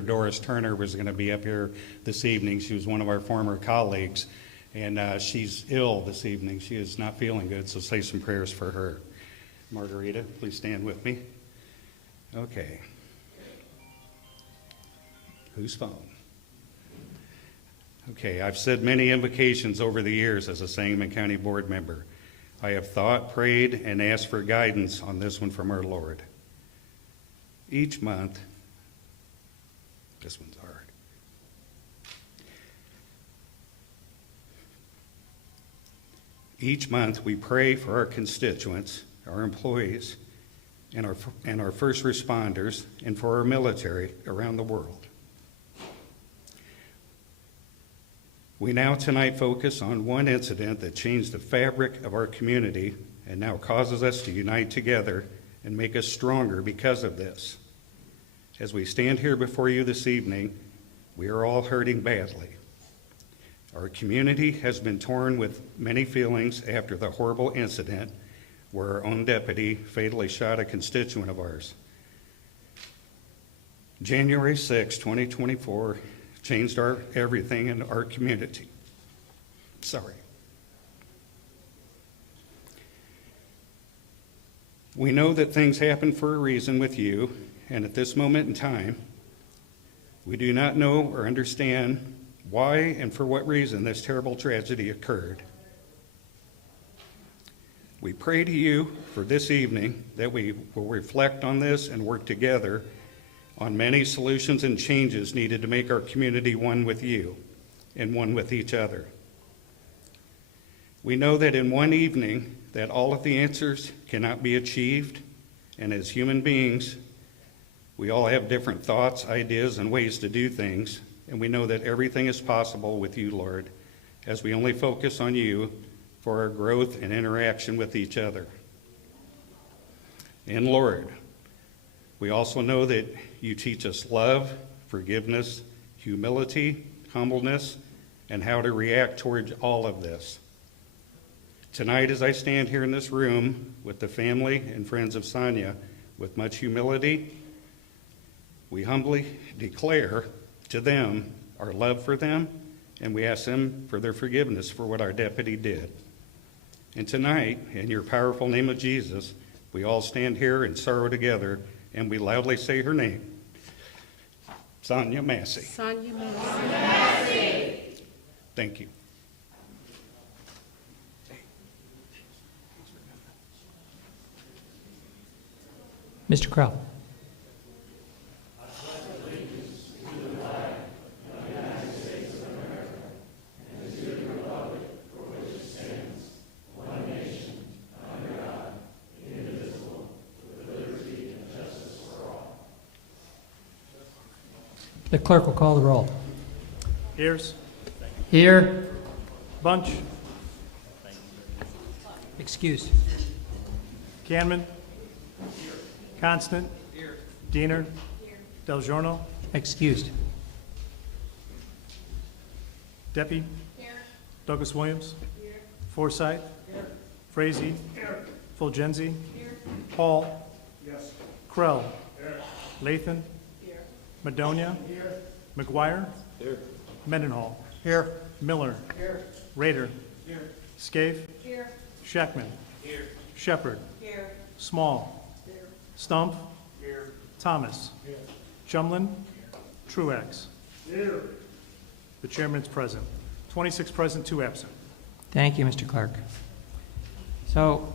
Doris Turner was going to be up here this evening. She was one of our former colleagues, and she's ill this evening. She is not feeling good, so say some prayers for her. Margarita, please stand with me. Okay. Whose phone? Okay, I've said many invocations over the years as a Sangamon County Board member. I have thought, prayed, and asked for guidance on this one from our Lord. Each month, this one's hard. Each month we pray for our constituents, our employees, and our first responders, and for our military around the world. We now tonight focus on one incident that changed the fabric of our community and now causes us to unite together and make us stronger because of this. As we stand here before you this evening, we are all hurting badly. Our community has been torn with many feelings after the horrible incident where our own deputy fatally shot a constituent of ours. January 6, 2024, changed everything in our community. Sorry. We know that things happen for a reason with you, and at this moment in time, we do not know or understand why and for what reason this terrible tragedy occurred. We pray to you for this evening that we will reflect on this and work together on many solutions and changes needed to make our community one with you and one with each other. We know that in one evening that all of the answers cannot be achieved, and as human beings, we all have different thoughts, ideas, and ways to do things, and we know that everything is possible with you, Lord, as we only focus on you for our growth and interaction with each other. And Lord, we also know that you teach us love, forgiveness, humility, humbleness, and how to react towards all of this. Tonight, as I stand here in this room with the family and friends of Sonia, with much humility, we humbly declare to them our love for them, and we ask them for their forgiveness for what our deputy did. And tonight, in your powerful name of Jesus, we all stand here in sorrow together, and we loudly say her name. Sonya Massey. Sonya Massey. Thank you. Mr. Crowell. The clerk will call the roll. Ayers. Here. Bunch. Excused. Canman. Constant. Diener. Del Giorno. Excused. Deppie. Douglas Williams. Forsythe. Frazee. Fulgenzi. Hall. Krell. Lathan. Madonia. McGuire. Mendenhall. Miller. Rader. Scaife. Scheckman. Shepard. Small. Stump. Thomas. Chumlin. Truax. The chairman is present. 26 present, 2 absent. Thank you, Mr. Clerk. So,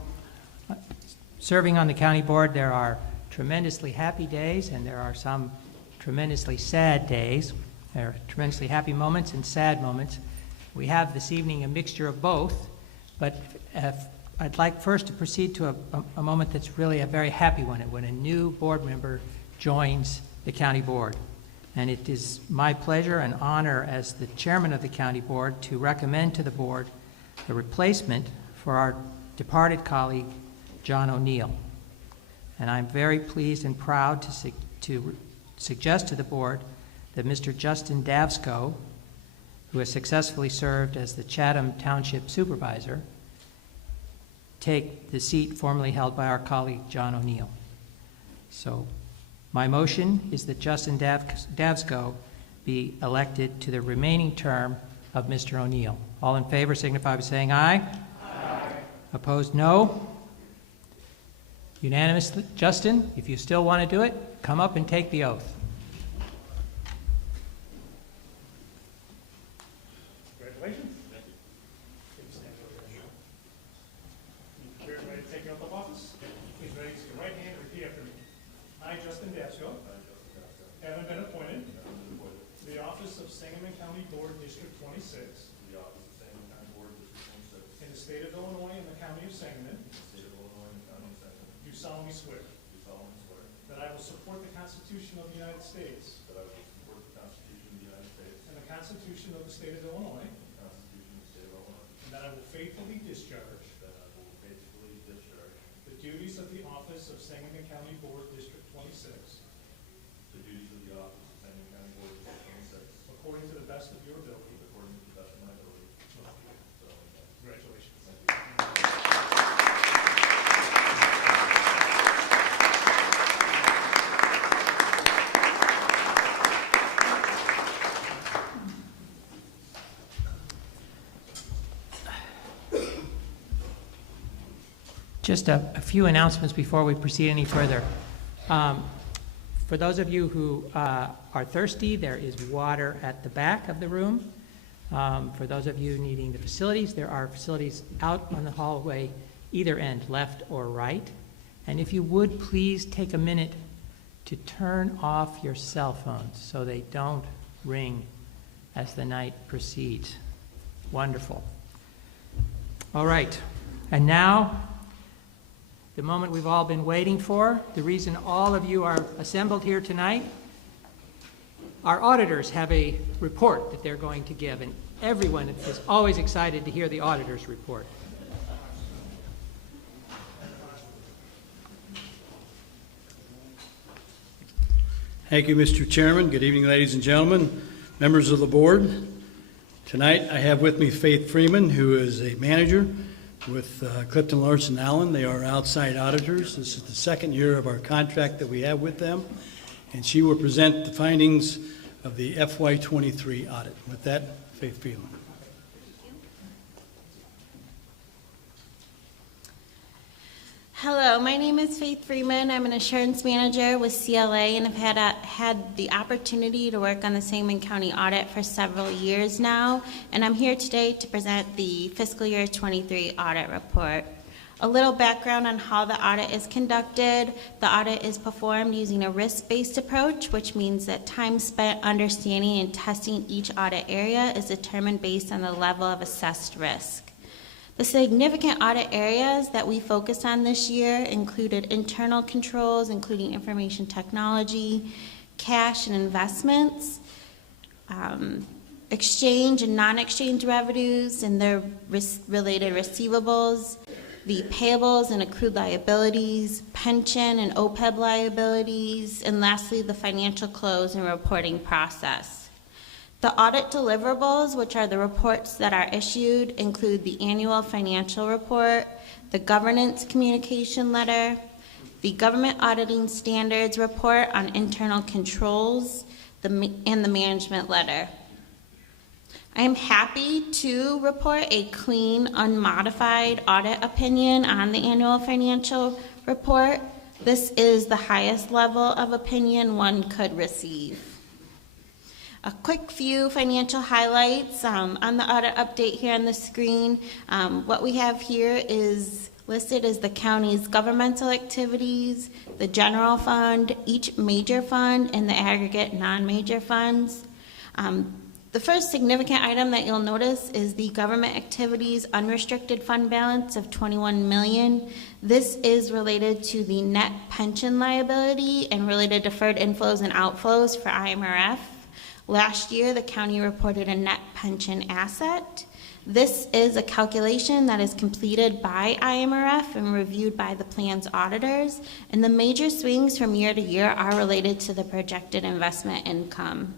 serving on the county board, there are tremendously happy days and there are some tremendously sad days. There are tremendously happy moments and sad moments. We have this evening a mixture of both, but I'd like first to proceed to a moment that's really a very happy one, when a new board member joins the county board. And it is my pleasure and honor as the chairman of the county board to recommend to the board the replacement for our departed colleague, John O'Neill. And I'm very pleased and proud to suggest to the board that Mr. Justin Davsko, who has successfully served as the Chatham Township Supervisor, take the seat formerly held by our colleague, John O'Neill. So My motion is that Justin Davsco be elected to the remaining term of Mr. O'Neill. All in favor signify by saying aye. Aye. Opposed, no. Unanimous. Justin, if you still want to do it, come up and take the oath. Congratulations. Thank you. Please stand over here. You're ready to take your oath of office? Please raise your right hand and repeat after me. I, Justin Davsco, having been appointed to the office of Sangamon County Board, District 26, in the state of Illinois and the county of Sangamon, do solemnly swear that I will support the Constitution of the United States and the Constitution of the state of Illinois, and that I will faithfully discharge the duties of the office of Sangamon County Board, District 26, according to the best of your ability. Congratulations. Just a few announcements before we proceed any further. For those of you who are thirsty, there is water at the back of the room. For those of you needing the facilities, there are facilities out on the hallway, either end, left or right. And if you would, please take a minute to turn off your cell phones so they don't ring as the night proceeds. Wonderful. All right. And now, the moment we've all been waiting for, the reason all of you are assembled here tonight. Our auditors have a report that they're going to give, and everyone is always excited to hear the auditor's report. Thank you, Mr. Chairman. Good evening, ladies and gentlemen, members of the board. Tonight I have with me Faith Freeman, who is a manager with Clifton Larson Allen. They are outside auditors. This is the second year of our contract that we have with them, and she will present the findings of the FY23 audit. With that, Faith Freeman. Hello, my name is Faith Freeman. I'm an assurance manager with CLA and have had the opportunity to work on the Sangamon County audit for several years now, and I'm here today to present the fiscal year 23 audit report. A little background on how the audit is conducted. The audit is performed using a risk-based approach, which means that time spent understanding and testing each audit area is determined based on the level of assessed risk. The significant audit areas that we focused on this year included internal controls, including information technology, cash and investments, exchange and non-exchange revenues and their related receivables, the payables and accrued liabilities, pension and OPEB liabilities, and lastly, the financial close and reporting process. The audit deliverables, which are the reports that are issued, include the annual financial report, the governance communication letter, the government auditing standards report on internal controls, and the management letter. I am happy to report a clean, unmodified audit opinion on the annual financial report. This is the highest level of opinion one could receive. A quick few financial highlights on the audit update here on the screen. What we have here is listed as the county's governmental activities, the general fund, each major fund, and the aggregate non-major funds. The first significant item that you'll notice is the government activities unrestricted fund balance of $21 million. This is related to the net pension liability and related deferred inflows and outflows for IMRF. Last year, the county reported a net pension asset. This is a calculation that is completed by IMRF and reviewed by the plan's auditors, and the major swings from year to year are related to the projected investment income.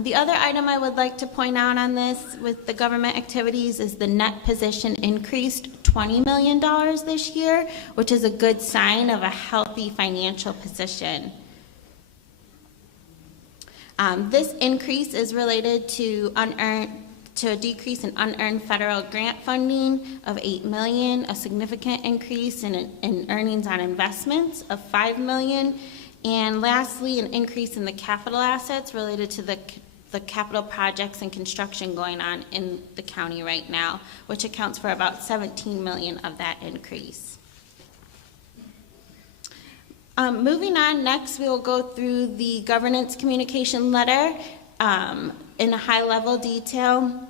The other item I would like to point out on this with the government activities is the net position increased $20 million this year, which is a good sign of a healthy financial position. This increase is related to a decrease in unearned federal grant funding of $8 million, a significant increase in earnings on investments of $5 million, and lastly, an increase in the capital assets related to the capital projects and construction going on in the county right now, which accounts for about $17 million of that increase. Moving on, next we will go through the governance communication letter in a high-level detail.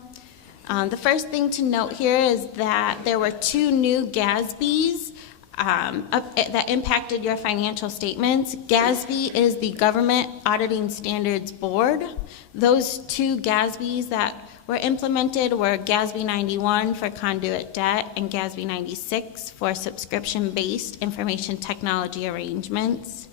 The first thing to note here is that there were 2 new GASBs that impacted your financial statements. GASB is the Government Auditing Standards Board. Those 2 GASBs that were implemented were GASB 91 for conduit debt and GASB 96 for subscription-based information technology arrangements.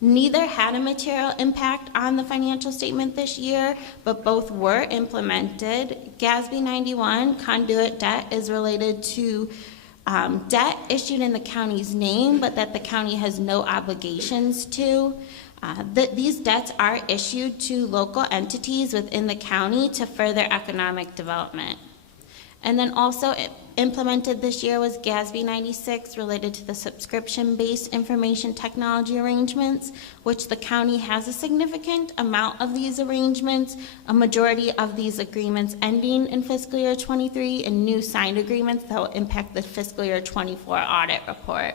Neither had a material impact on the financial statement this year, but both were implemented. GASB 91, conduit debt, is related to debt issued in the county's name, but that the county has no obligations to. These debts are issued to local entities within the county to further economic development. And then also implemented this year was GASB 96 related to the subscription-based information technology arrangements, which the county has a significant amount of these arrangements, a majority of these agreements ending in fiscal year 23 and new signed agreements that will impact the fiscal year 24 audit report.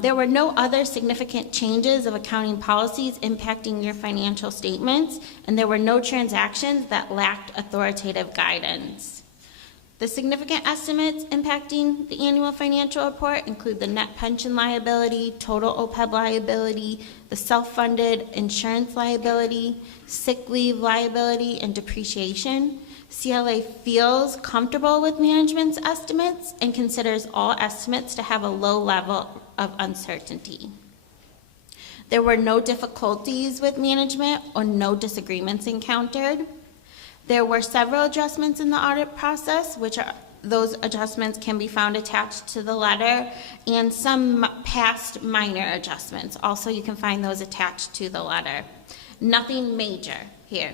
There were no other significant changes of accounting policies impacting your financial statements, and there were no transactions that lacked authoritative guidance. The significant estimates impacting the annual financial report include the net pension liability, total OPEB liability, the self-funded insurance liability, sick leave liability, and depreciation. CLA feels comfortable with management's estimates and considers all estimates to have a low level of uncertainty. There were no difficulties with management or no disagreements encountered. There were several adjustments in the audit process, those adjustments can be found attached to the letter, and some past minor adjustments. Also, you can find those attached to the letter. Nothing major here.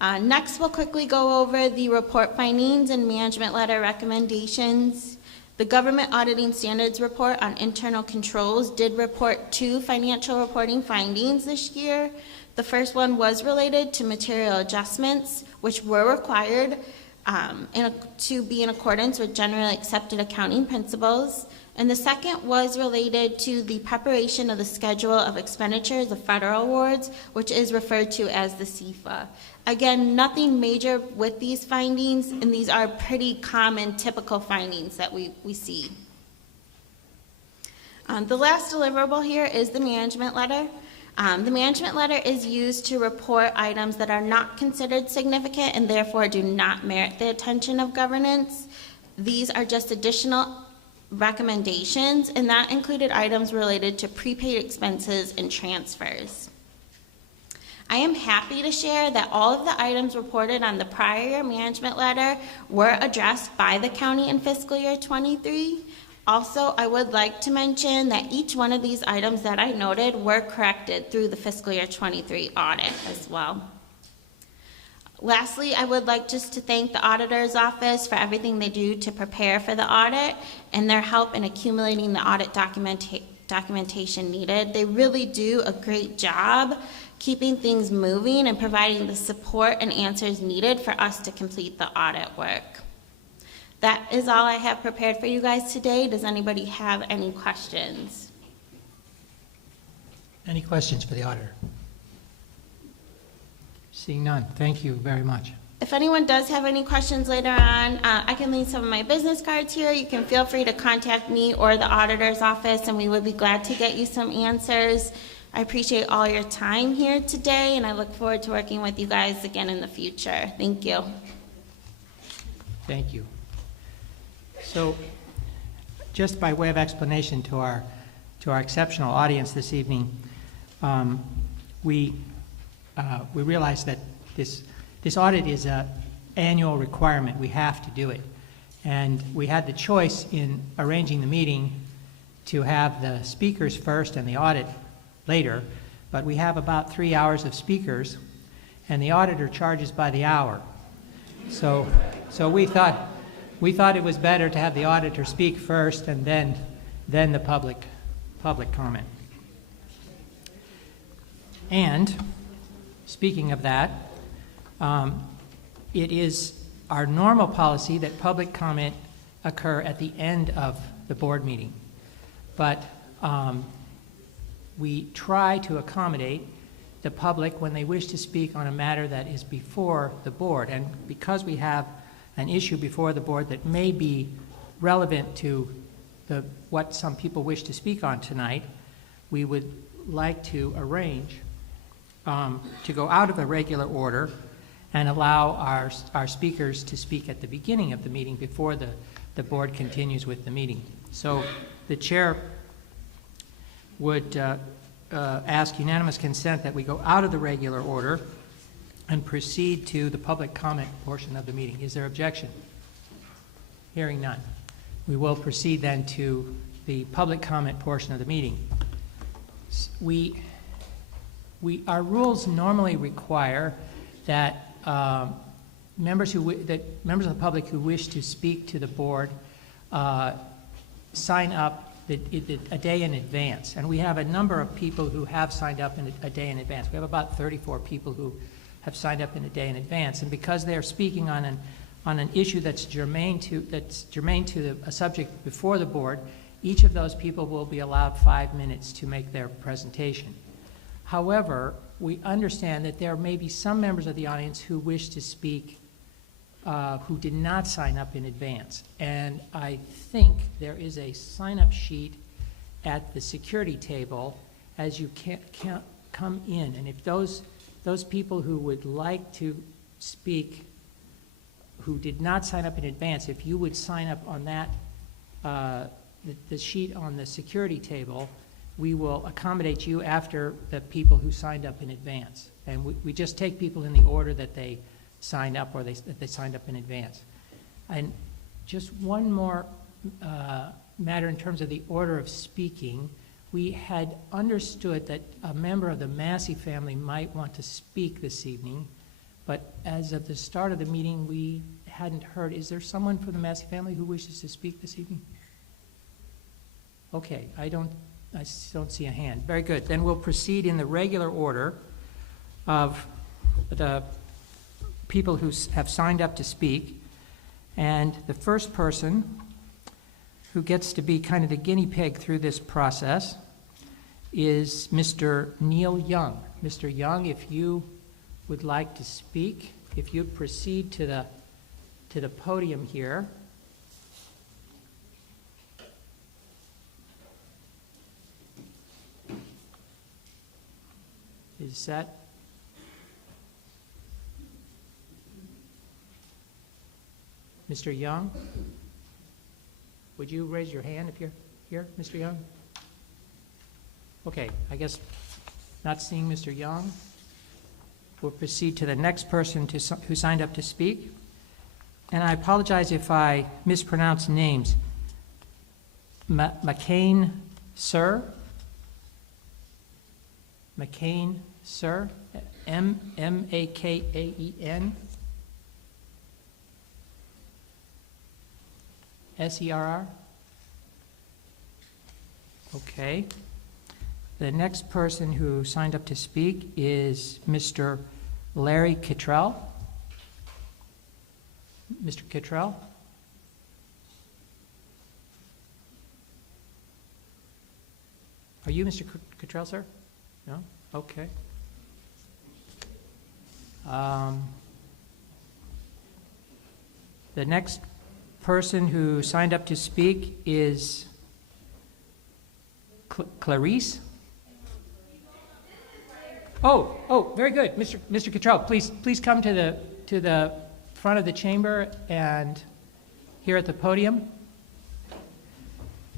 Next, we'll quickly go over the report findings and management letter recommendations. The Government Auditing Standards Report on Internal Controls did report 2 financial reporting findings this year. The first one was related to material adjustments, which were required to be in accordance with generally accepted accounting principles. And the second was related to the preparation of the schedule of expenditures of federal awards, which is referred to as the CFA. Again, nothing major with these findings, and these are pretty common, typical findings that we see. The last deliverable here is the management letter. The management letter is used to report items that are not considered significant and therefore do not merit the attention of governance. These are just additional recommendations, and that included items related to prepaid expenses and transfers. I am happy to share that all of the items reported on the prior year management letter were addressed by the county in fiscal year 23. Also, I would like to mention that each one of these items that I noted were corrected through the fiscal year 23 audit as well. Lastly, I would like just to thank the auditor's office for everything they do to prepare for the audit and their help in accumulating the audit documentation needed. They really do a great job keeping things moving and providing the support and answers needed for us to complete the audit work. That is all I have prepared for you guys today. Does anybody have any questions? Any questions for the auditor? Seeing none, thank you very much. If anyone does have any questions later on, I can leave some of my business cards here. You can feel free to contact me or the auditor's office, and we would be glad to get you some answers. I appreciate all your time here today, and I look forward to working with you guys again in the future. Thank you. Thank you. So, just by way of explanation to our exceptional audience this evening, we we realized that this audit is an annual requirement. We have to do it. And we had the choice in arranging the meeting to have the speakers first and the audit later, but we have about 3 hours of speakers, and the auditor charges by the hour. So we thought it was better to have the auditor speak first and then the public comment. And speaking of that, it is our normal policy that public comment occur at the end of the board meeting. But we try to accommodate the public when they wish to speak on a matter that is before the board. And because we have an issue before the board that may be relevant to what some people wish to speak on tonight, we would like to arrange to go out of the regular order and allow our speakers to speak at the beginning of the meeting before the board continues with the meeting. So the chair would ask unanimous consent that we go out of the regular order and proceed to the public comment portion of the meeting. Is there objection? Hearing none. We will proceed then to the public comment portion of the meeting. Our rules normally require that members of the public who wish to speak to the board sign up a day in advance. And we have a number of people who have signed up in a day in advance. We have about 34 people who have signed up in a day in advance. And because they're speaking on an issue that's germane to a subject before the board, each of those people will be allowed 5 minutes to make their presentation. However, we understand that there may be some members of the audience who wish to speak who did not sign up in advance. And I think there is a sign-up sheet at the security table as you can't come in. And if those people who would like to speak who did not sign up in advance, if you would sign up on that, the sheet on the security table, we will accommodate you after the people who signed up in advance. And we just take people in the order that they signed up or that they signed up in advance. And just one more matter in terms of the order of speaking. We had understood that a member of the Massey family might want to speak this evening, but as of the start of the meeting, we hadn't heard. Is there someone from the Massey family who wishes to speak this evening? Okay, I don't see a hand. Very good. Then we'll proceed in the regular order of the people who have signed up to speak. And the first person who gets to be kind of the guinea pig through this process is Mr. Neil Young. Mr. Young, if you would like to speak, if you'd proceed to the podium here. Is that? Mr. Young? Would you raise your hand if you're here, Mr. Young? Okay, I guess not seeing Mr. Young. We'll proceed to the next person who signed up to speak. And I apologize if I mispronounce names. McCain, sir? McCain, sir? M-A-K-A-E-N? S-E-R-R? Okay. The next person who signed up to speak is Mr. Larry Kittrell. Mr. Kittrell? Are you Mr. Kittrell, sir? No? Okay. The next person who signed up to speak is Clarice. Oh, very good, Mr. Cottrell. Please come to the front of the chamber and here at the podium,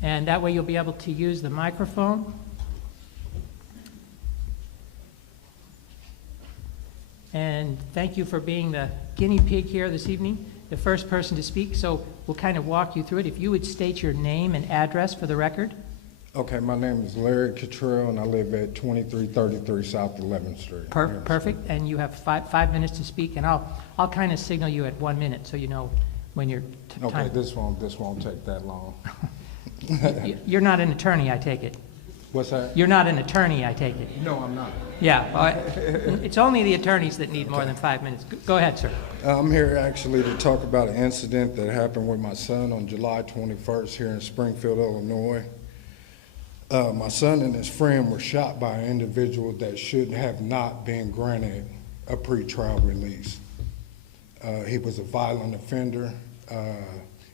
and that way you'll be able to use the microphone. and thank you for being the guinea pig here this evening, the first person to speak. So we'll kind of walk you through it. If you would state your name and address for the record. Okay, my name is Larry Cottrell, and I live at 2333 South 11th Street. Perfect, and you have 5 minutes to speak, and I'll kind of signal you at 1 minute so you know when you're Okay, time. this won't take that long. You're not an attorney, I take it. What's that? You're not an attorney, I take it. No, I'm not. Yeah, it's only the attorneys that need more than 5 minutes. Go ahead, sir. I'm here actually to talk about an incident that happened with my son on July 21st here in Springfield, Illinois. My son and his friend were shot by an individual that should have not been granted a pretrial release. He was a violent offender.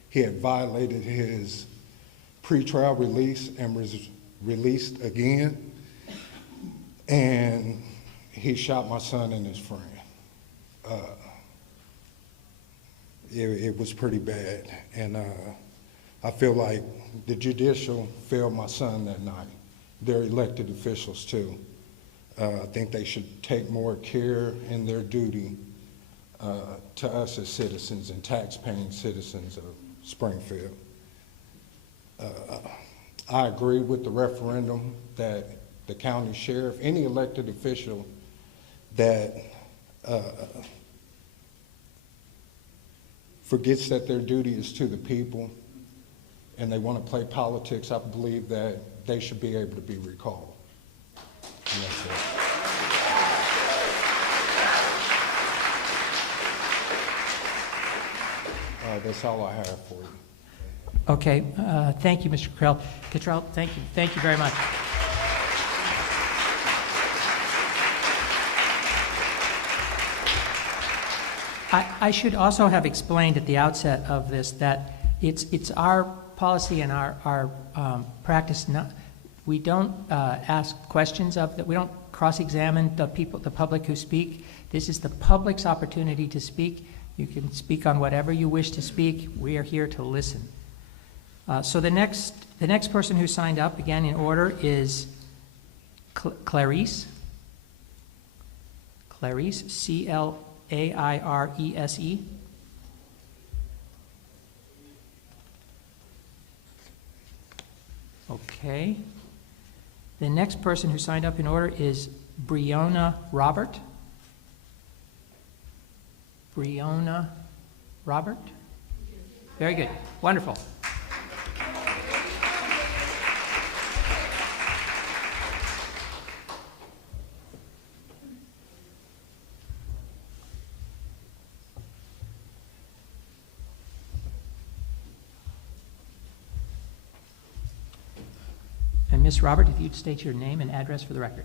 He had violated his pretrial release and was released again, and he shot my son and his friend. It was pretty bad, and I feel like the judicial failed my son that night. They're elected officials too. I think they should take more care in their duty to us as citizens and tax-paying citizens of Springfield. I agree with the referendum that the county sheriff, any elected official that forgets that their duty is to the people and they want to play politics, I believe that they should be able to be recalled. And that's it. That's all I have for you. Okay, thank you, Mr. Cottrell. Thank you very much. I should also have explained at the outset of this that it's our policy and our practice. We don't ask questions of that. We don't cross-examine the public who speak. This is the public's opportunity to speak. You can speak on whatever you wish to speak. We are here to listen. So the next person who signed up, again in order, is Clarice. Clarice, C-L-A-I-R-E-S-E. Okay. The next person who signed up in order is Briana Roberts. Briana Robert? Very good. Wonderful. And Ms. Robert, if you'd state your name and address for the record.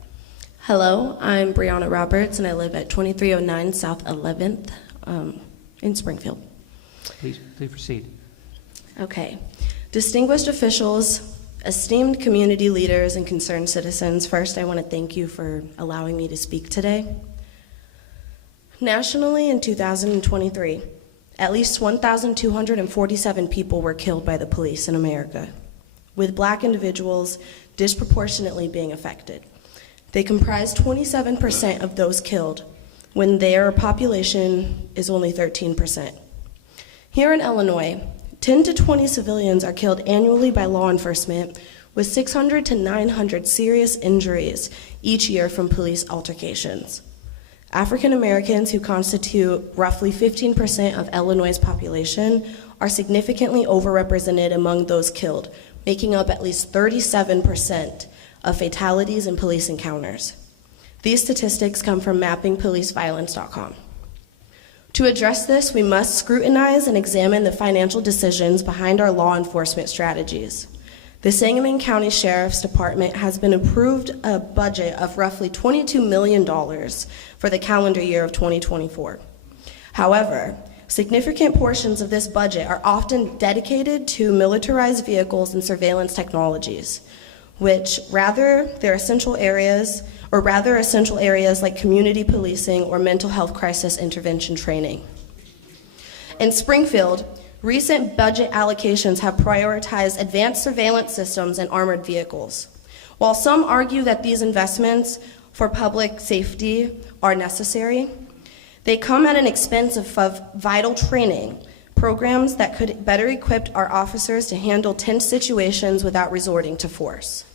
Hello, I'm Briana Roberts, and I live at 2309 South 11th in Springfield. Please proceed. Okay. Distinguished officials, esteemed community leaders, and concerned citizens, first I want to thank you for allowing me to speak today. Nationally, in 2023, at least 1,247 people were killed by the police in America, with Black individuals disproportionately being affected. They comprise 27% of those killed, when their population is only 13%. Here in Illinois, 10 to 20 civilians are killed annually by law enforcement, with 600 to 900 serious injuries each year from police altercations. African Americans, who constitute roughly 15% of Illinois' population, are significantly overrepresented among those killed, making up at least 37% of fatalities in police encounters. These statistics come from mappingpoliceviolence.com. To address this, we must scrutinize and examine the financial decisions behind our law enforcement strategies. The Sangamon County Sheriff's Department has been approved a budget of roughly $22 million for the calendar year of 2024. However, significant portions of this budget are often dedicated to militarized vehicles and surveillance technologies, which rather essential areas like community policing or mental health crisis intervention training. In Springfield, recent budget allocations have prioritized advanced surveillance systems and armored vehicles. While some argue that these investments for public safety are necessary, They come at an expense of vital training, programs that could better equip our officers to handle tense situations without resorting to force.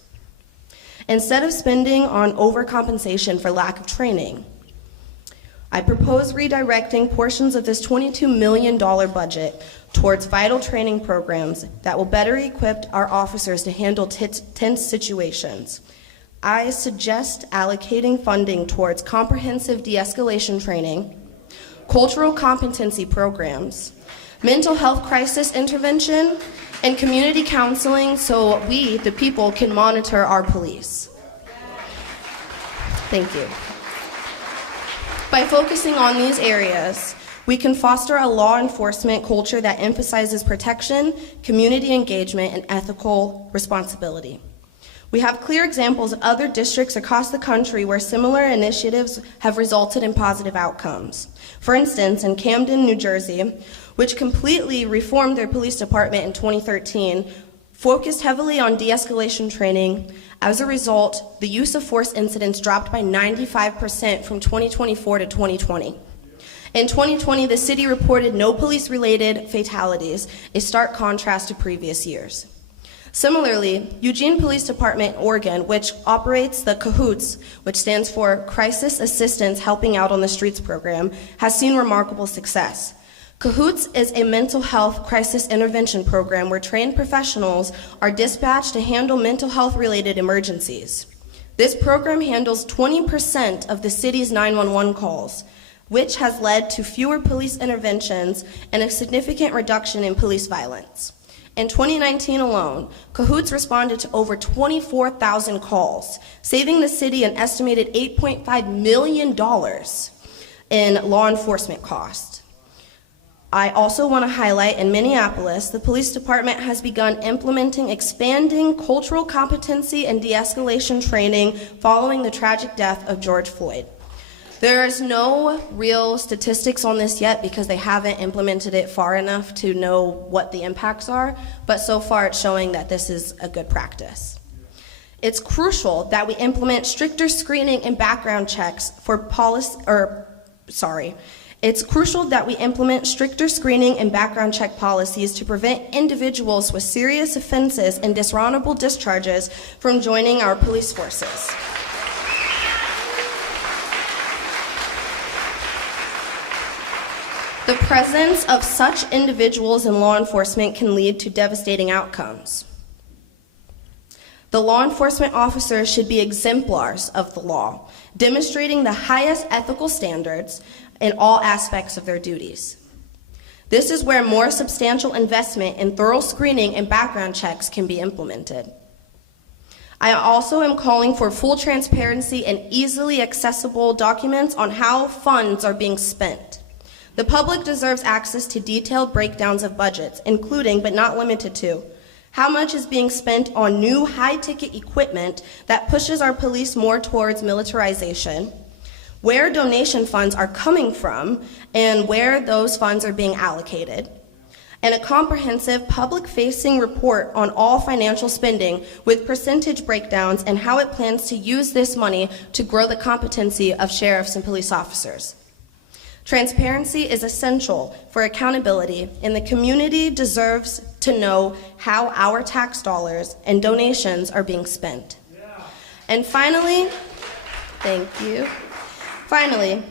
Instead of spending on overcompensation for lack of training, I propose redirecting portions of this $22 million budget towards vital training programs that will better equip our officers to handle tense situations. I suggest allocating funding towards comprehensive de-escalation training, cultural competency programs, mental health crisis intervention, and community counseling so we, the people, can monitor our police. Thank you. By focusing on these areas, we can foster a law enforcement culture that emphasizes protection, community engagement, and ethical responsibility. We have clear examples of other districts across the country where similar initiatives have resulted in positive outcomes. For instance, in Camden, New Jersey, which completely reformed their police department in 2013, focused heavily on de-escalation training. As a result, the use of force incidents dropped by 95% from 2024 to 2020. In 2020, the city reported no police-related fatalities, a stark contrast to previous years. Similarly, Eugene Police Department, Oregon, which operates the CAHOOTS, which stands for Crisis Assistance Helping Out on the Streets program, has seen remarkable success. CAHOOTS is a mental health crisis intervention program where trained professionals are dispatched to handle mental health-related emergencies. This program handles 20% of the city's 911 calls, which has led to fewer police interventions and a significant reduction in police violence. In 2019 alone, CAHOOTS responded to over 24,000 calls, saving the city an estimated $8.5 million in law enforcement costs. I also want to highlight in Minneapolis, the police department has begun implementing expanding cultural competency and de-escalation training following the tragic death of George Floyd. There is no real statistics on this yet because they haven't implemented it far enough to know what the impacts are, but so far it's showing that this is a good practice. It's crucial that we implement stricter screening and background checks for It's crucial that we implement stricter screening and background check policies to prevent individuals with serious offenses and dishonorable discharges from joining our police forces. The presence of such individuals in law enforcement can lead to devastating outcomes. The law enforcement officers should be exemplars of the law, demonstrating the highest ethical standards in all aspects of their duties. This is where more substantial investment in thorough screening and background checks can be implemented. I also am calling for full transparency and easily accessible documents on how funds are being spent. The public deserves access to detailed breakdowns of budgets, including, but not limited to, how much is being spent on new high-ticket equipment that pushes our police more towards militarization, where donation funds are coming from, and where those funds are being allocated, and a comprehensive public-facing report on all financial spending with percentage breakdowns and how it plans to use this money to grow the competency of sheriffs and police officers. Transparency is essential for accountability, and the community deserves to know how our tax dollars and donations are being spent. And finally, thank you. Finally,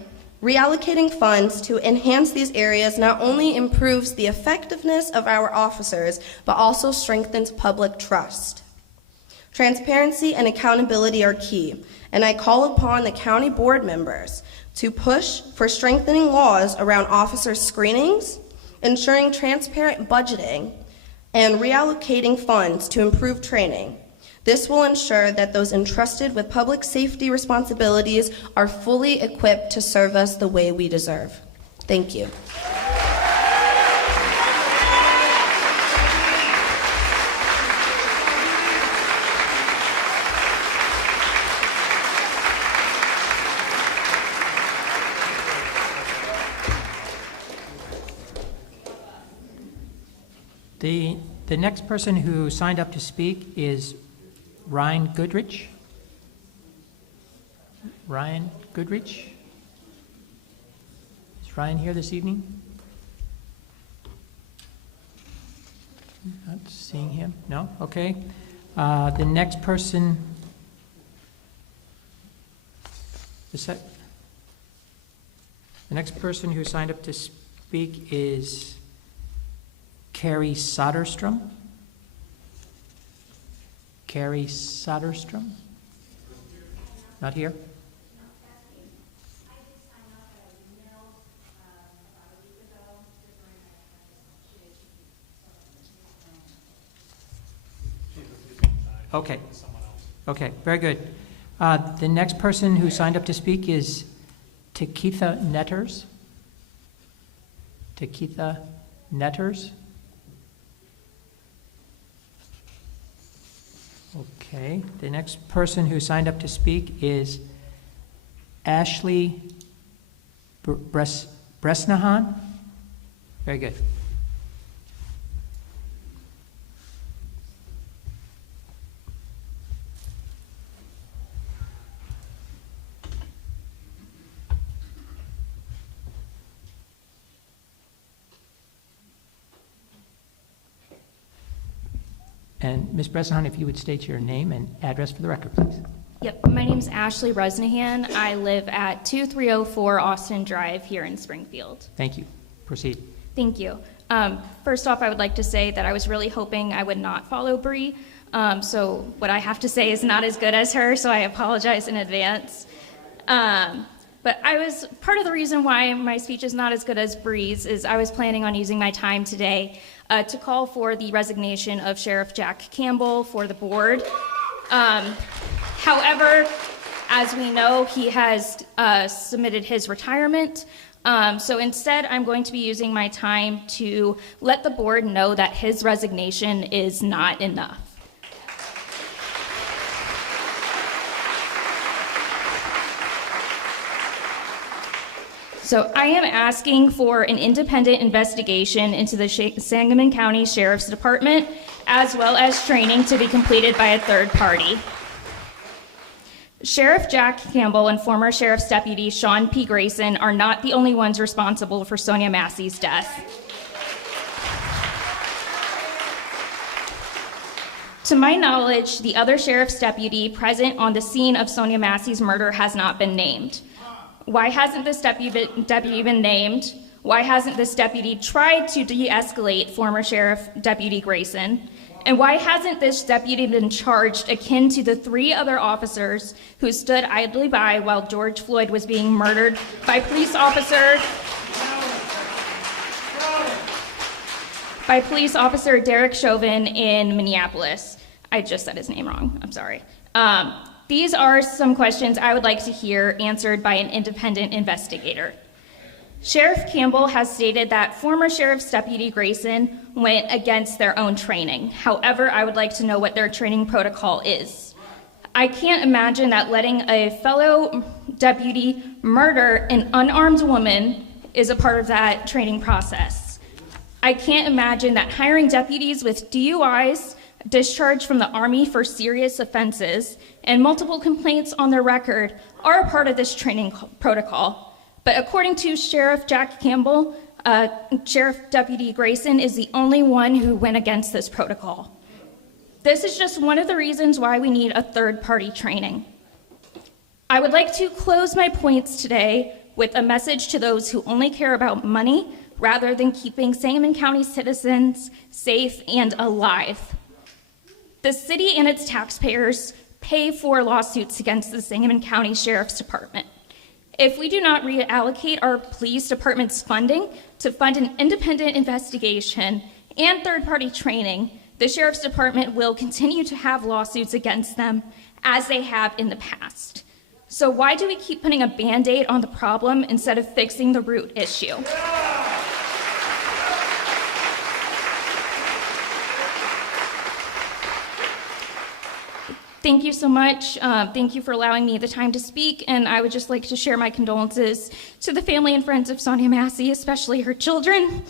reallocating funds to enhance these areas not only improves the effectiveness of our officers, but also strengthens public trust. Transparency and accountability are key, and I call upon the county board members to push for strengthening laws around officer screenings, ensuring transparent budgeting, and reallocating funds to improve training. This will ensure that those entrusted with public safety responsibilities are fully equipped to serve us the way we deserve. Thank you. The next person who signed up to speak is Ryan Goodrich. Ryan Goodrich? Brian here this evening? Not seeing him. No? Okay. The next person, the next person who signed up to speak is Carrie Soderstrom. Carrie Soderstrom? Not here? Okay. Okay, very good. The next person who signed up to speak is Takitha Netters. Takitha Netters. Okay, the next person who signed up to speak is Ashley Bresnahan. Very good. And Ms. Bresnahan, if you would state your name and address for the record, please. Yep, my name's Ashley Resnahan. I live at 2304 Austin Drive here in Springfield. Thank you. Proceed. Thank you. First off, I would like to say that I was really hoping I would not follow Bree. So what I have to say is not as good as her, so I apologize in advance. But part of the reason why my speech is not as good as Bree's is I was planning on using my time today to call for the resignation of Sheriff Jack Campbell for the board. However, as we know, he has submitted his retirement. So instead, I'm going to be using my time to let the board know that his resignation is not enough. So I am asking for an independent investigation into the Sangamon County Sheriff's Department, as well as training to be completed by a third party. Sheriff Jack Campbell and former Sheriff's Deputy Sean P. Grayson are not the only ones responsible for Sonia Massie's death. To my knowledge, the other Sheriff's Deputy present on the scene of Sonia Massie's murder has not been named. Why hasn't this deputy been named? Why hasn't this deputy tried to de-escalate former Sheriff Deputy Grayson? And why hasn't this deputy been charged akin to the 3 other officers who stood idly by while George Floyd was being murdered by police officer Derek Chauvin in Minneapolis? I just said his name wrong, I'm sorry. These are some questions I would like to hear answered by an independent investigator. Sheriff Campbell has stated that former Sheriff's Deputy Grayson went against their own training. However, I would like to know what their training protocol is. I can't imagine that letting a fellow deputy murder an unarmed woman is a part of that training process. I can't imagine that hiring deputies with DUIs, discharged from the Army for serious offenses, and multiple complaints on their record are a part of this training protocol. But according to Sheriff Jack Campbell, Sheriff Deputy Grayson is the only one who went against this protocol. This is just one of the reasons why we need a third-party training. I would like to close my points today with a message to those who only care about money rather than keeping Sangamon County citizens safe and alive. The city and its taxpayers pay for lawsuits against the Sangamon County Sheriff's Department. If we do not reallocate our police department's funding to fund an independent investigation and third-party training, the Sheriff's Department will continue to have lawsuits against them as they have in the past. So why do we keep putting a Band-Aid on the problem instead of fixing the root issue? Thank you so much. Thank you for allowing me the time to speak, and I would just like to share my condolences to the family and friends of Sonia Massey, especially her children.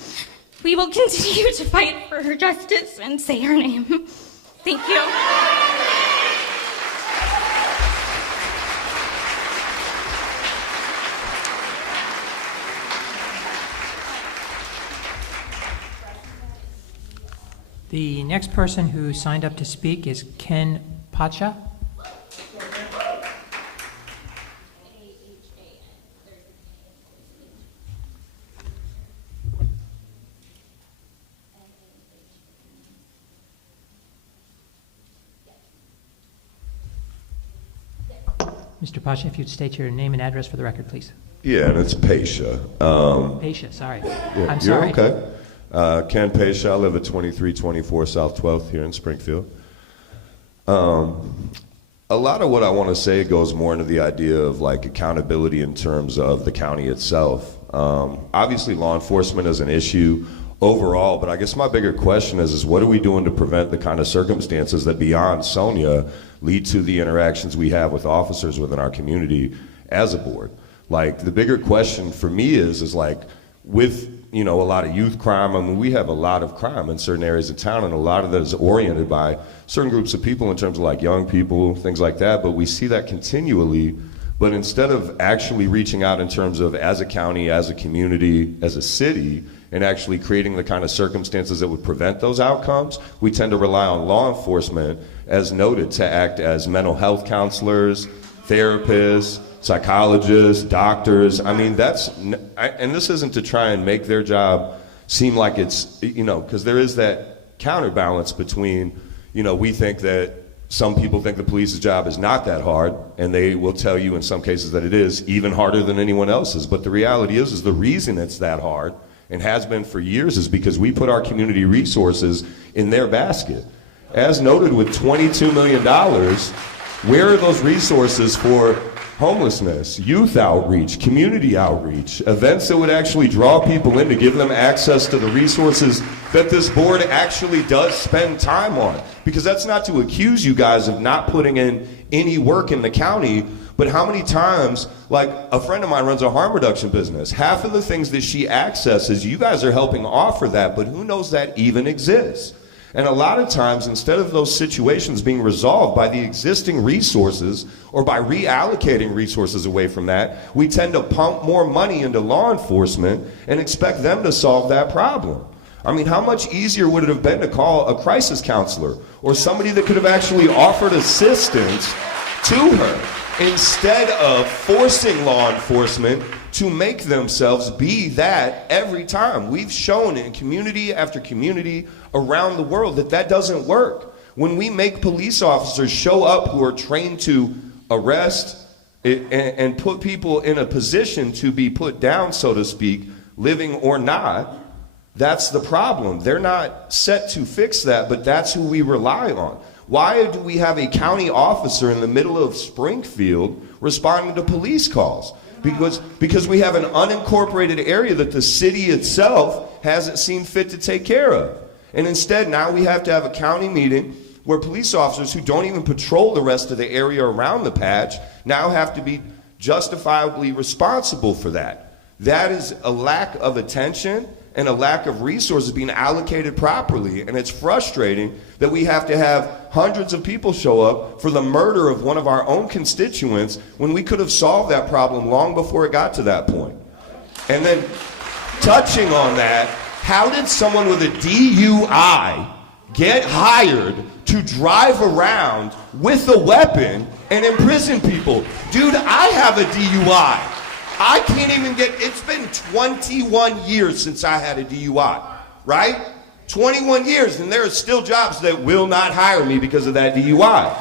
We will continue to fight for her justice and say her name. Thank you. The next person who signed up to speak is Ken Pacha. Mr. Pacha, if you'd state your name and address for the record, please. Yeah, and it's Pacha. Pacha, sorry. Yeah, I'm sorry. You're okay. Ken Pacha, I live at 2324 South 12th here in Springfield. A lot of what I want to say goes more into the idea of like accountability in terms of the county itself. Obviously, law enforcement is an issue overall, but I guess my bigger question is what are we doing to prevent the kind of circumstances that beyond Sonia lead to the interactions we have with officers within our community as a board? Like, the bigger question for me is like, with, you know, a lot of youth crime, I mean, we have a lot of crime in certain areas of town, and a lot of that is oriented by certain groups of people in terms of like young people, things like that, but we see that continually. But instead of actually reaching out in terms of as a county, as a community, as a city, and actually creating the kind of circumstances that would prevent those outcomes, we tend to rely on law enforcement, as noted, to act as mental health counselors, therapists, psychologists, doctors. I mean, and this isn't to try and make their job seem like it's, you know, because there is that counterbalance between, you know, we think that some people think the police's job is not that hard, and they will tell you in some cases that it is even harder than anyone else's. But the reality is the reason it's that hard, and has been for years, is because we put our community resources in their basket. As noted, with $22 million, where are those resources for homelessness, youth outreach, community outreach, events that would actually draw people in to give them access to the resources that this board actually does spend time on? Because that's not to accuse you guys of not putting in any work in the county, but how many times, like a friend of mine runs a harm reduction business, half of the things that she accesses, you guys are helping offer that, but who knows that even exists? And a lot of times, instead of those situations being resolved by the existing resources or by reallocating resources away from that, we tend to pump more money into law enforcement and expect them to solve that problem. I mean, how much easier would it have been to call a crisis counselor or somebody that could have actually offered assistance to her, instead of forcing law enforcement to make themselves be that every time? We've shown in community after community around the world that that doesn't work. When we make police officers show up who are trained to arrest and put people in a position to be put down, so to speak, living or not, that's the problem. They're not set to fix that, but that's who we rely on. Why do we have a county officer in the middle of Springfield responding to police calls? Because we have an unincorporated area that the city itself hasn't seen fit to take care of. And instead, now we have to have a county meeting where police officers who don't even patrol the rest of the area around the patch now have to be justifiably responsible for that. That is a lack of attention and a lack of resources being allocated properly. And it's frustrating that we have to have hundreds of people show up for the murder of one of our own constituents when we could have solved that problem long before it got to that point. And then, touching on that, how did someone with a DUI get hired to drive around with a weapon and imprison people? Dude, I have a DUI. I can't even it's been 21 years since I had a DUI, right? 21 years, and there are still jobs that will not hire me because of that DUI.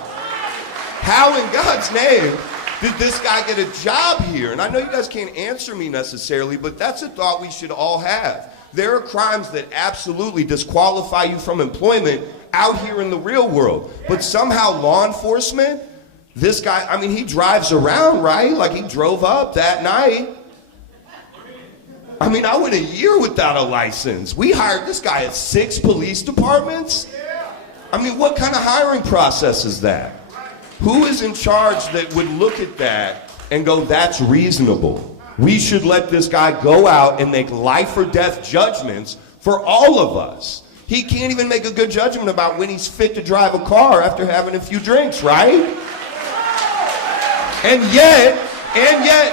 How in God's name did this guy get a job here? And I know you guys can't answer me necessarily, but that's a thought we should all have. There are crimes that absolutely disqualify you from employment out here in the real world, but somehow law enforcement, this guy, I mean, he drives around, right? Like, he drove up that night. I mean, I went a year without a license. We hired this guy at 6 police departments. I mean, what kind of hiring process is that? Who is in charge that would look at that and go, that's reasonable? We should let this guy go out and make life or death judgments for all of us. He can't even make a good judgment about when he's fit to drive a car after having a few drinks, right? And yet,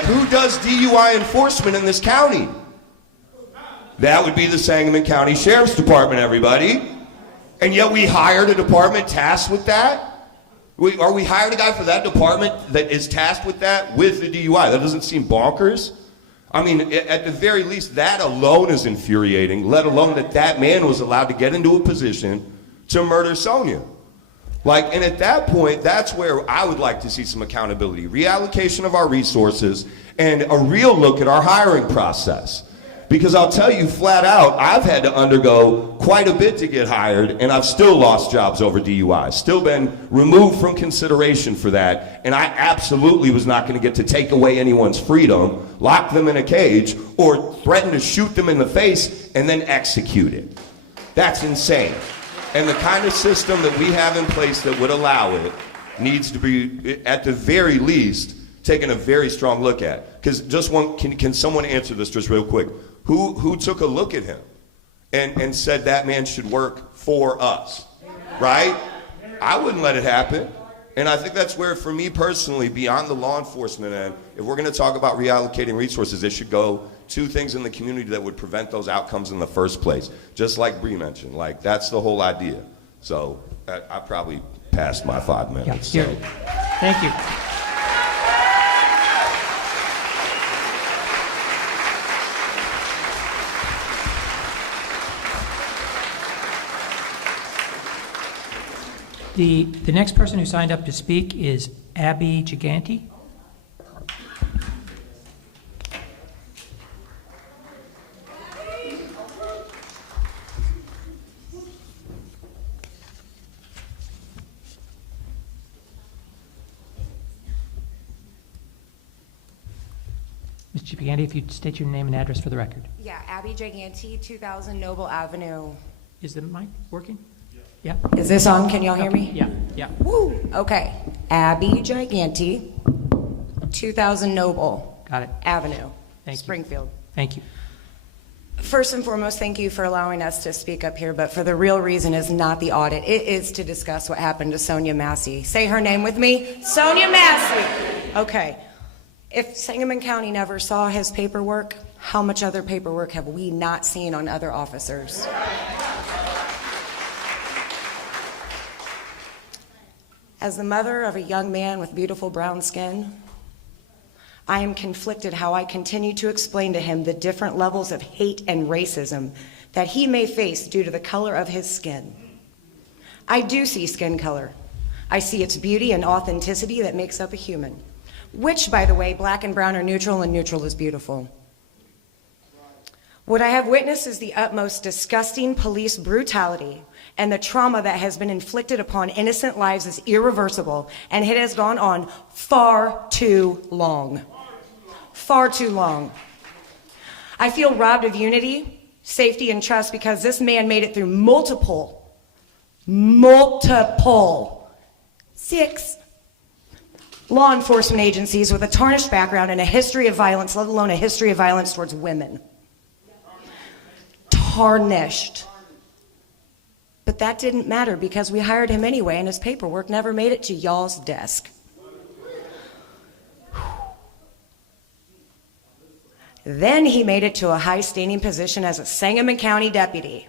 who does DUI enforcement in this county? That would be the Sangamon County Sheriff's Department, everybody. And yet we hired a department tasked with that? We hired a guy for that department that is tasked with that with the DUI? That doesn't seem bonkers? I mean, at the very least, that alone is infuriating, let alone that man was allowed to get into a position to murder Sonia. Like, and at that point, that's where I would like to see some accountability, reallocation of our resources, and a real look at our hiring process. Because I'll tell you flat out, I've had to undergo quite a bit to get hired, and I've still lost jobs over DUI, still been removed from consideration for that, and I absolutely was not going to get to take away anyone's freedom, lock them in a cage, or threaten to shoot them in the face and then execute it. That's insane. And the kind of system that we have in place that would allow it needs to be, at the very least, taken a very strong look at. Because just one, can someone answer this just real quick? Who took a look at him and said that man should work for us, right? I wouldn't let it happen. And I think that's where, for me personally, beyond the law enforcement end, if we're going to talk about reallocating resources, it should go to things in the community that would prevent those outcomes in the first place. Just like Bree mentioned, like that's the whole idea. So I probably passed my 5 minutes. Yeah, so. Thank you. The next person who signed up to speak is Abby Giganti. Ms. Giganti, if you'd state your name and address for the record. Yeah, Abby Giganti, 2000 Noble Avenue. Is the mic working? Yeah. Is this on? Can y'all hear me? Yeah, yeah. Woo! Okay. Abby Giganti, 2000 Noble Got it. Avenue, Thank you. Springfield. Thank you. First and foremost, thank you for allowing us to speak up here, but for the real reason is not the audit. It is to discuss what happened to Sonia Massey. Say her name with me. Sonia Massey. Okay. If Sangamon County never saw his paperwork, how much other paperwork have we not seen on other officers? As the mother of a young man with beautiful brown skin, I am conflicted how I continue to explain to him the different levels of hate and racism that he may face due to the color of his skin. I do see skin color. I see its beauty and authenticity that makes up a human, which, by the way, black and brown are neutral and neutral is beautiful. What I have witnessed is the utmost disgusting police brutality, and the trauma that has been inflicted upon innocent lives is irreversible, and it has gone on far too long. Far too long. I feel robbed of unity, safety, and trust because this man made it through multiple 6 law enforcement agencies with a tarnished background and a history of violence, let alone a history of violence towards women. Tarnished. But that didn't matter because we hired him anyway, and his paperwork never made it to y'all's desk. Then he made it to a high-standing position as a Sangamon County deputy.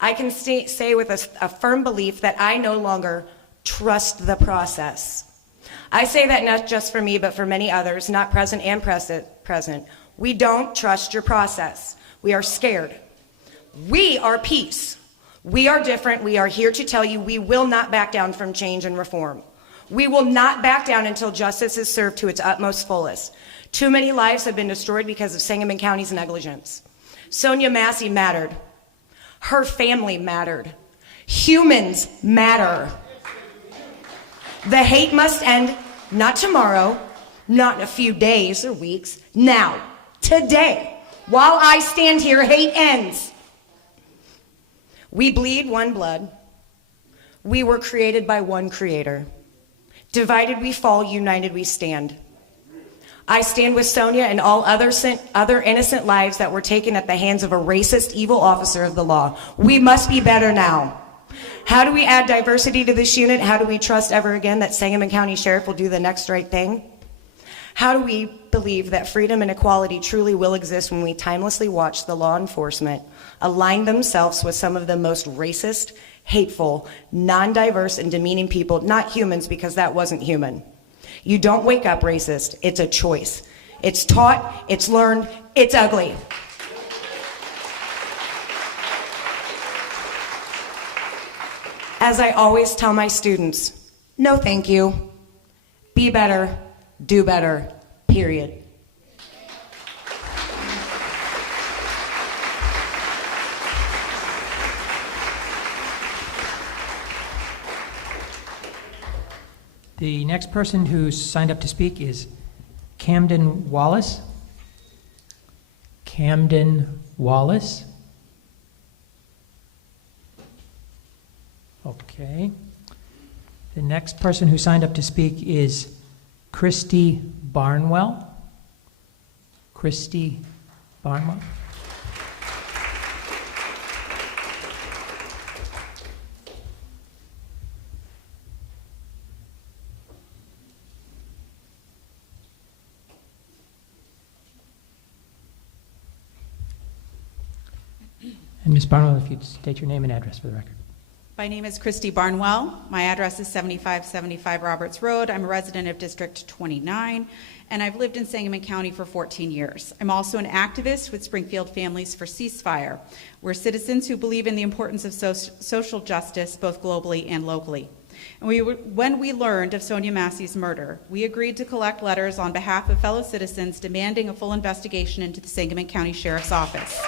I can say with a firm belief that I no longer trust the process. I say that not just for me, but for many others, not present and present. We don't trust your process. We are scared. We are peace. We are different. We are here to tell you we will not back down from change and reform. We will not back down until justice is served to its utmost fullest. Too many lives have been destroyed because of Sangamon County's negligence. Sonia Massey mattered. Her family mattered. Humans matter. The hate must end, not tomorrow, not in a few days or weeks, now, today. While I stand here, hate ends. We bleed one blood. We were created by one creator. Divided we fall, united we stand. I stand with Sonia and all other innocent lives that were taken at the hands of a racist, evil officer of the law. We must be better now. How do we add diversity to this unit? How do we trust ever again that Sangamon County Sheriff will do the next right thing? How do we believe that freedom and equality truly will exist when we timelessly watch the law enforcement align themselves with some of the most racist, hateful, non-diverse, and demeaning people, not humans, because that wasn't human. You don't wake up racist. It's a choice. It's taught, it's learned, it's ugly. As I always tell my students, no thank you. Be better, do better, period. The next person who's signed up to speak is Camden Wallace. Camden Wallace. Okay. The next person who signed up to speak is Christy Barnwell. Christy Barnwell. And Ms. Barnwell, if you'd state your name and address for the record. My name is Christy Barnwell. My address is 7575 Roberts Road. I'm a resident of District 29, and I've lived in Sangamon County for 14 years. I'm also an activist with Springfield Families for Ceasefire. We're citizens who believe in the importance of social justice, both globally and locally. And when we learned of Sonia Massie's murder, we agreed to collect letters on behalf of fellow citizens demanding a full investigation into the Sangamon County Sheriff's Office.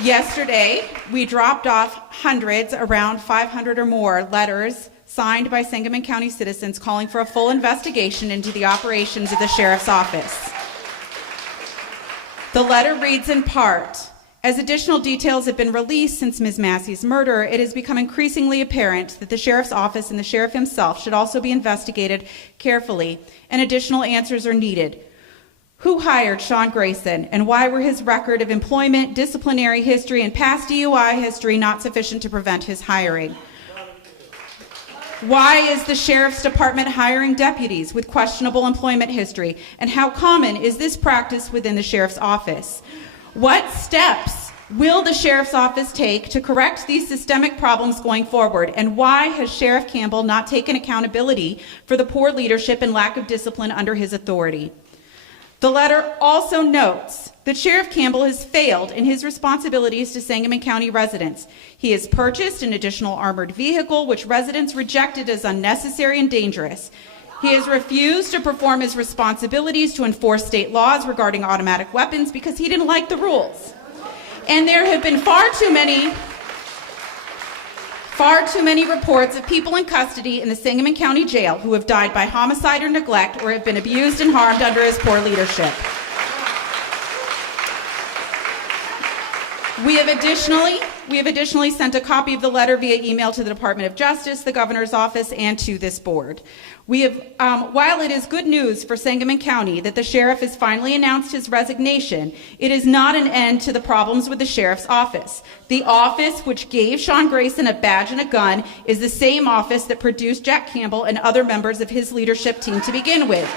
Yesterday, we dropped off hundreds, around 500 or more, letters signed by Sangamon County citizens calling for a full investigation into the operations of the Sheriff's Office. The letter reads in part, as additional details have been released since Ms. Massey's murder, it has become increasingly apparent that the Sheriff's Office and the Sheriff himself should also be investigated carefully, and additional answers are needed. Who hired Sean Grayson, and why were his record of employment, disciplinary history, and past DUI history not sufficient to prevent his hiring? Why is the Sheriff's Department hiring deputies with questionable employment history, and how common is this practice within the Sheriff's Office? What steps will the Sheriff's Office take to correct these systemic problems going forward, and why has Sheriff Campbell not taken accountability for the poor leadership and lack of discipline under his authority? The letter also notes that Sheriff Campbell has failed in his responsibilities to Sangamon County residents. He has purchased an additional armored vehicle, which residents rejected as unnecessary and dangerous. He has refused to perform his responsibilities to enforce state laws regarding automatic weapons because he didn't like the rules. And there have been far too many reports of people in custody in the Sangamon County Jail who have died by homicide or neglect or have been abused and harmed under his poor leadership. We have additionally sent a copy of the letter via email to the Department of Justice, the Governor's Office, and to this board. While it is good news for Sangamon County that the Sheriff has finally announced his resignation, it is not an end to the problems with the Sheriff's Office. The office which gave Sean Grayson a badge and a gun is the same office that produced Jack Campbell and other members of his leadership team to begin with.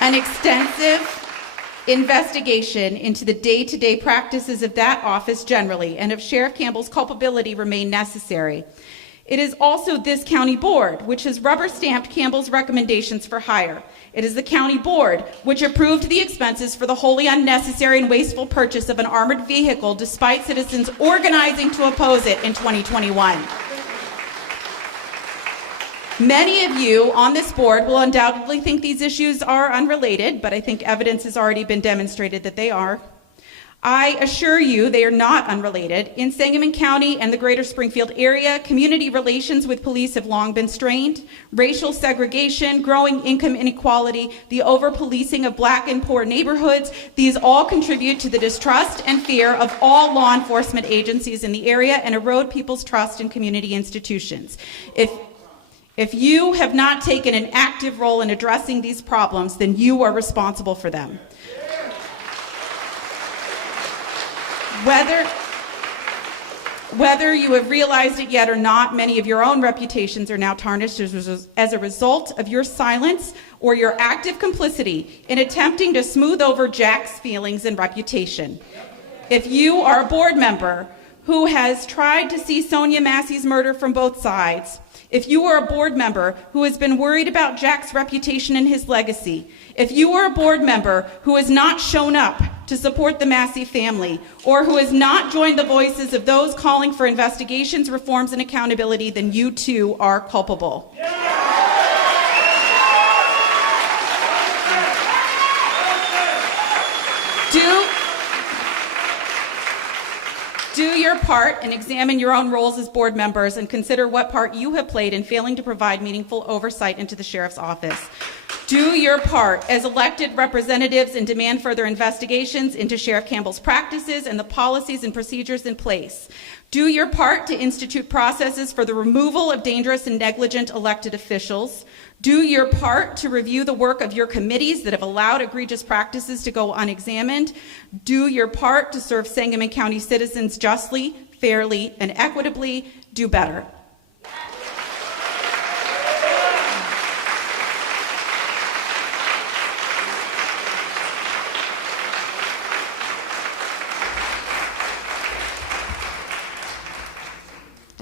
An extensive investigation into the day-to-day practices of that office generally and of Sheriff Campbell's culpability remain necessary. It is also this county board which has rubber-stamped Campbell's recommendations for hire. It is the county board which approved the expenses for the wholly unnecessary and wasteful purchase of an armored vehicle despite citizens organizing to oppose it in 2021. Many of you on this board will undoubtedly think these issues are unrelated, but I think evidence has already been demonstrated that they are. I assure you they are not unrelated. In Sangamon County and the greater Springfield area, community relations with police have long been strained. Racial segregation, growing income inequality, the over-policing of black and poor neighborhoods, these all contribute to the distrust and fear of all law enforcement agencies in the area and erode people's trust in community institutions. If you have not taken an active role in addressing these problems, then you are responsible for them. Whether you have realized it yet or not, many of your own reputations are now tarnished as a result of your silence or your active complicity in attempting to smooth over Jack's feelings and reputation. if you are a board member who has tried to see Sonia Massey's murder from both sides, if you are a board member who has been worried about Jack's reputation and his legacy, if you are a board member who has not shown up to support the Massey family, or who has not joined the voices of those calling for investigations, reforms, and accountability, then you too are culpable. Do your part and examine your own roles as board members and consider what part you have played in failing to provide meaningful oversight into the sheriff's office. Do your part as elected representatives and demand further investigations into Sheriff Campbell's practices and the policies and procedures in place. Do your part to institute processes for the removal of dangerous and negligent elected officials. Do your part to review the work of your committees that have allowed egregious practices to go unexamined. Do your part to serve Sangamon County citizens justly, fairly, and equitably. Do better.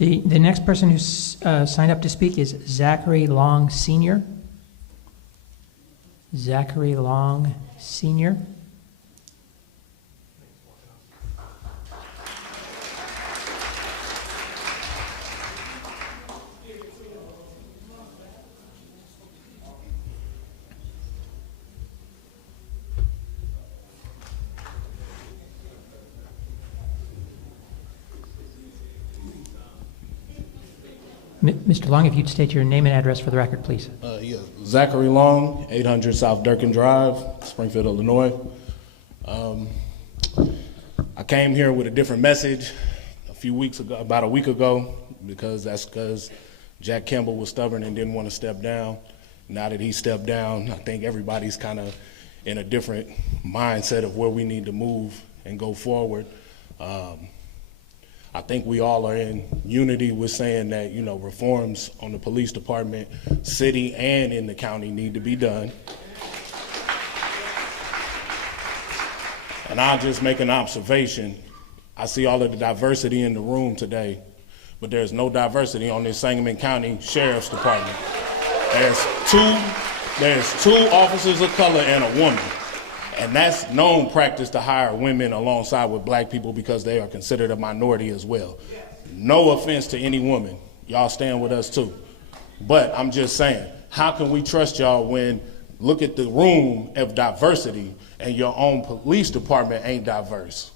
The next person who's signed up to speak is Zachary Long, Sr. Zachary Long, Sr. Mr. Long, if you'd state your name and address for the record, please. Zachary Long, 800 South Durkin Drive, Springfield, Illinois. I came here with a different message about a week ago, because Jack Campbell was stubborn and didn't want to step down. Now that he stepped down, I think everybody's kind of in a different mindset of where we need to move and go forward. I think we all are in unity with saying that, reforms on the police department, city, and in the county need to be done. And I'll just make an observation. I see all of the diversity in the room today, but there's no diversity on this Sangamon County Sheriff's Department. There's two officers of color and a woman. And that's known practice to hire women alongside with black people because they are considered a minority as well. No offense to any woman. Y'all stand with us too. But I'm just saying, how can we trust y'all when look at the room of diversity and your own police department ain't diverse?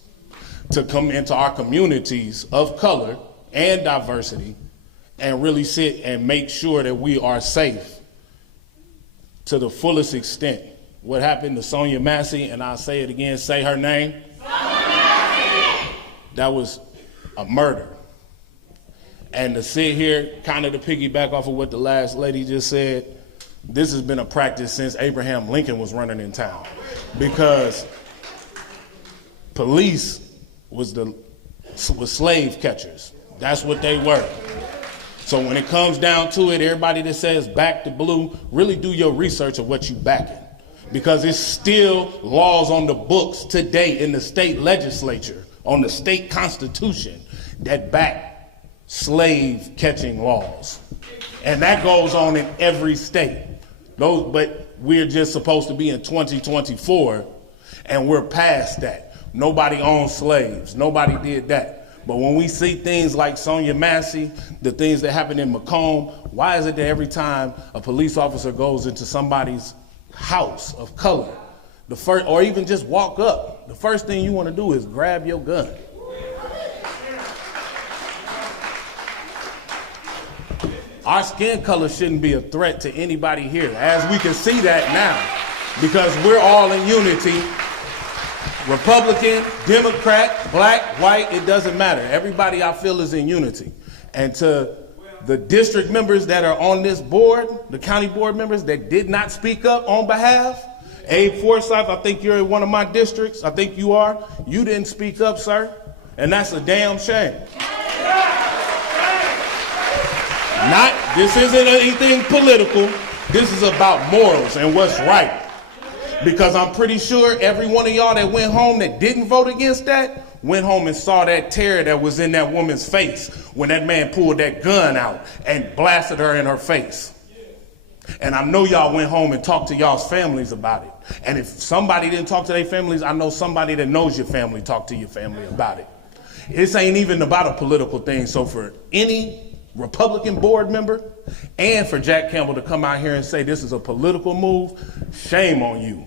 To come into our communities of color and diversity and really sit and make sure that we are safe to the fullest extent. What happened to Sonya Massey, and I'll say it again, say her name. Sonya Massey! That was a murder. And to sit here, kind of to piggyback off of what the last lady just said, this has been a practice since Abraham Lincoln was running in town. Because police was slave catchers. That's what they were. So when it comes down to it, everybody that says back to blue, really do your research of what you backing. Because it's still laws on the books today in the state legislature, on the state constitution, that back slave catching laws. And that goes on in every state. But we're just supposed to be in 2024, and we're past that. Nobody owned slaves. Nobody did that. But when we see things like Sonya Massey, the things that happen in Macomb, why is it that every time a police officer goes into somebody's house of color, or even just walk up, the first thing you want to do is grab your gun? Our skin color shouldn't be a threat to anybody here, as we can see that now, because we're all in unity. Republican, Democrat, black, white, it doesn't matter. Everybody I feel is in unity. And to the district members that are on this board, the county board members that did not speak up on behalf, Abe Forsyth, I think you're in one of my districts. I think you are. You didn't speak up, sir. And that's a damn shame. This isn't anything political. This is about morals and what's right. Because I'm pretty sure every one of y'all that went home that didn't vote against that went home and saw that terror that was in that woman's face when that man pulled that gun out and blasted her in her face. And I know y'all went home and talked to y'all's families about it. And if somebody didn't talk to their families, I know somebody that knows your family talked to your family about it. This ain't even about a political thing. So for any Republican board member and for Jack Campbell to come out here and say this is a political move, shame on you.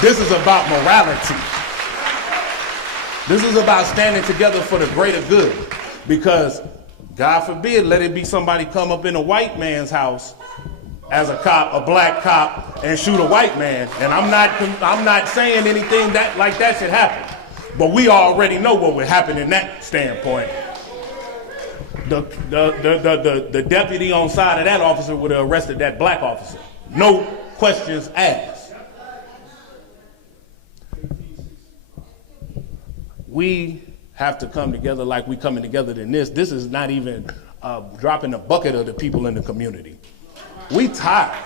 This is about morality. This is about standing together for the greater good. Because God forbid, let it be somebody come up in a white man's house as a cop, a black cop, and shoot a white man. And I'm not saying anything like that should happen. But we already know what would happen in that standpoint. The deputy on side of that officer would have arrested that black officer. No questions asked. We have to come together like we coming together in this. This is not even dropping a bucket of the people in the community. We tired.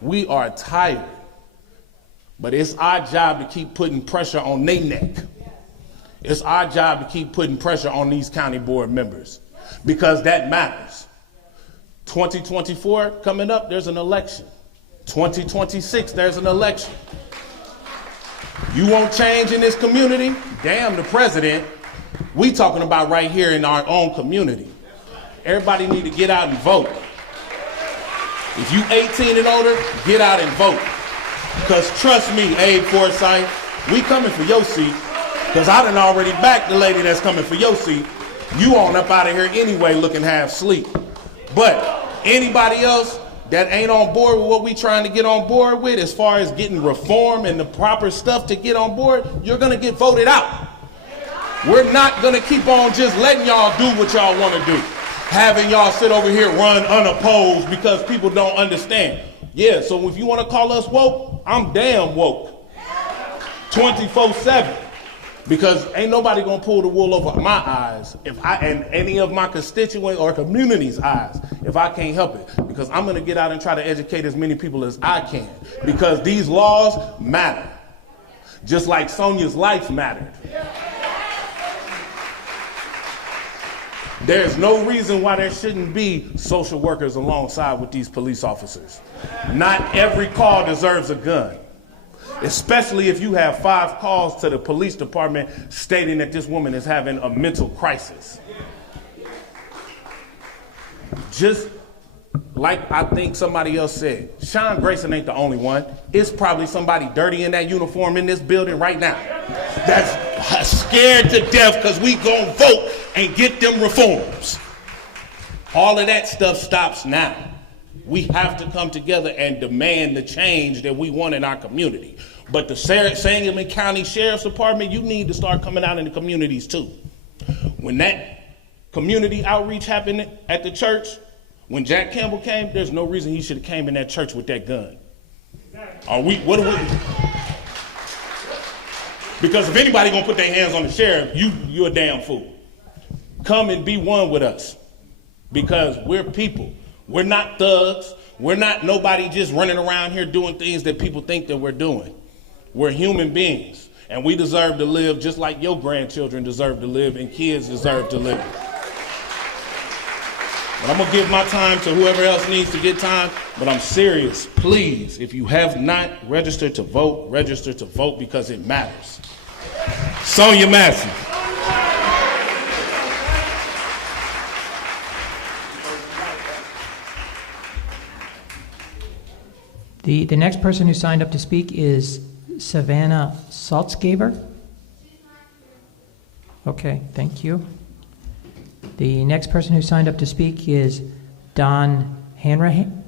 We are tired. But it's our job to keep putting pressure on their neck. It's our job to keep putting pressure on these county board members because that matters. 2024 coming up, there's an election. 2026, there's an election. You want change in this community? Damn the president. We talking about right here in our own community. Everybody need to get out and vote. If you 18 and older, get out and vote. Because trust me, Abe Forsyth, we coming for your seat. Because I done already backed the lady that's coming for your seat. You on up out of here anyway looking half asleep. But anybody else that ain't on board with what we trying to get on board with as far as getting reform and the proper stuff to get on board, you're going to get voted out. We're not going to keep on just letting y'all do what y'all want to do. Having y'all sit over here run unopposed because people don't understand. Yeah, so if you want to call us woke, I'm damn woke. 24/7. Because ain't nobody gonna pull the wool over my eyes and any of my constituents or community's eyes if I can't help it. Because I'm gonna get out and try to educate as many people as I can. Because these laws matter. Just like Sonia's life mattered. There's no reason why there shouldn't be social workers alongside with these police officers. Not every call deserves a gun. Especially if you have 5 calls to the police department stating that this woman is having a mental crisis. Just like I think somebody else said, Sean Grayson ain't the only one. It's probably somebody dirty in that uniform in this building right now that's scared to death because we gonna vote and get them reforms. All of that stuff stops now. We have to come together and demand the change that we want in our community. But the Sangamon County Sheriff's Department, you need to start coming out in the communities too. When that community outreach happened at the church, when Jack Campbell came, there's no reason he should have came in that church with that gun. Because if anybody gonna put their hands on the sheriff, you're a damn fool. Come and be one with us. Because we're people. We're not thugs. We're not nobody just running around here doing things that people think that we're doing. We're human beings, and we deserve to live just like your grandchildren deserve to live and kids deserve to live. But I'm going to give my time to whoever else needs to get time, but I'm serious. Please, if you have not registered to vote because it matters. Sonia Massey. The next person who signed up to speak is Savannah Saltzgaber. Okay, thank you. The next person who signed up to speak is Don Hanrahan.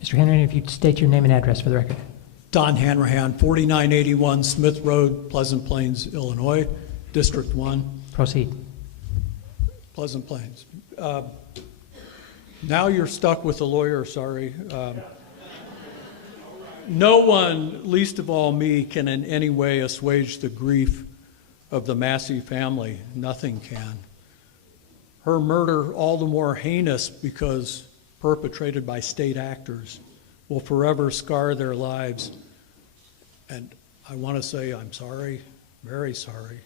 Mr. Hanrahan, if you'd state your name and address for the record. Don Hanrahan, 4981 Smith Road, Pleasant Plains, Illinois, District 1. Proceed. Pleasant Plains. Now you're stuck with a lawyer, sorry. No one, least of all me, can in any way assuage the grief of the Massey family. Nothing can. Her murder, all the more heinous because perpetrated by state actors, will forever scar their lives. And I want to say I'm sorry, very sorry,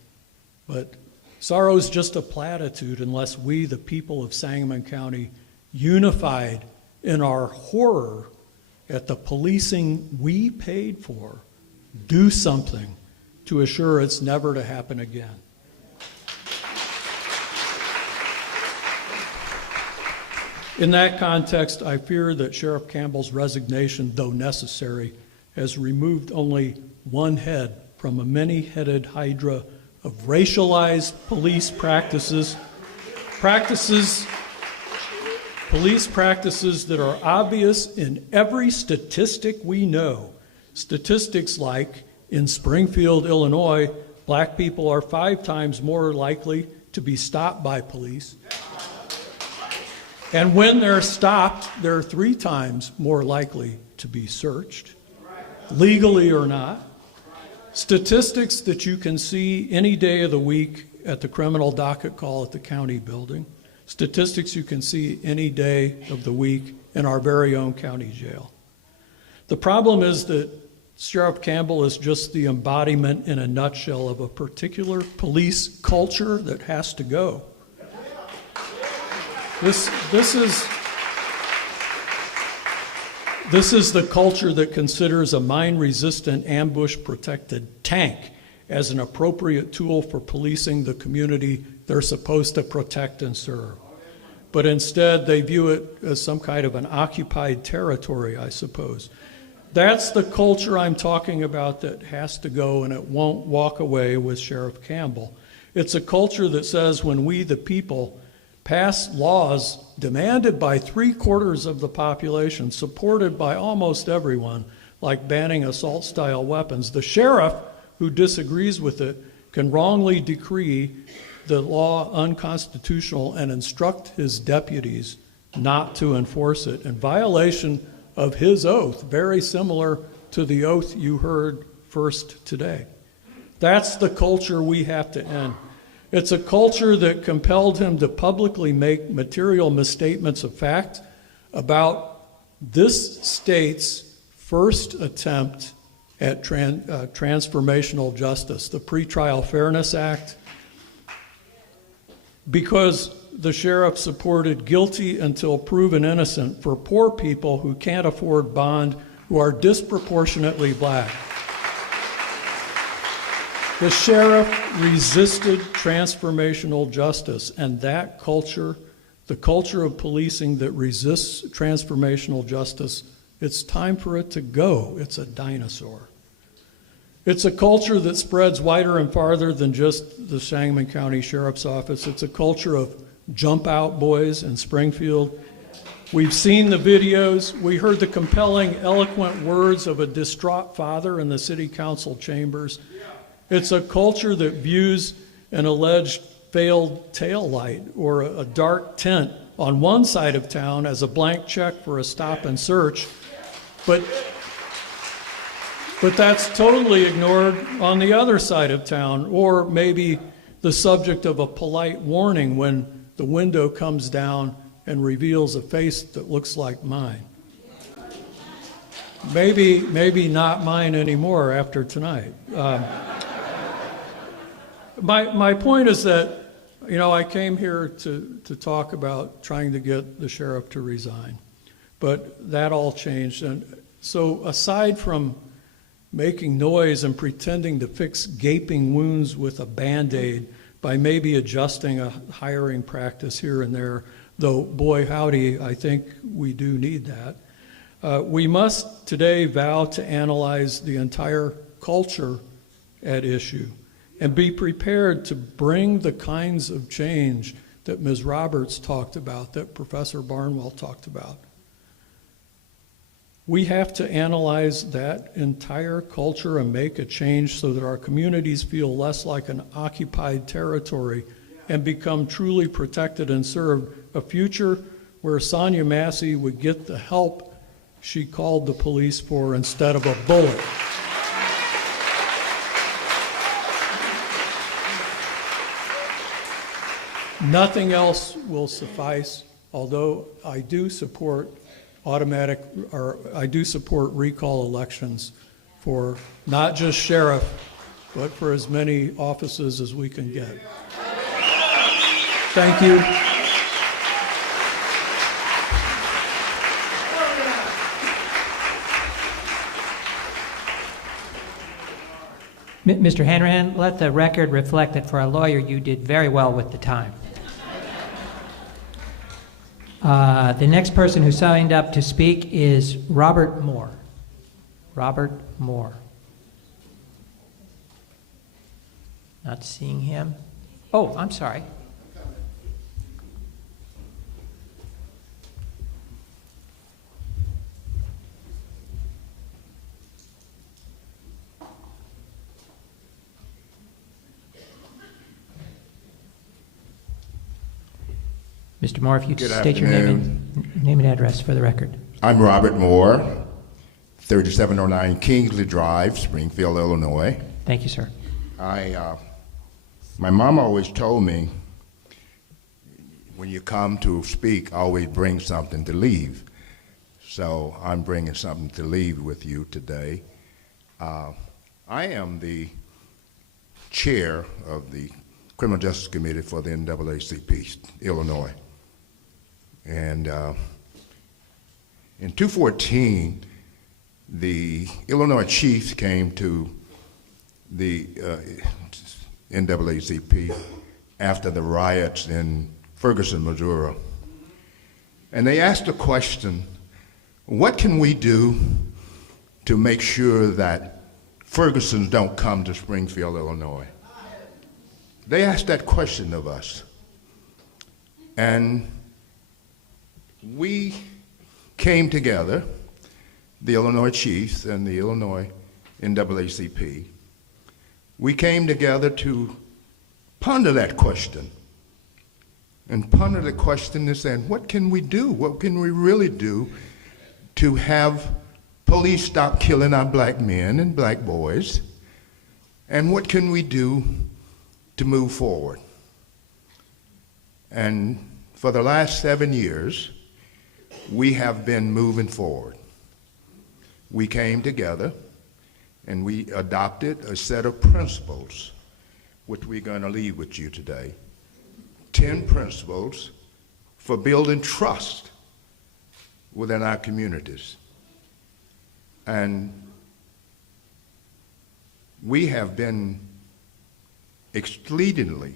but sorrow is just a platitude unless we, the people of Sangamon County, unified in our horror at the policing we paid for, do something to assure it's never to happen again. In that context, I fear that Sheriff Campbell's resignation, though necessary, has removed only one head from a many-headed hydra of racialized police practices that are obvious in every statistic we know. Statistics like, in Springfield, Illinois, black people are 5 times more likely to be stopped by police. And when they're stopped, they're 3 times more likely to be searched, legally or not. Statistics that you can see any day of the week at the criminal docket call at the county building. Statistics you can see any day of the week in our very own county jail. The problem is that Sheriff Campbell is just the embodiment in a nutshell of a particular police culture that has to go. This is the culture that considers a mine-resistant, ambush-protected tank as an appropriate tool for policing the community they're supposed to protect and serve. But instead, they view it as some kind of an occupied territory, I suppose. That's the culture I'm talking about that has to go, and it won't walk away with Sheriff Campbell. It's a culture that says when we, the people, pass laws demanded by 3/4 of the population, supported by almost everyone, like banning assault-style weapons, the sheriff who disagrees with it can wrongly decree the law unconstitutional and instruct his deputies not to enforce it in violation of his oath, very similar to the oath you heard first today. That's the culture we have to end. It's a culture that compelled him to publicly make material misstatements of fact about this state's first attempt at transformational justice, the Pretrial Fairness Act, because the sheriff supported guilty until proven innocent for poor people who can't afford bond, who are disproportionately black. The sheriff resisted transformational justice, and that culture, the culture of policing that resists transformational justice, it's time for it to go. It's a dinosaur. It's a culture that spreads wider and farther than just the Sangamon County Sheriff's Office. It's a culture of jump out boys in Springfield. We've seen the videos. We heard the compelling, eloquent words of a distraught father in the city council chambers. It's a culture that views an alleged failed taillight or a dark tent on one side of town as a blank check for a stop and search, but that's totally ignored on the other side of town, or maybe the subject of a polite warning when the window comes down and reveals a face that looks like mine. Maybe not mine anymore after tonight. My point is that, I came here to talk about trying to get the sheriff to resign, but that all changed. And so aside from making noise and pretending to fix gaping wounds with a Band-Aid by maybe adjusting a hiring practice here and there, though boy howdy, I think we do need that, we must today vow to analyze the entire culture at issue and be prepared to bring the kinds of change that Ms. Roberts talked about, that Professor Barnwell talked about. We have to analyze that entire culture and make a change so that our communities feel less like an occupied territory and become truly protected and served. A future where Sonia Massey would get the help she called the police for instead of a bullet. Nothing else will suffice, although I do support I do support recall elections for not just sheriff, but for as many offices as we can get. Thank you. Mr. Hanrahan, let the record reflect that for a lawyer, you did very well with the time. The next person who signed up to speak is Robert Moore. Robert Moore. Not seeing him. Oh, I'm sorry. Mr. Moore, if you'd state your name and address for the record. I'm Robert Moore, 3709 Kingsley Drive, Springfield, Illinois. Thank you, sir. My mom always told me, when you come to speak, always bring something to leave. So I'm bringing something to leave with you today. I am the chair of the Criminal Justice Committee for the NAACP, Illinois. And in 2014, the Illinois chiefs came to the NAACP after the riots in Ferguson, Missouri. And they asked the question, what can we do to make sure that Fergusons don't come to Springfield, Illinois? They asked that question of us. And we came together, the Illinois chiefs and the Illinois NAACP, we came together to ponder that question. And ponder the question and saying, what can we do? What can we really do to have police stop killing our black men and black boys? And what can we do to move forward? And for the last 7 years, we have been moving forward. We came together and we adopted a set of principles, which we're going to leave with you today. 10 principles for building trust within our communities. And we have been exceedingly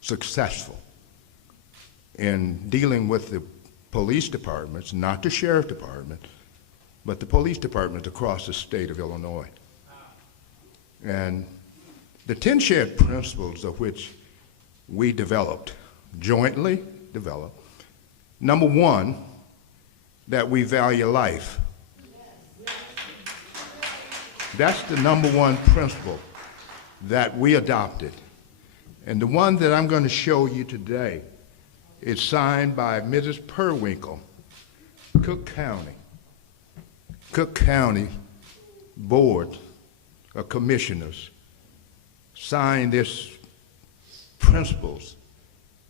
successful in dealing with the police departments, not the sheriff department, but the police departments across the state of Illinois. And the 10 shared principles of which we jointly developed, number one, that we value life. That's the number one principle that we adopted. And the one that I'm going to show you today is signed by Mrs. Perwinkle, Cook County. Cook County Board of Commissioners signed this principles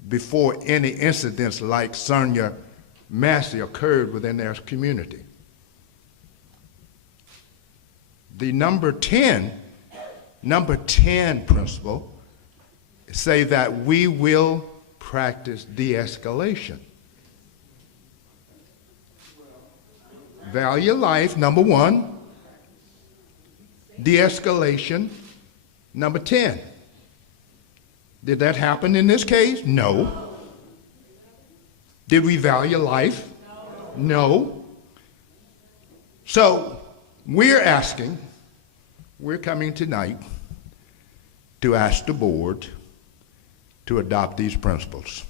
before any incidents like Sonya Massey occurred within their community. The number 10 principle say that we will practice de-escalation. Value life, number one. De-escalation, number 10. Did that happen in this case? No. Did we value life? No. So we're coming tonight to ask the board to adopt these principles.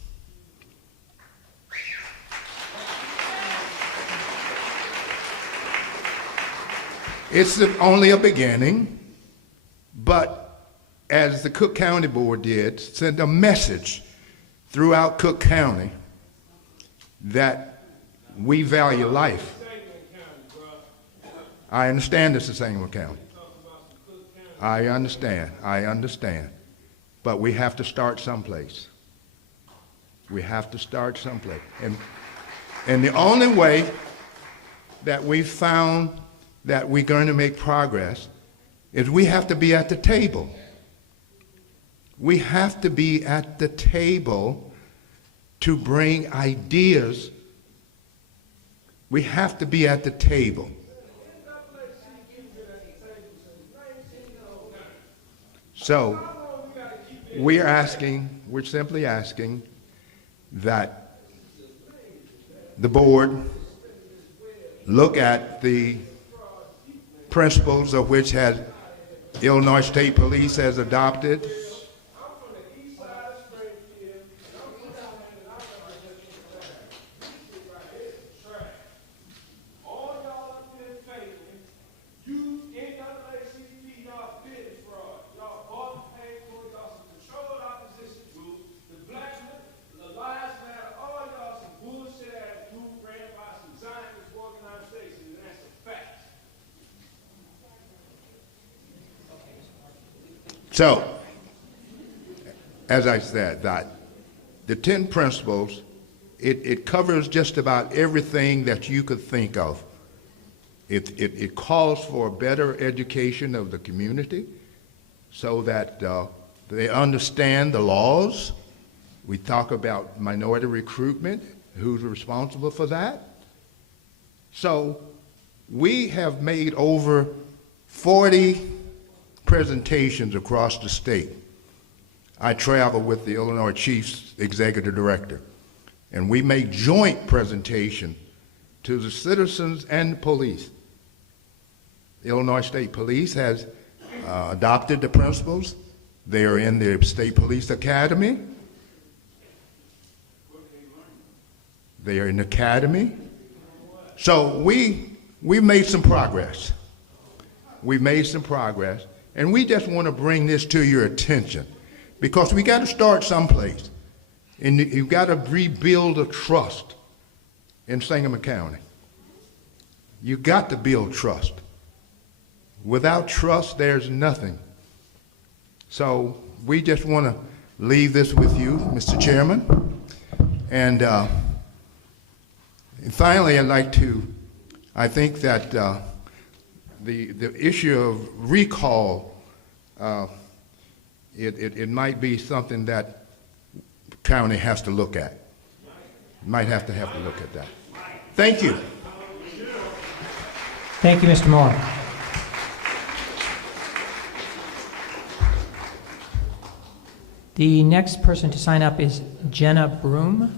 It's only a beginning, but as the Cook County Board did, send a message throughout Cook County that we value life. I understand this is Sangamon County. I understand. But we have to start someplace. We have to start someplace. And the only way that we found that we're going to make progress is we have to be at the table. We have to be at the table to bring ideas. We have to be at the table. So we're simply asking that the board look at the principles of which Illinois State Police has adopted. So, as I said, that the 10 principles, it covers just about everything that you could think of. It calls for a better education of the community so that they understand the laws. We talk about minority recruitment, who's responsible for that. So we have made over 40 presentations across the state. I travel with the Illinois Chief's Executive Director, and we make joint presentation to the citizens and the police. The Illinois State Police has adopted the principles. They are in the State Police Academy. They are in the academy. So we made some progress. We made some progress. And we just want to bring this to your attention because we got to start someplace. And you've got to rebuild a trust in Sangamon County. You've got to build trust. Without trust, there's nothing. So we just want to leave this with you, Mr. Chairman. And finally, I think that the issue of recall, it might be something that the county has to look at. Might have to look at that. Thank you. Thank you, Mr. Moore. The next person to sign up is Jenna Broom.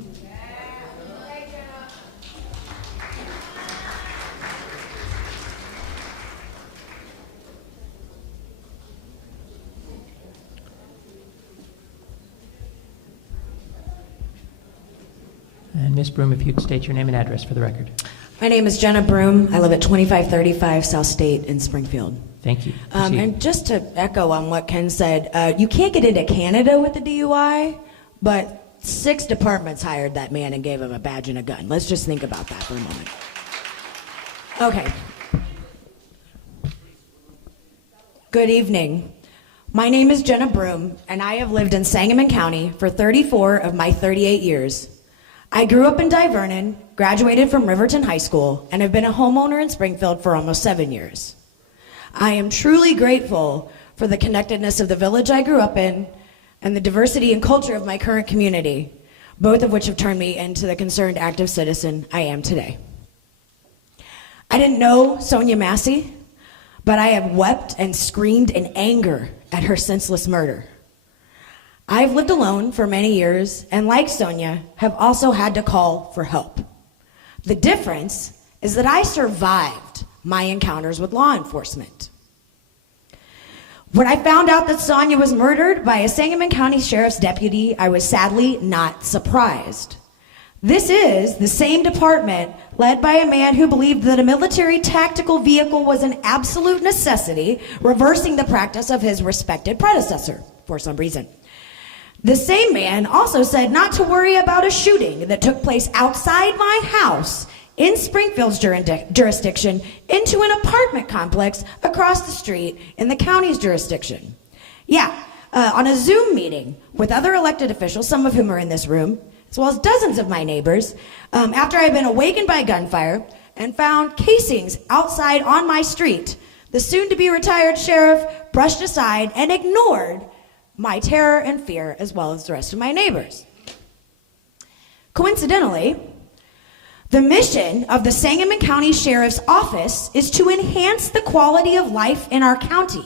And Ms. Broom, if you'd state your name and address for the record. My name is Jenna Broom. I live at 2535 South State in Springfield. Thank you. And just to echo on what Ken said, you can't get into Canada with the DUI, but 6 departments hired that man and gave him a badge and a gun. Let's just think about that for a moment. Okay. Good evening. My name is Jenna Broom, and I have lived in Sangamon County for 34 of my 38 years. I grew up in Vernon, graduated from Riverton High School, and have been a homeowner in Springfield for almost 7 years. I am truly grateful for the connectedness of the village I grew up in and the diversity and culture of my current community, both of which have turned me into the concerned active citizen I am today. I didn't know Sonya Massey, but I have wept and screamed in anger at her senseless murder. I've lived alone for many years, and like Sonia, have also had to call for help. The difference is that I survived my encounters with law enforcement. When I found out that Sonia was murdered by a Sangamon County Sheriff's deputy, I was sadly not surprised. This is the same department led by a man who believed that a military tactical vehicle was an absolute necessity, reversing the practice of his respected predecessor for some reason. The same man also said not to worry about a shooting that took place outside my house in Springfield's jurisdiction into an apartment complex across the street in the county's jurisdiction. Yeah, on a Zoom meeting with other elected officials, some of whom are in this room, as well as dozens of my neighbors, after I had been awakened by gunfire and found casings outside on my street, the soon-to-be retired sheriff brushed aside and ignored my terror and fear, as well as the rest of my neighbors. Coincidentally, the mission of the Sangamon County Sheriff's Office is to enhance the quality of life in our county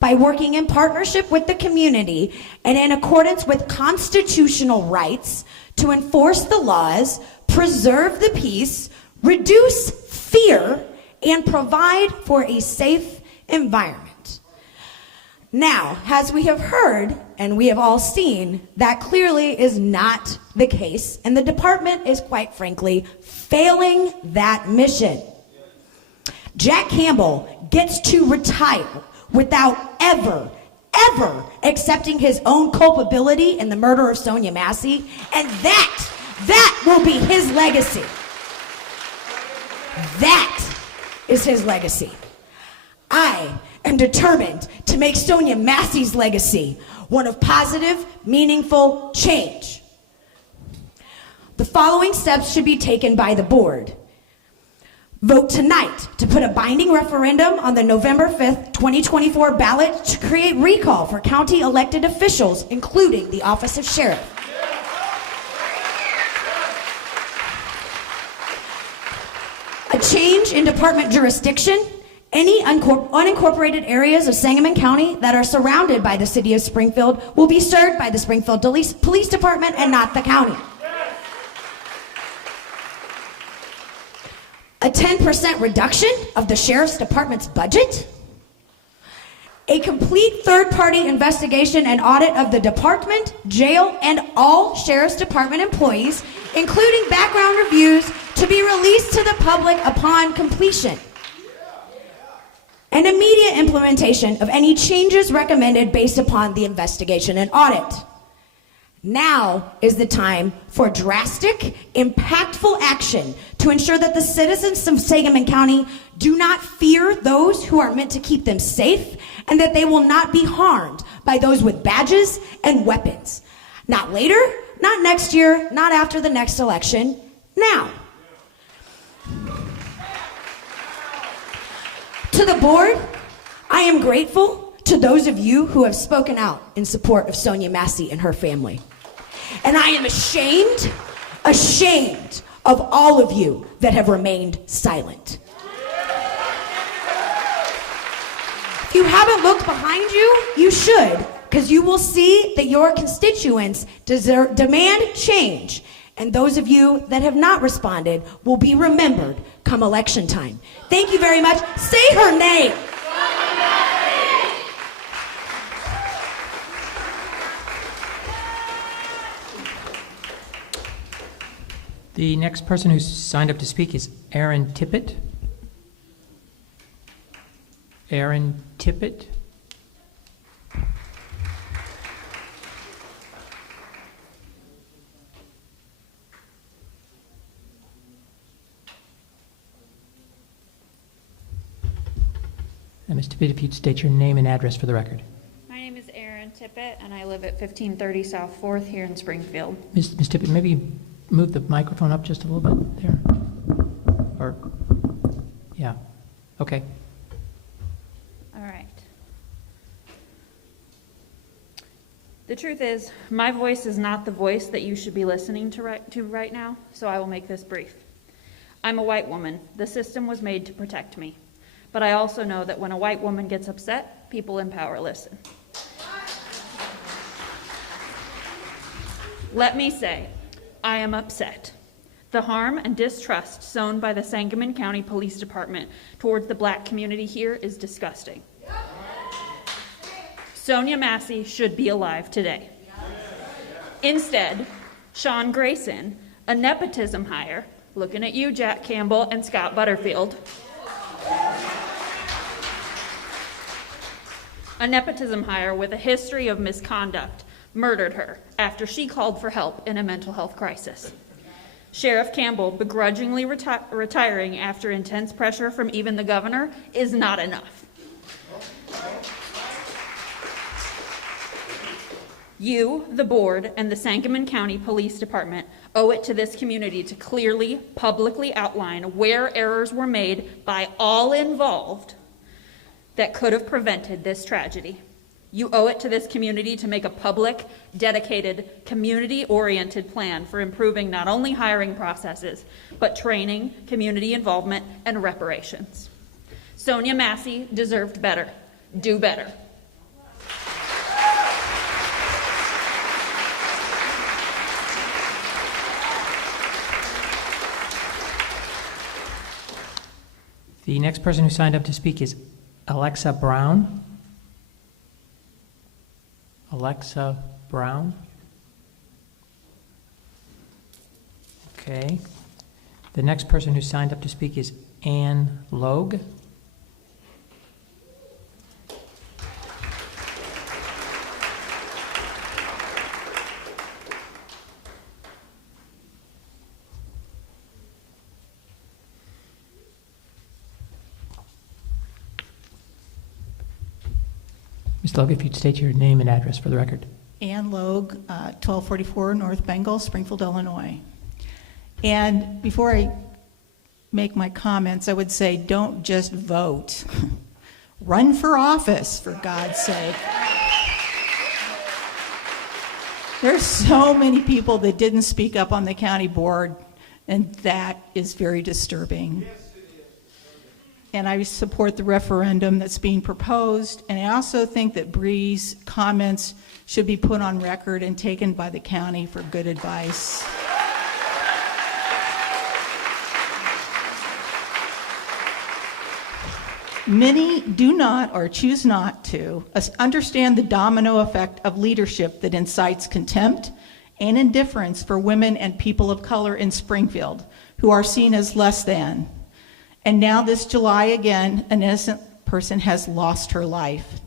by working in partnership with the community and in accordance with constitutional rights to enforce the laws, preserve the peace, reduce fear, and provide for a safe environment. Now, as we have heard and we have all seen, that clearly is not the case, and the department is quite frankly failing that mission. Jack Campbell gets to retire without ever accepting his own culpability in the murder of Sonia Massey, and that will be his legacy. That is his legacy. I am determined to make Sonia Massey's legacy one of positive, meaningful change. The following steps should be taken by the board. Vote tonight to put a binding referendum on the November 5th, 2024 ballot to create recall for county elected officials, including the office of sheriff. A change in department jurisdiction. Any unincorporated areas of Sangamon County that are surrounded by the city of Springfield will be served by the Springfield Police Department and not the county. A 10% reduction of the Sheriff's Department's budget. A complete third-party investigation and audit of the department, jail, and all Sheriff's Department employees, including background reviews, to be released to the public upon completion. And immediate implementation of any changes recommended based upon the investigation and audit. Now is the time for drastic, impactful action to ensure that the citizens of Sangamon County do not fear those who are meant to keep them safe, and that they will not be harmed by those with badges and weapons. Not later, not next year, not after the next election, now. To the board, I am grateful to those of you who have spoken out in support of Sonia Massey and her family. And I am ashamed of all of you that have remained silent. If you haven't looked behind you, you should, because you will see that your constituents demand change. And those of you that have not responded will be remembered come election time. Thank you very much. Say her name. The next person who's signed up to speak is Aaron Tippett. Aaron Tippett. And Ms. Tippett, if you'd state your name and address for the record. My name is Aaron Tippett, and I live at 1530 South 4th here in Springfield. Ms. Tippett, maybe move the microphone up just a little bit there. Or, yeah, okay. All right. The truth is, my voice is not the voice that you should be listening to right now, so I will make this brief. I'm a white woman. The system was made to protect me. But I also know that when a white woman gets upset, people in power listen. Let me say, I am upset. The harm and distrust sown by the Sangamon County Police Department towards the black community here is disgusting. Sonia Massey should be alive today. Instead, Sean Grayson, a nepotism hire, looking at you, Jack Campbell and Scott Butterfield, a nepotism hire with a history of misconduct, murdered her after she called for help in a mental health crisis. Sheriff Campbell begrudgingly retiring after intense pressure from even the governor is not enough. You, the board, and the Sangamon County Police Department owe it to this community to clearly, publicly outline where errors were made by all involved that could have prevented this tragedy. You owe it to this community to make a public, dedicated, community-oriented plan for improving not only hiring processes, but training, community involvement, and reparations. Sonia Massey deserved better. Do better. The next person who signed up to speak is Alexa Brown. Alexa Brown. Okay. The next person who signed up to speak is Ann Logue. Ms. Logue, if you'd state your name and address for the record. Ann Logue, 1244 North Bengal, Springfield, Illinois. And before I make my comments, I would say don't just vote. Run for office, for God's sake. There's so many people that didn't speak up on the county board, and that is very disturbing. And I support the referendum that's being proposed. And I also think that Bree's comments should be put on record and taken by the county for good advice. Many do not or choose not to understand the domino effect of leadership that incites contempt and indifference for women and people of color in Springfield who are seen as less than. And now this July again, an innocent person has lost her life.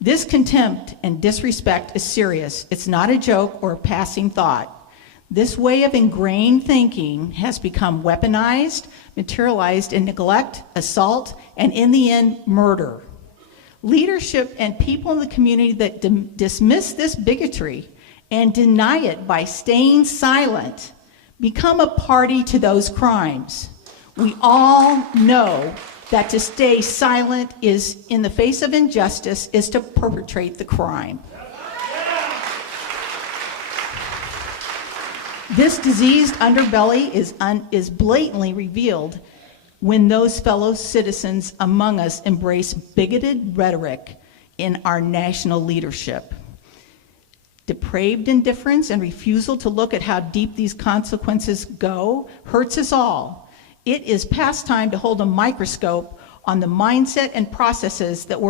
This contempt and disrespect is serious. It's not a joke or a passing thought. This way of ingrained thinking has become weaponized, materialized in neglect, assault, and in the end, murder. Leadership and people in the community that dismiss this bigotry and deny it by staying silent become a party to those crimes. We all know that to stay silent is, in the face of injustice, is to perpetrate the crime. This diseased underbelly is blatantly revealed when those fellow citizens among us embrace bigoted rhetoric in our national leadership. Depraved indifference and refusal to look at how deep these consequences go hurts us all. It is past time to hold a microscope on the mindset and processes that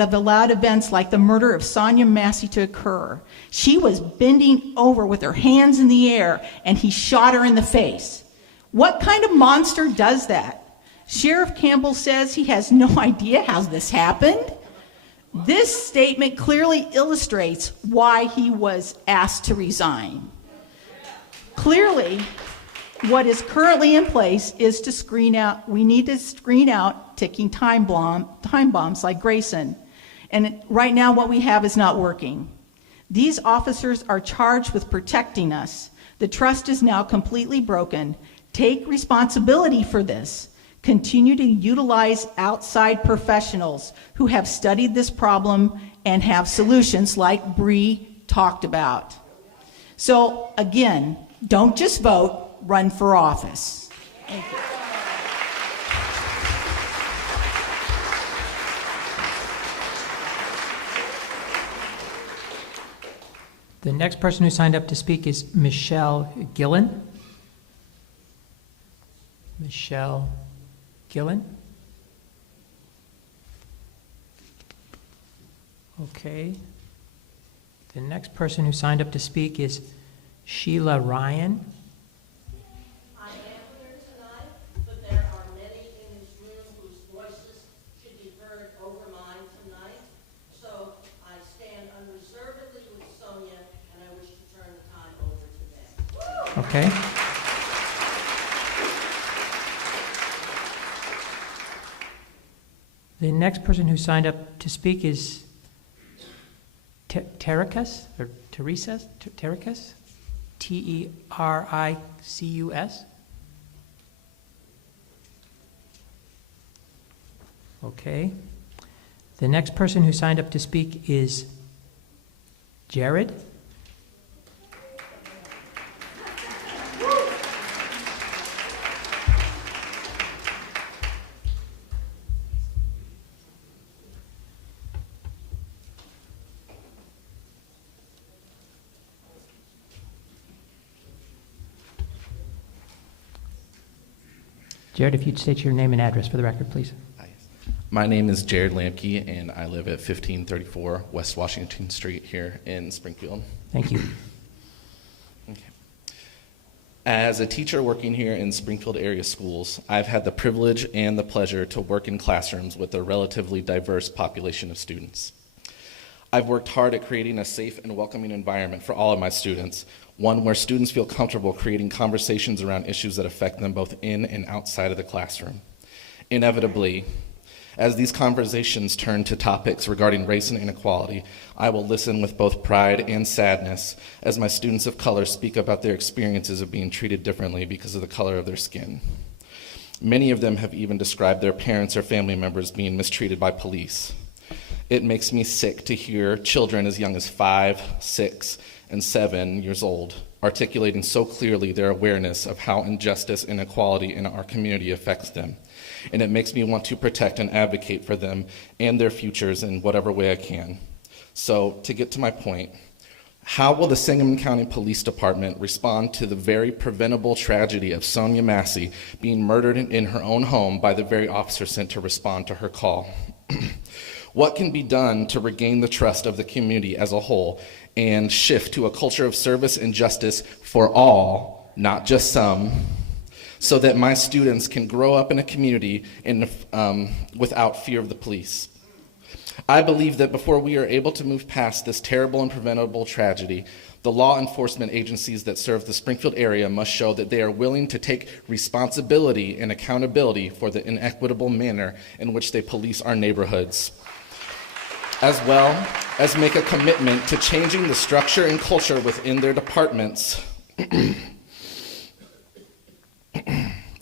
have allowed events like the murder of Sonya Massey to occur. She was bending over with her hands in the air, and he shot her in the face. What kind of monster does that? Sheriff Campbell says he has no idea how this happened. This statement clearly illustrates why he was asked to resign. Clearly, what is currently in place is to screen out, we need to screen out ticking time bombs like Grayson. And right now what we have is not working. These officers are charged with protecting us. The trust is now completely broken. Take responsibility for this. Continue to utilize outside professionals who have studied this problem and have solutions like Bree talked about. So again, don't just vote, run for office. Thank you. The next person who signed up to speak is Michelle Gillen. Michelle Gillen. Okay. The next person who signed up to speak is Sheila Ryan. I am here tonight, but there are many in this room whose voices should be heard over mine tonight. So I stand unreservedly with Sonia, and I wish to turn the time over to them. Okay. The next person who signed up to speak is Tericus, or Teresas? Tericus? Tericus? Okay. The next person who signed up to speak is Jared. Jared, if you'd state your name and address for the record, please. My name is Jared Lamke, and I live at 1534 West Washington Street here in Springfield. Thank you. Okay. As a teacher working here in Springfield area schools, I've had the privilege and the pleasure to work in classrooms with a relatively diverse population of students. I've worked hard at creating a safe and welcoming environment for all of my students, one where students feel comfortable creating conversations around issues that affect them both in and outside of the classroom. Inevitably, as these conversations turn to topics regarding race and inequality, I will listen with both pride and sadness as my students of color speak about their experiences of being treated differently because of the color of their skin. Many of them have even described their parents or family members being mistreated by police. It makes me sick to hear children as young as 5, 6, and 7 years old articulating so clearly their awareness of how injustice and inequality in our community affects them. And it makes me want to protect and advocate for them and their futures in whatever way I can. So, to get to my point, how will the Sangamon County Police Department respond to the very preventable tragedy of Sonia Massey being murdered in her own home by the very officer sent to respond to her call? What can be done to regain the trust of the community as a whole and shift to a culture of service and justice for all, not just some, so that my students can grow up in a community without fear of the police? I believe that before we are able to move past this terrible and preventable tragedy, the law enforcement agencies that serve the Springfield area must show that they are willing to take responsibility and accountability for the inequitable manner in which they police our neighborhoods, as well as make a commitment to changing the structure and culture within their departments.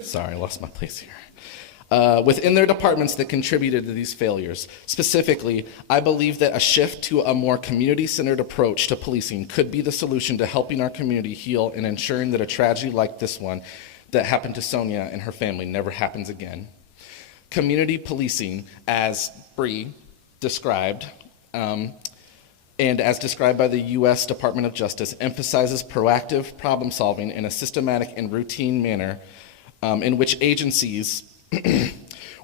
Sorry, I lost my place here. Within their departments that contributed to these failures. Specifically, I believe that a shift to a more community-centered approach to policing could be the solution to helping our community heal and ensuring that a tragedy like this one that happened to Sonia and her family never happens again. Community policing, as Bree described, and as described by the U.S. Department of Justice, emphasizes proactive problem solving in a systematic and routine manner in which agencies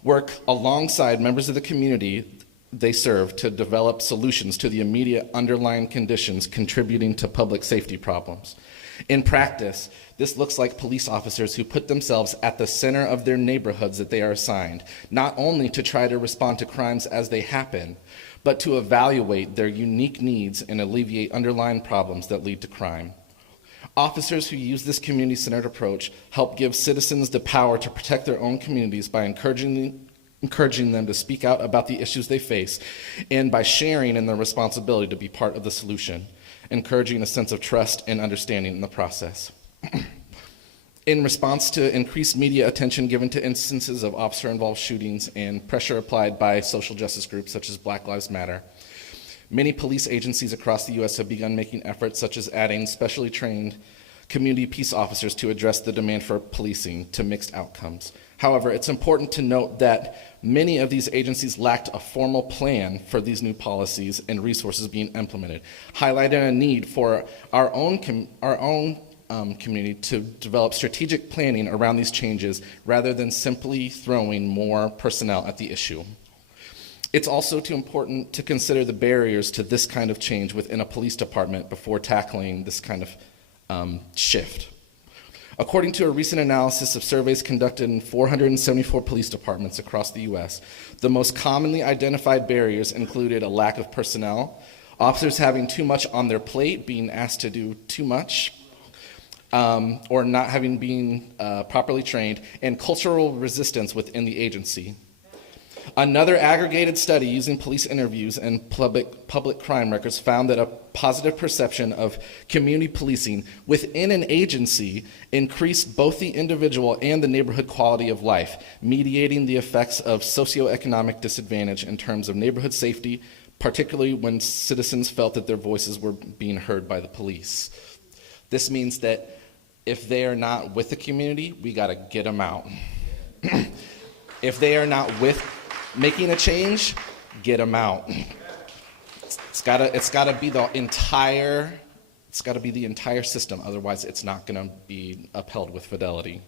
work alongside members of the community they serve to develop solutions to the immediate underlying conditions contributing to public safety problems. In practice, this looks like police officers who put themselves at the center of their neighborhoods that they are assigned, not only to try to respond to crimes as they happen, but to evaluate their unique needs and alleviate underlying problems that lead to crime. Officers who use this community-centered approach help give citizens the power to protect their own communities by encouraging them to speak out about the issues they face, and by sharing in their responsibility to be part of the solution, encouraging a sense of trust and understanding in the process. In response to increased media attention given to instances of officer-involved shootings and pressure applied by social justice groups such as Black Lives Matter, many police agencies across the U.S. have begun making efforts such as adding specially trained community peace officers to address the demand for policing to mixed outcomes. However, it's important to note that many of these agencies lacked a formal plan for these new policies and resources being implemented, highlighting a need for our own community to develop strategic planning around these changes rather than simply throwing more personnel at the issue. It's also too important to consider the barriers to this kind of change within a police department before tackling this kind of shift. According to a recent analysis of surveys conducted in 474 police departments across the U.S., the most commonly identified barriers included a lack of personnel, officers having too much on their plate, being asked to do too much, or not having been properly trained, and cultural resistance within the agency. Another aggregated study using police interviews and public crime records found that a positive perception of community policing within an agency increased both the individual and the neighborhood quality of life, mediating the effects of socioeconomic disadvantage in terms of neighborhood safety, particularly when citizens felt that their voices were being heard by the police. This means that if they are not with the community, we got to get them out. If they are not with making a change, get them out. It's gotta be the entire system. Otherwise, it's not going to be upheld with fidelity.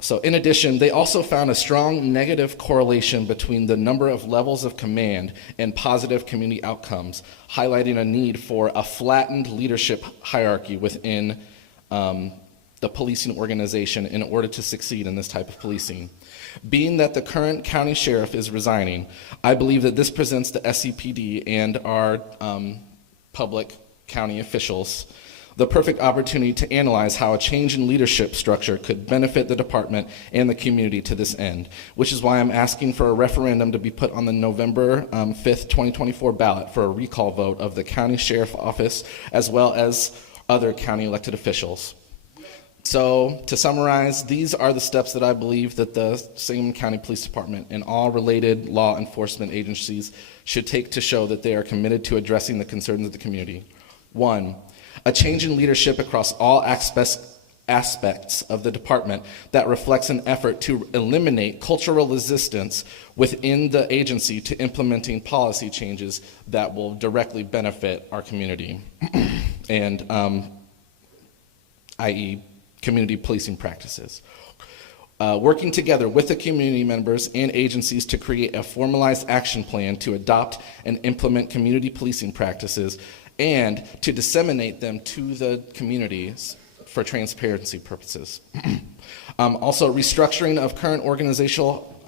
So in addition, they also found a strong negative correlation between the number of levels of command and positive community outcomes, highlighting a need for a flattened leadership hierarchy within the policing organization in order to succeed in this type of policing. Being that the current county sheriff is resigning, I believe that this presents the SCPD and our public county officials the perfect opportunity to analyze how a change in leadership structure could benefit the department and the community to this end, which is why I'm asking for a referendum to be put on the November 5th, 2024 ballot for a recall vote of the county sheriff office as well as other county elected officials. So to summarize, these are the steps that I believe that the Sangamon County Police Department and all related law enforcement agencies should take to show that they are committed to addressing the concerns of the community. 1, a change in leadership across all aspects of the department that reflects an effort to eliminate cultural resistance within the agency to implementing policy changes that will directly benefit our community, and i.e. community policing practices. Working together with the community members and agencies to create a formalized action plan to adopt and implement community policing practices and to disseminate them to the communities for transparency purposes. Also, restructuring of current organizational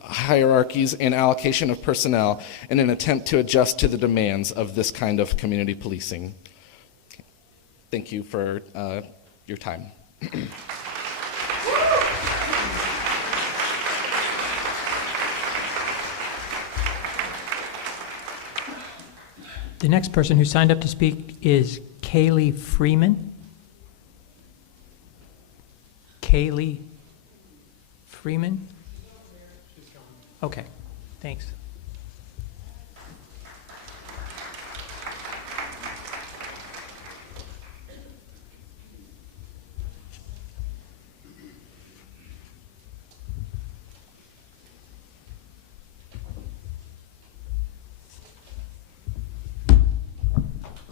hierarchies and allocation of personnel in an attempt to adjust to the demands of this kind of community policing. Thank you for your time. The next person who signed up to speak is Kaylee Freeman. Kaylee Freeman? Okay, thanks.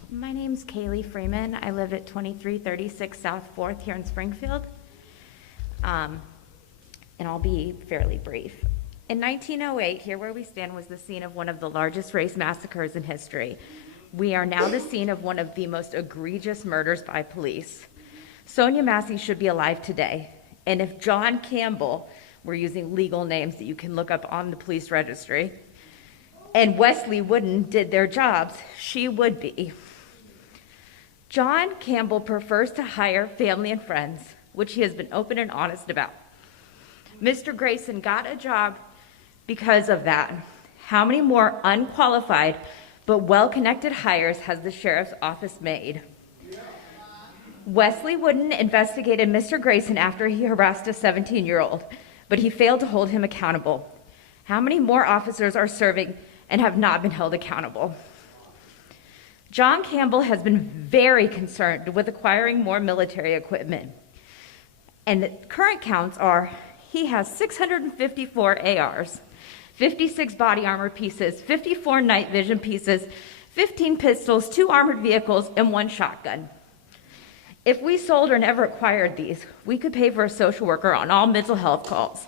My name's Kaylee Freeman. I live at 2336 South 4th here in Springfield. And I'll be fairly brief. In 1908, here where we stand was the scene of one of the largest race massacres in history. We are now the scene of one of the most egregious murders by police. Sonia Massey should be alive today. And if John Campbell, we're using legal names that you can look up on the police registry, and Wesley Wooden did their jobs, she would be. John Campbell prefers to hire family and friends, which he has been open and honest about. Mr. Grayson got a job because of that. How many more unqualified but well-connected hires has the sheriff's office made? Wesley Wooden investigated Mr. Grayson after he harassed a 17-year-old, but he failed to hold him accountable. How many more officers are serving and have not been held accountable? John Campbell has been very concerned with acquiring more military equipment. And the current counts are he has 654 ARs, 56 body armor pieces, 54 night vision pieces, 15 pistols, 2 armored vehicles, and 1 shotgun. If we sold or never acquired these, we could pay for a social worker on all mental health calls.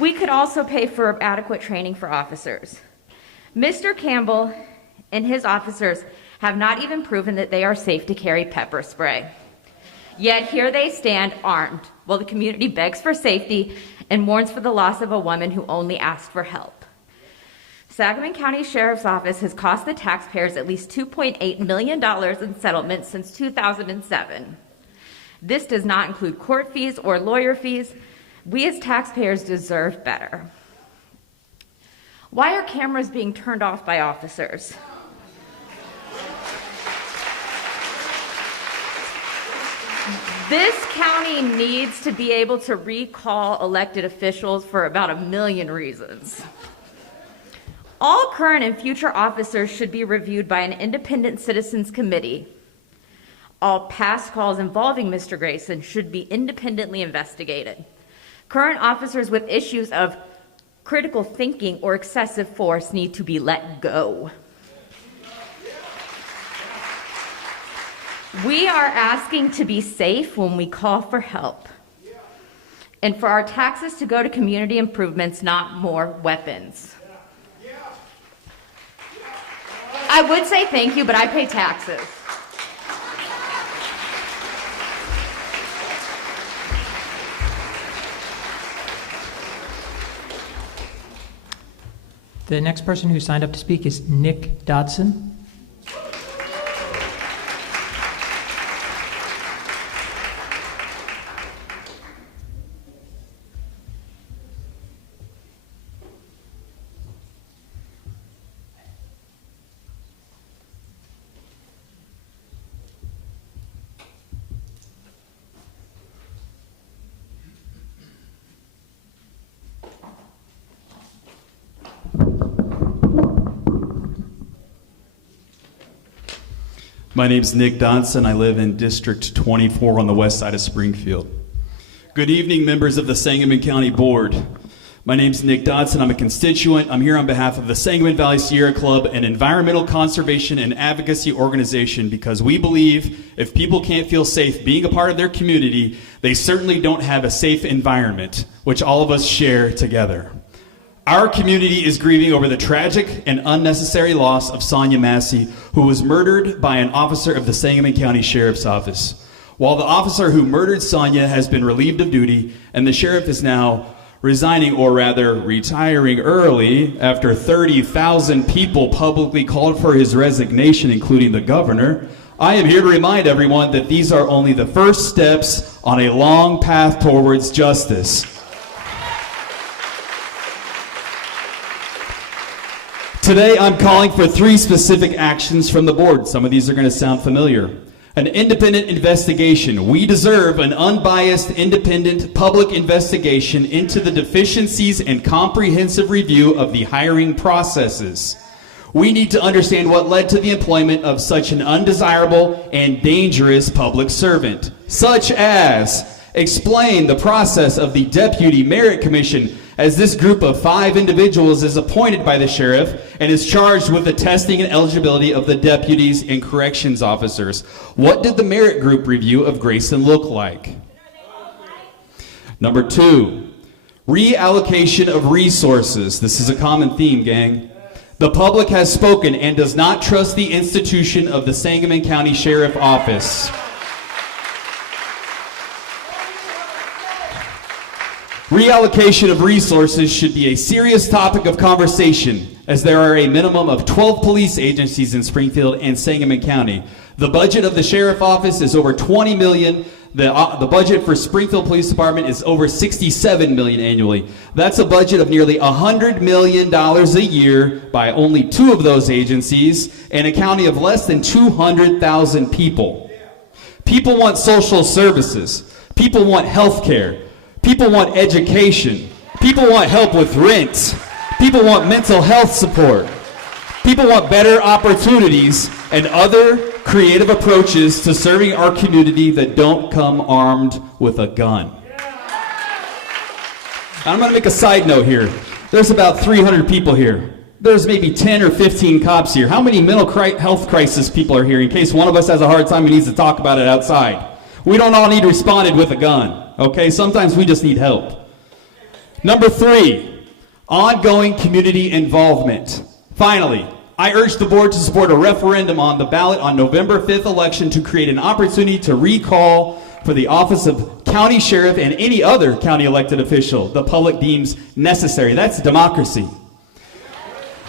We could also pay for adequate training for officers. Mr. Campbell and his officers have not even proven that they are safe to carry pepper spray. Yet here they stand armed while the community begs for safety and mourns for the loss of a woman who only asked for help. Sangamon County Sheriff's Office has cost the taxpayers at least $2.8 million in settlements since 2007. This does not include court fees or lawyer fees. We as taxpayers deserve better. Why are cameras being turned off by officers? This county needs to be able to recall elected officials for about 1 million reasons. All current and future officers should be reviewed by an independent citizens committee. All past calls involving Mr. Grayson should be independently investigated. Current officers with issues of critical thinking or excessive force need to be let go. We are asking to be safe when we call for help, and for our taxes to go to community improvements, not more weapons. I would say thank you, but I pay taxes. The next person who signed up to speak is Nick Dodson. My name's Nick Dodson. I live in District 24 on the west side of Springfield. Good evening, members of the Sangamon County Board. My name's Nick Dodson. I'm a constituent. I'm here on behalf of the Sangamon Valley Sierra Club, an environmental conservation and advocacy organization, because we believe if people can't feel safe being a part of their community, they certainly don't have a safe environment, which all of us share together. Our community is grieving over the tragic and unnecessary loss of Sonya Massey, who was murdered by an officer of the Sangamon County Sheriff's Office. While the officer who murdered Sonya has been relieved of duty, and the sheriff is now resigning, or rather retiring early, after 30,000 people publicly called for his resignation, including the governor, I am here to remind everyone that these are only the first steps on a long path towards justice. Today, I'm calling for 3 specific actions from the board. Some of these are going to sound familiar. An independent investigation. We deserve an unbiased, independent, public investigation into the deficiencies and comprehensive review of the hiring processes. We need to understand what led to the employment of such an undesirable and dangerous public servant, such as explain the process of the Deputy Merit Commission, as this group of 5 individuals is appointed by the sheriff and is charged with the testing and eligibility of the deputies and corrections officers. What did the merit group review of Grayson look like? Number 2, reallocation of resources. This is a common theme, gang. The public has spoken and does not trust the institution of the Sangamon County Sheriff Office. Reallocation of resources should be a serious topic of conversation, as there are a minimum of 12 police agencies in Springfield and Sangamon County. The budget of the Sheriff Office is over $20 million. The budget for Springfield Police Department is over $67 million annually. That's a budget of nearly $100 million a year by only 2 of those agencies in a county of less than 200,000 people. People want social services. People want health care. People want education. People want help with rent. People want mental health support. People want better opportunities and other creative approaches to serving our community that don't come armed with a gun. I'm going to make a side note here. There's about 300 people here. There's maybe 10 or 15 cops here. How many mental health crisis people are here in case one of us has a hard time and needs to talk about it outside? We don't all need responded with a gun, okay? Sometimes we just need help. Number 3, ongoing community involvement. Finally, I urge the board to support a referendum on the ballot on November 5th election to create an opportunity to recall for the office of county sheriff and any other county elected official the public deems necessary. That's democracy.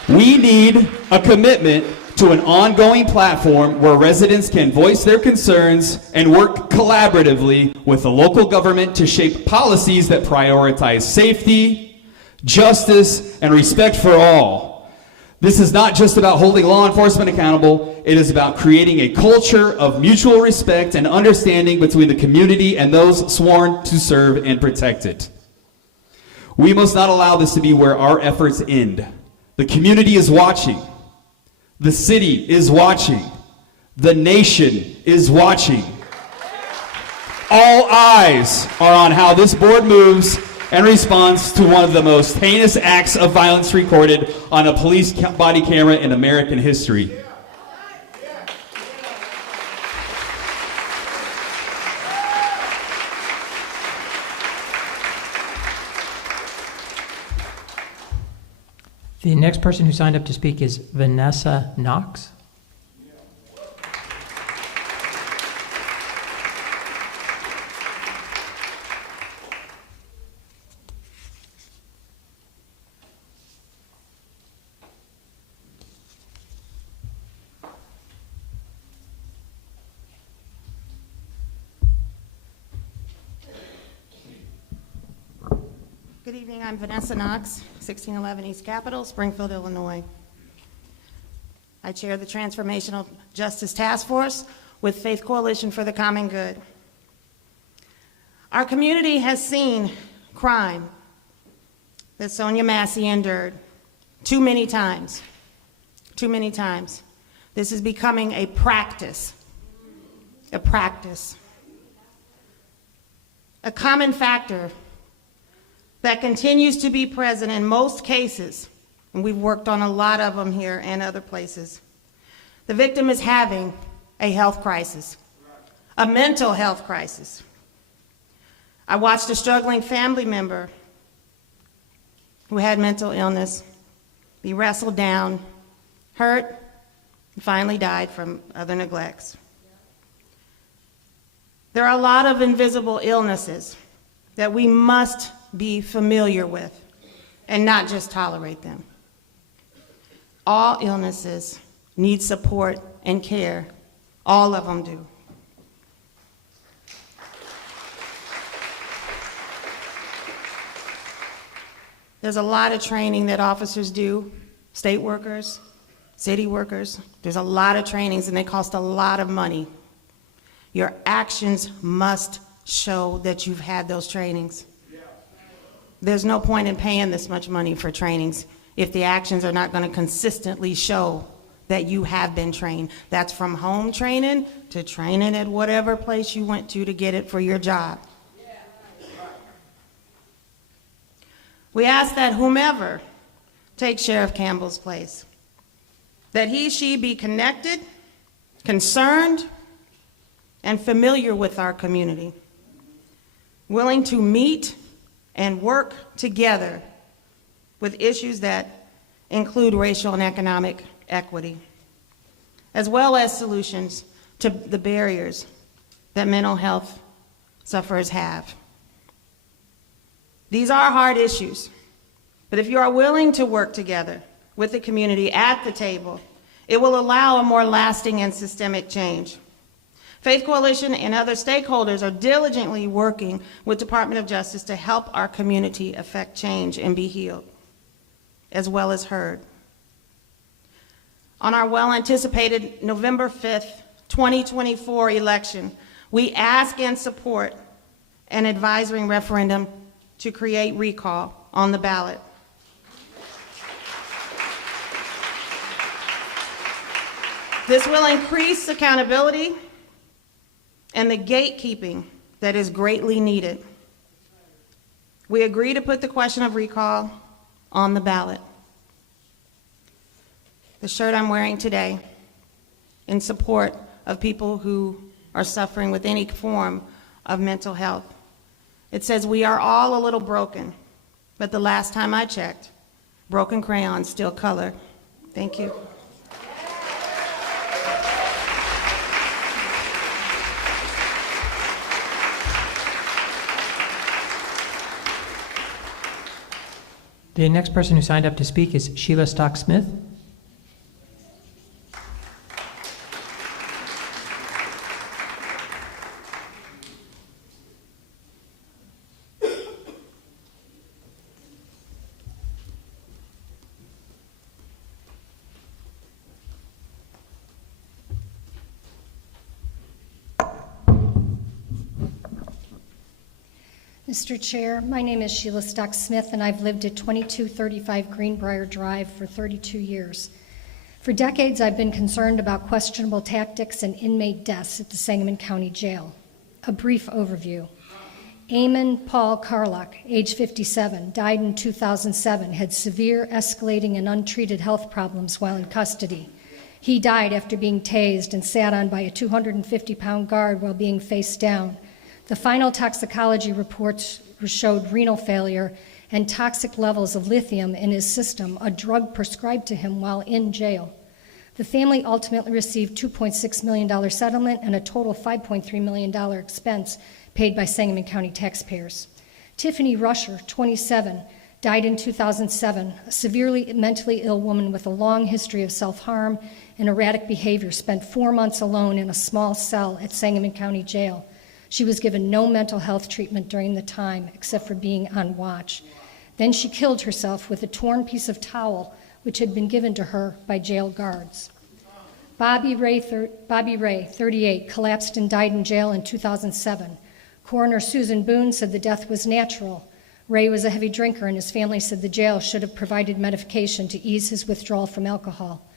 We need a commitment to an ongoing platform where residents can voice their concerns and work collaboratively with the local government to shape policies that prioritize safety, justice, and respect for all. This is not just about holding law enforcement accountable, it is about creating a culture of mutual respect and understanding between the community and those sworn to serve and protect it. We must not allow this to be where our efforts end. The community is watching. The city is watching. The nation is watching. All eyes are on how this board moves and responds to one of the most heinous acts of violence recorded on a police body camera in American history. The next person who signed up to speak is Vanessa Knox. Good evening, I'm Vanessa Knox, 1611 East Capitol, Springfield, Illinois. I chair the Transformational Justice Task Force with Faith Coalition for the Common Good. Our community has seen crime that Sonia Massey endured too many times. Too many times. This is becoming a practice. A practice. A common factor that continues to be present in most cases, and we've worked on a lot of them here and other places. The victim is having a health crisis, a mental health crisis. I watched a struggling family member who had mental illness be wrestled down, hurt, and finally died from other neglects. There are a lot of invisible illnesses that we must be familiar with and not just tolerate them. All illnesses need support and care. All of them do. There's a lot of training that officers do, state workers, city workers. There's a lot of trainings and they cost a lot of money. Your actions must show that you've had those trainings. There's no point in paying this much money for trainings if the actions are not going to consistently show that you have been trained. That's from home training to training at whatever place you went to get it for your job. We ask that whomever takes Sheriff Campbell's place, that he, she be connected, concerned, and familiar with our community, willing to meet and work together with issues that include racial and economic equity, as well as solutions to the barriers that mental health sufferers have. These are hard issues, but if you are willing to work together with the community at the table, it will allow a more lasting and systemic change. Faith Coalition and other stakeholders are diligently working with Department of Justice to help our community affect change and be healed, as well as heard. On our well-anticipated November 5th, 2024 election, we ask and support an advisory referendum to create recall on the ballot. This will increase accountability and the gatekeeping that is greatly needed. We agree to put the question of recall on the ballot. The shirt I'm wearing today, in support of people who are suffering with any form of mental health. It says, "We are all a little broken, but the last time I checked, broken crayons still color." Thank you. The next person who signed up to speak is Sheila Stock-Smith. Mr. Chair, my name is Sheila Stock-Smith, and I've lived at 2235 Greenbrier Drive for 32 years. For decades, I've been concerned about questionable tactics and inmate deaths at the Sangamon County Jail. A brief overview. Eamon Paul Carlock, age 57, died in 2007, had severe, escalating, and untreated health problems while in custody. He died after being tased and sat on by a 250-pound guard while being face down. The final toxicology reports showed renal failure and toxic levels of lithium in his system, a drug prescribed to him while in jail. The family ultimately received $2.6 million settlement and a total $5.3 million expense paid by Sangamon County taxpayers. Tiffany Rusher, 27, died in 2007, a severely mentally ill woman with a long history of self-harm and erratic behavior, spent 4 months alone in a small cell at Sangamon County Jail. She was given no mental health treatment during the time, except for being on watch. Then she killed herself with a torn piece of towel, which had been given to her by jail guards. Bobby Ray, 38, collapsed and died in jail in 2007. Coroner Susan Boone said the death was natural. Ray was a heavy drinker, and his family said the jail should have provided medication to ease his withdrawal from alcohol.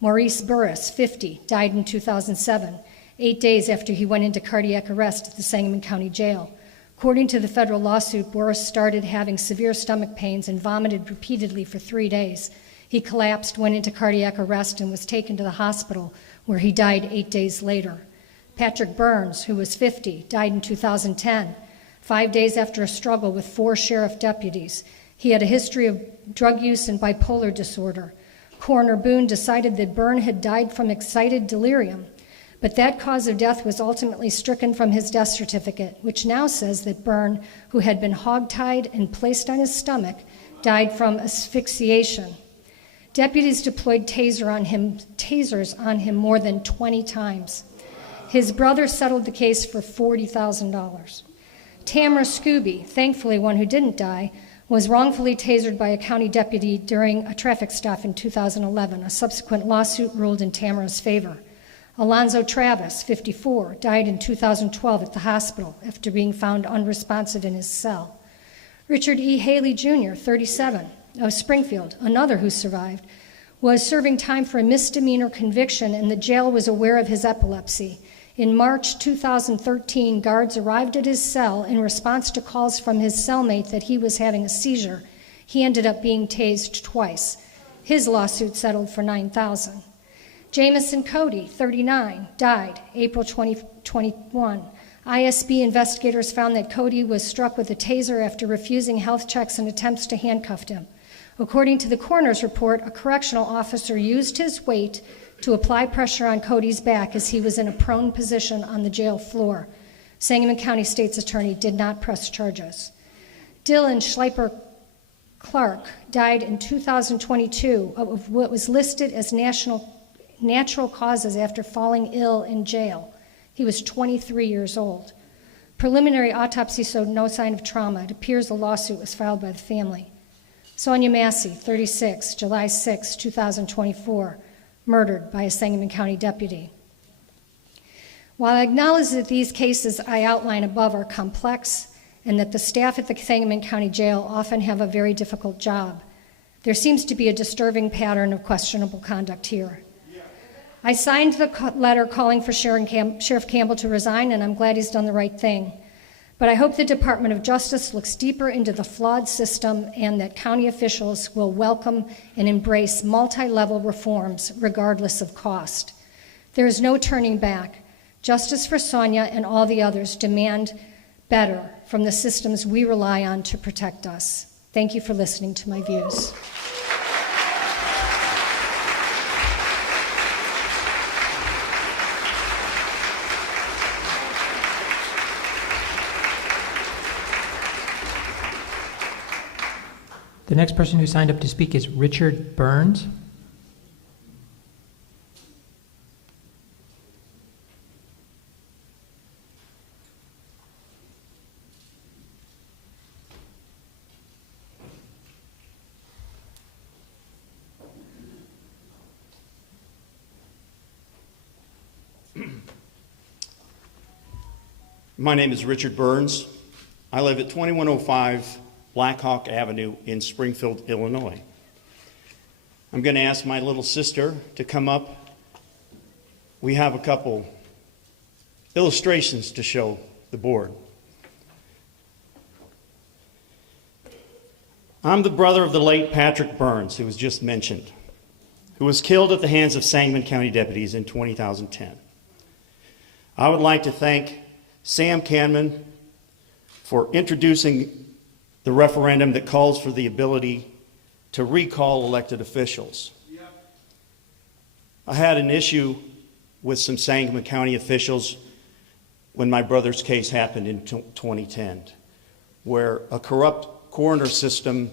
Maurice Burris, 50, died in 2007. 8 days after he went into cardiac arrest at the Sangamon County Jail. According to the federal lawsuit, Boris started having severe stomach pains and vomited repeatedly for 3 days. He collapsed, went into cardiac arrest, and was taken to the hospital, where he died 8 days later. Patrick Burns, who was 50, died in 2010, 5 days after a struggle with 4 sheriff deputies. He had a history of drug use and bipolar disorder. Coroner Boone decided that Byrne had died from excited delirium, but that cause of death was ultimately stricken from his death certificate, which now says that Byrne, who had been hogtied and placed on his stomach, died from asphyxiation. Deputies deployed tasers on him more than 20 times. His brother settled the case for $40,000. Tamara Scooby, thankfully one who didn't die, was wrongfully tasered by a county deputy during a traffic stop in 2011. A subsequent lawsuit ruled in Tamara's favor. Alonzo Travis, 54, died in 2012 at the hospital after being found unresponsive in his cell. Richard E. Haley Jr., 37, of Springfield, another who survived, was serving time for a misdemeanor conviction, and the jail was aware of his epilepsy. In March 2013, guards arrived at his cell in response to calls from his cellmate that he was having a seizure. He ended up being tased twice. His lawsuit settled for $9,000. Jamison Cody, 39, died April 2021. ISB investigators found that Cody was struck with a taser after refusing health checks and attempts to handcuff him. According to the coroner's report, a correctional officer used his weight to apply pressure on Cody's back as he was in a prone position on the jail floor. Sangamon County State's attorney did not press charges. Dylan Schleiper Clark died in 2022 of what was listed as natural causes after falling ill in jail. He was 23 years old. Preliminary autopsy showed no sign of trauma. It appears the lawsuit was filed by the family. Sonia Massey, 36, July 6, 2024, murdered by a Sangamon County deputy. While I acknowledge that these cases I outline above are complex and that the staff at the Sangamon County Jail often have a very difficult job, there seems to be a disturbing pattern of questionable conduct here. I signed the letter calling for Sheriff Campbell to resign, and I'm glad he's done the right thing. But I hope the Department of Justice looks deeper into the flawed system and that county officials will welcome and embrace multi-level reforms regardless of cost. There is no turning back. Justice for Sonia and all the others demand better from the systems we rely on to protect us. Thank you for listening to my views. The next person who signed up to speak is Richard Burns. My name is Richard Burns. I live at 2105 Blackhawk Avenue in Springfield, Illinois. I'm going to ask my little sister to come up. We have a couple illustrations to show the board. I'm the brother of the late Patrick Burns, who was just mentioned, who was killed at the hands of Sangamon County deputies in 2010. I would like to thank Sam Canman for introducing the referendum that calls for the ability to recall elected officials. I had an issue with some Sangamon County officials when my brother's case happened in 2010, where a corrupt coroner system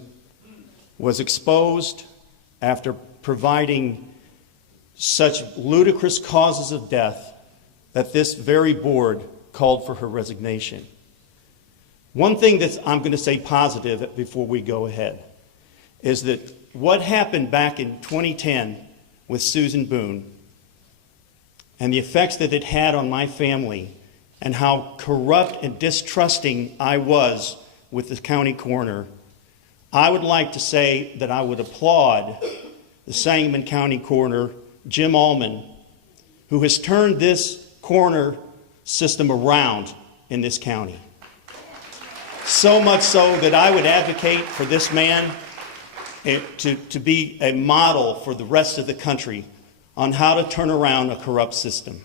was exposed after providing such ludicrous causes of death that this very board called for her resignation. One thing that I'm going to say positive before we go ahead is that what happened back in 2010 with Susan Boone and the effects that it had on my family and how corrupt and distrusting I was with the county coroner, I would like to say that I would applaud the Sangamon County coroner, Jim Allman, who has turned this coroner system around in this county. So much so that I would advocate for this man to be a model for the rest of the country on how to turn around a corrupt system.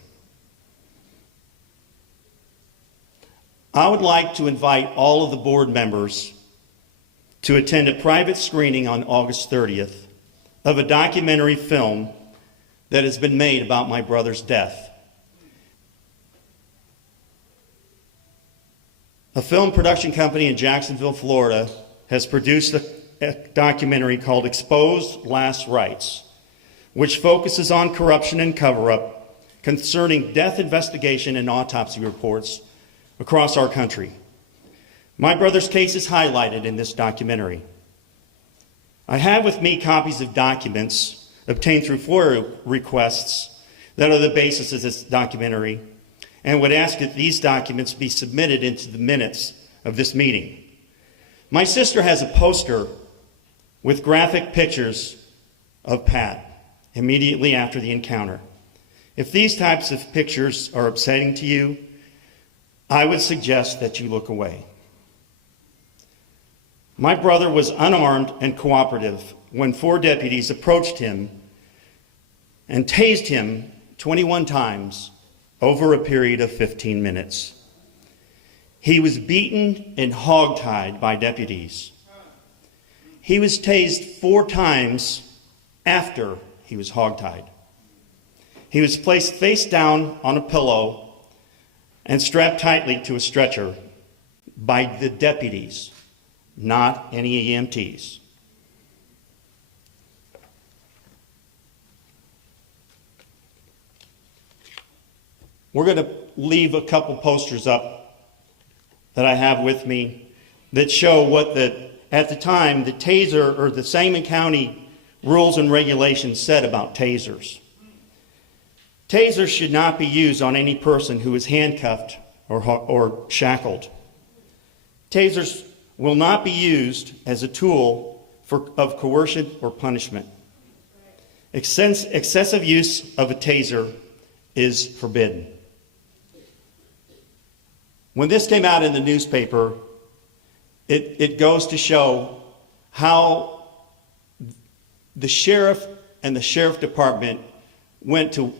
I would like to invite all of the board members to attend a private screening on August 30th of a documentary film that has been made about my brother's death. A film production company in Jacksonville, Florida, has produced a documentary called Exposed Last Rites, which focuses on corruption and cover-up concerning death investigation and autopsy reports across our country. My brother's case is highlighted in this documentary. I have with me copies of documents obtained through FOIA requests that are the basis of this documentary, and would ask that these documents be submitted into the minutes of this meeting. My sister has a poster with graphic pictures of Pat immediately after the encounter. If these types of pictures are upsetting to you, I would suggest that you look away. My brother was unarmed and cooperative when 4 deputies approached him and tased him 21 times over a period of 15 minutes. He was beaten and hogtied by deputies. He was tased 4 times after he was hogtied. He was placed face down on a pillow and strapped tightly to a stretcher by the deputies, not any EMTs. We're going to leave a couple posters up that I have with me that show what at the time, the taser or the Sangamon County rules and regulations said about tasers. Tasers should not be used on any person who is handcuffed or shackled. Tasers will not be used as a tool of coercion or punishment. Excessive use of a taser is forbidden. When this came out in the newspaper, it goes to show how the sheriff and the sheriff department went to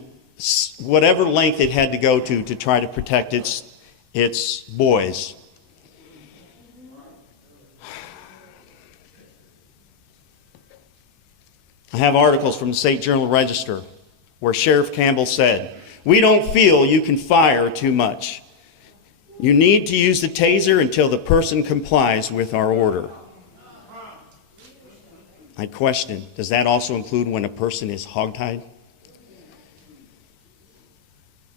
whatever length it had to go to try to protect its boys. I have articles from the State Journal Register where Sheriff Campbell said, "We don't feel you can fire too much. You need to use the taser until the person complies with our order." I question, does that also include when a person is hogtied?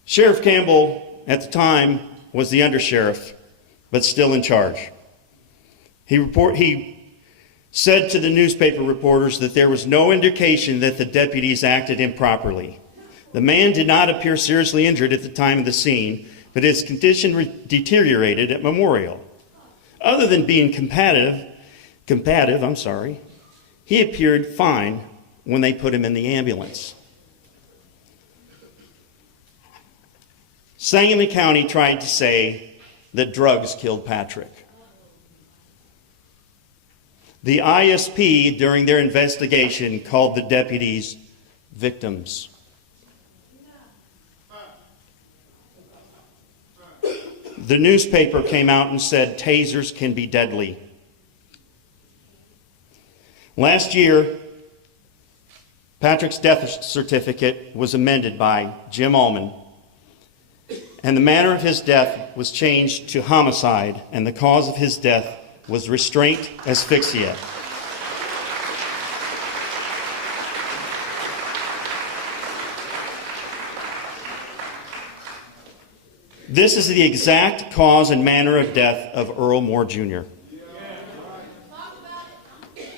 Sheriff Campbell, at the time, was the undersheriff, but still in charge. He said to the newspaper reporters that there was no indication that the deputies acted improperly. The man did not appear seriously injured at the time of the scene, but his condition deteriorated at Memorial. Other than being combative, he appeared fine when they put him in the ambulance. Sangamon County tried to say that drugs killed Patrick. The ISP, during their investigation, called the deputies victims. The newspaper came out and said tasers can be deadly. Last year, Patrick's death certificate was amended by Jim Allman, and the manner of his death was changed to homicide, and the cause of his death was restraint asphyxia. This is the exact cause and manner of death of Earl Moore Jr.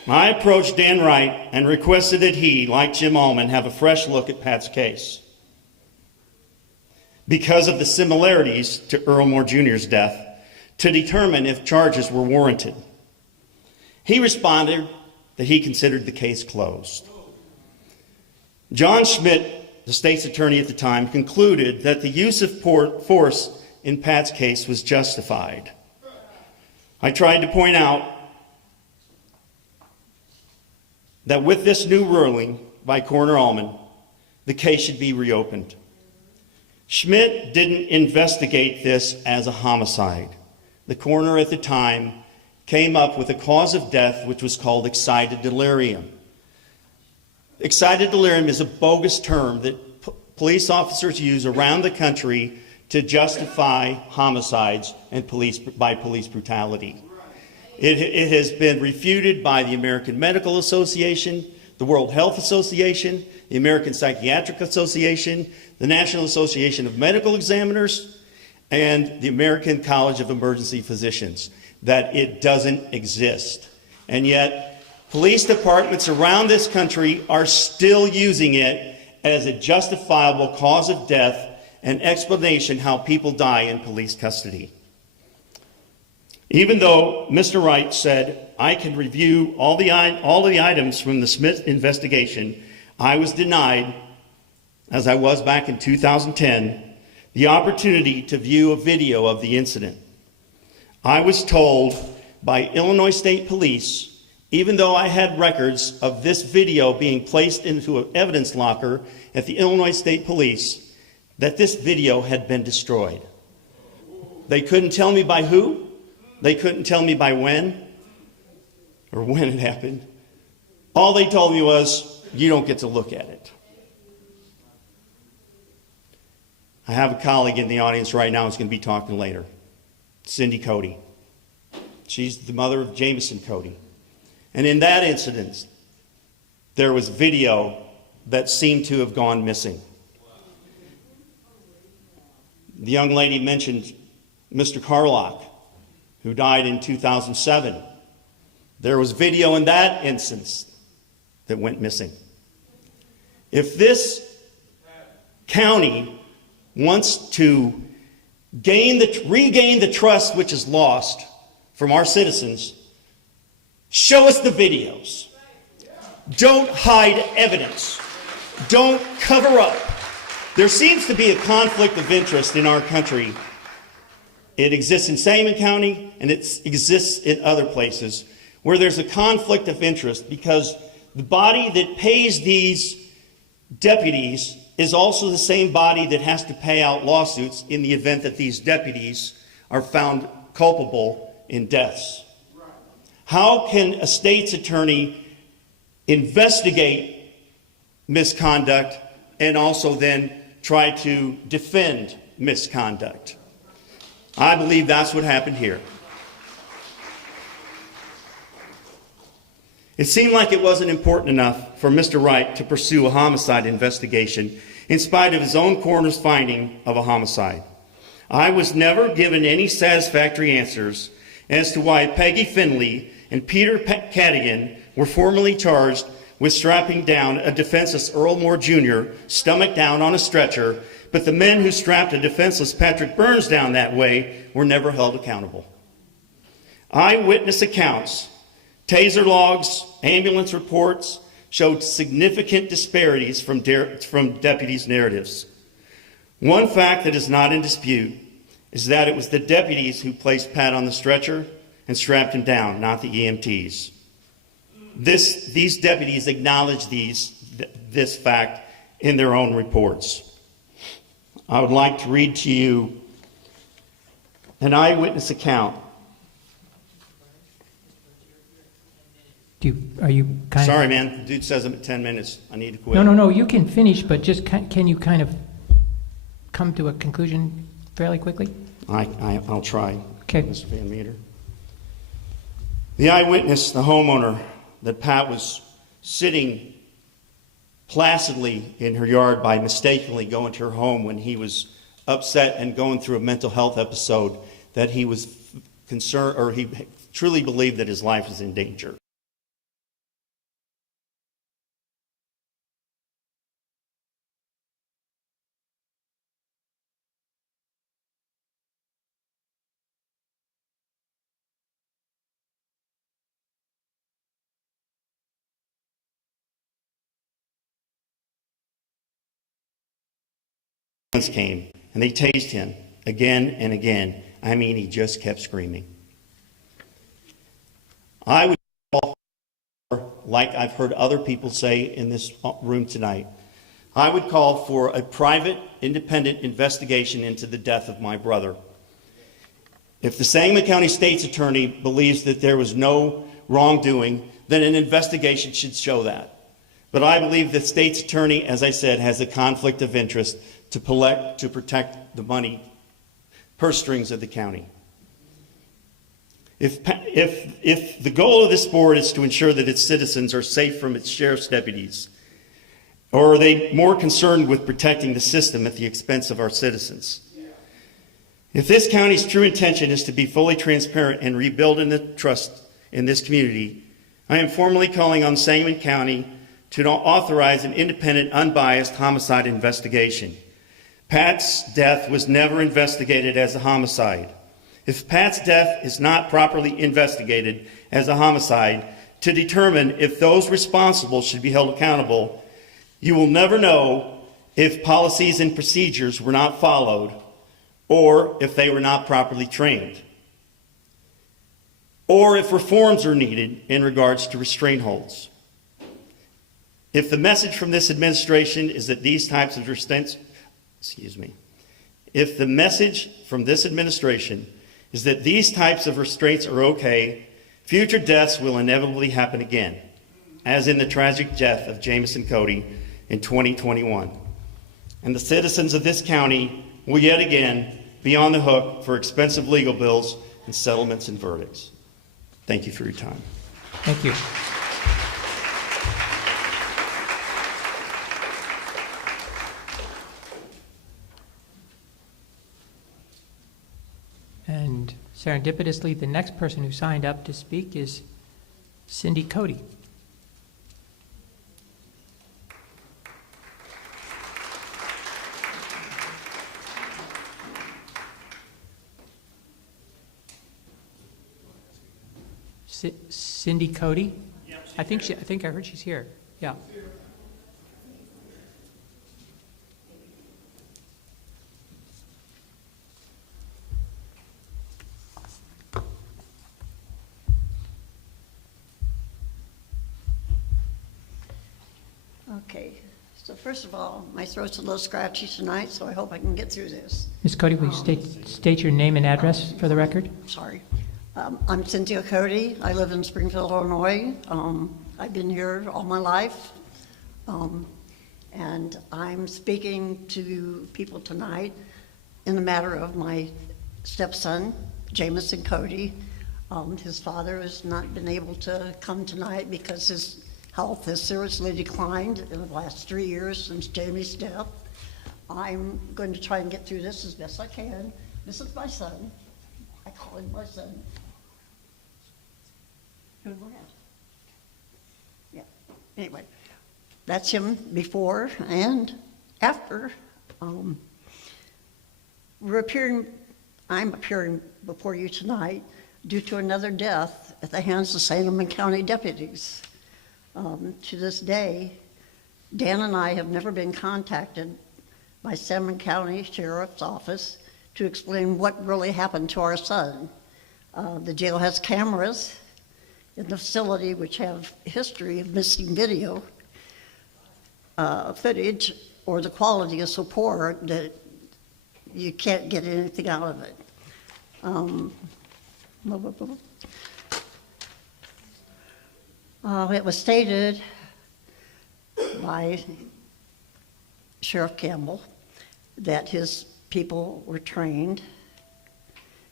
I approached Dan Wright and requested that he, like Jim Allman, have a fresh look at Pat's case. Because of the similarities to Earl Moore Jr.'s death, to determine if charges were warranted. He responded that he considered the case closed. John Schmidt, the state's attorney at the time, concluded that the use of force in Pat's case was justified. I tried to point out that with this new ruling by Coroner Allman, the case should be reopened. Schmidt didn't investigate this as a homicide. The coroner at the time came up with a cause of death which was called excited delirium. Excited delirium is a bogus term that police officers use around the country to justify homicides and police brutality. It has been refuted by the American Medical Association, the World Health Association, the American Psychiatric Association, the National Association of Medical Examiners, and the American College of Emergency Physicians, that it doesn't exist. And yet, police departments around this country are still using it as a justifiable cause of death and explanation how people die in police custody. Even though Mr. Wright said, I can review all the items from the Smith investigation, I was denied, as I was back in 2010, the opportunity to view a video of the incident. I was told by Illinois State Police, even though I had records of this video being placed into an evidence locker at the Illinois State Police, that this video had been destroyed. They couldn't tell me by who. They couldn't tell me by when, or when it happened. All they told me was, you don't get to look at it. I have a colleague in the audience right now who's going to be talking later, Cindy Cody. She's the mother of Jameson Cody. And in that incident, there was video that seemed to have gone missing. The young lady mentioned Mr. Carlock, who died in 2007. There was video in that instance that went missing. If this county wants to regain the trust which is lost from our citizens, show us the videos. Don't hide evidence. Don't cover up. There seems to be a conflict of interest in our country. It exists in Sangamon County, and it exists in other places, where there's a conflict of interest because the body that pays these deputies is also the same body that has to pay out lawsuits in the event that these deputies are found culpable in deaths. How can a state's attorney investigate misconduct and also then try to defend misconduct? I believe that's what happened here. It seemed like it wasn't important enough for Mr. Wright to pursue a homicide investigation in spite of his own coroner's finding of a homicide. I was never given any satisfactory answers as to why Peggy Finley and Peter Cadigan were formally charged with strapping down a defenseless Earl Moore Jr., stomach down on a stretcher, but the men who strapped a defenseless Patrick Burns down that way were never held accountable. Eyewitness accounts, taser logs, ambulance reports showed significant disparities from deputies' narratives. One fact that is not in dispute is that it was the deputies who placed Pat on the stretcher and strapped him down, not the EMTs. These deputies acknowledge this fact in their own reports. I would like to read to you an eyewitness account. Are you kind Sorry, of... man. The dude says I'm at 10 minutes. I need to quit. No, you can finish, but just can you kind of come to a conclusion fairly quickly? I'll try, okay. Mr. Van Meter. The eyewitness, the homeowner, that Pat was sitting placidly in her yard by mistakenly going to her home when he was upset and going through a mental health episode, that he was concerned, or he truly believed that his life was in danger. Came and they tased him again and again. I mean, he just kept screaming. I would call for, like I've heard other people say in this room tonight, I would call for a private, independent investigation into the death of my brother. If the Sangamon County State's Attorney believes that there was no wrongdoing, then an investigation should show that. But I believe the State's Attorney, as I said, has a conflict of interest to protect the money purse strings of the county. If the goal of this board is to ensure that its citizens are safe from its sheriff's deputies, or are they more concerned with protecting the system at the expense of our citizens? If this county's true intention is to be fully transparent and rebuilding the trust in this community, I am formally calling on Sangamon County to authorize an independent, unbiased homicide investigation. Pat's death was never investigated as a homicide. If Pat's death is not properly investigated as a homicide to determine if those responsible should be held accountable, you will never know if policies and procedures were not followed or if they were not properly trained, or if reforms are needed in regards to restraint holds. If the message from this administration is that these types of restraints, if the message from this administration is that these types of restraints are okay, future deaths will inevitably happen again, as in the tragic death of Jamison Cody in 2021. And the citizens of this county will yet again be on the hook for expensive legal bills and settlements and verdicts. Thank you for your time. Thank you. And serendipitously, the next person who signed up to speak is Cindy Cody. Cindy Cody? I think I heard she's here. Yeah. Okay, so first of all, my throat's a little scratchy tonight, so I hope I can get through this. Ms. Cody, will you state your name and address for the record? Sorry. I'm Cynthia Cody. I live in Springfield, Illinois. I've been here all my life. And I'm speaking to people tonight in the matter of my stepson, Jamison Cody. His father has not been able to come tonight because his health has seriously declined in the last 3 years since Jamie's death. I'm going to try and get through this as best I can. This is my son. I call him my son. Yeah. Anyway, that's him before and after. I'm appearing before you tonight due to another death at the hands of Sangamon County deputies. To this day, Dan and I have never been contacted by Sangamon County Sheriff's Office to explain what really happened to our son. The jail has cameras in the facility which have history of missing video footage, or the quality is so poor that you can't get anything out of it. It was stated by Sheriff Campbell that his people were trained.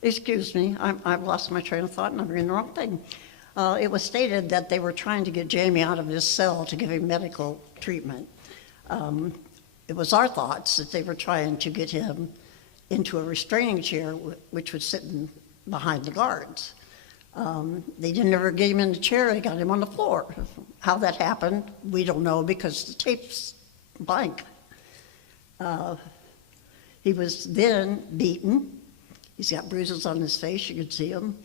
Excuse me, I've lost my train of thought and I'm reading the wrong thing. It was stated that they were trying to get Jamie out of his cell to give him medical treatment. It was our thoughts that they were trying to get him into a restraining chair, which was sitting behind the guards. They didn't ever get him in the chair, they got him on the floor. How that happened, we don't know because the tape's blank. He was then beaten. He's got bruises on his face, you can see them.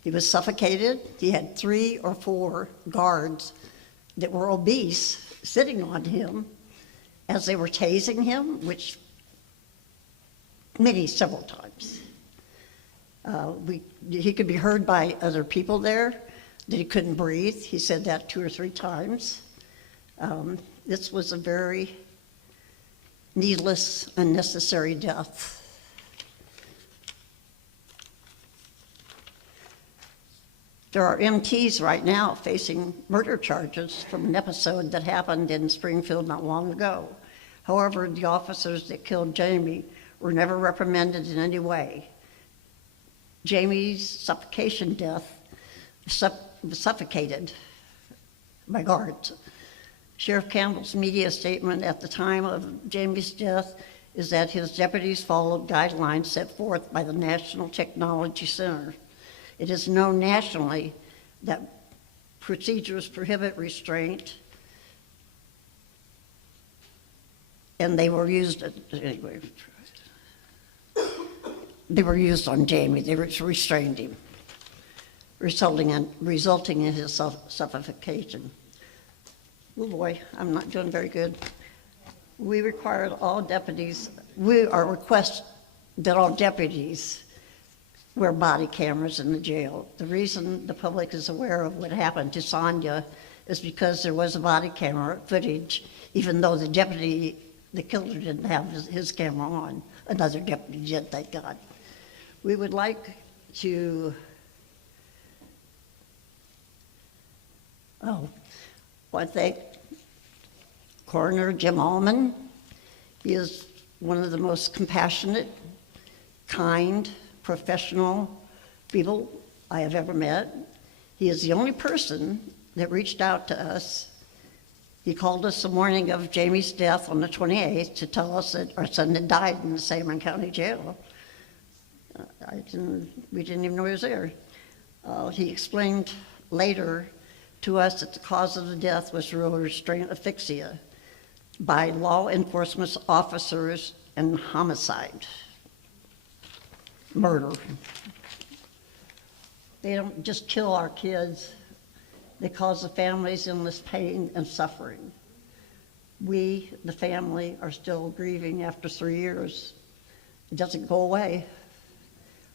He was suffocated. He had 3 or 4 guards that were obese sitting on him as they were tasing him, which several times. He could be heard by other people there that he couldn't breathe. He said that 2 or 3 times. This was a very needless, unnecessary death. There are MTs right now facing murder charges from an episode that happened in Springfield not long ago. However, the officers that killed Jamie were never reprimanded in any way. Jamie's suffocation death was suffocated by guards. Sheriff Campbell's media statement at the time of Jamie's death is that his deputies followed guidelines set forth by the National Technology Center. It is known nationally that procedures prohibit restraint, and they were used anyway. They were used on Jamie. They restrained him, resulting in his suffocation. Oh boy, I'm not doing very good. We required all deputies. Request that all deputies wear body cameras in the jail. The reason the public is aware of what happened to Sonya is because there was a body camera footage, even though the deputy that killed her didn't have his camera on. Another deputy did, thank God. We would like to, I want to thank Coroner Jim Allman. He is one of the most compassionate, kind, professional people I have ever met. He is the only person that reached out to us. He called us the morning of Jamie's death on the 28th to tell us that our son had died in the Sangamon County Jail. We didn't even know he was there. He explained later to us that the cause of the death was restraint asphyxia by law enforcement officers and homicide. Murder. They don't just kill our kids, they cause the families endless pain and suffering. We, the family, are still grieving after 3 years. It doesn't go away.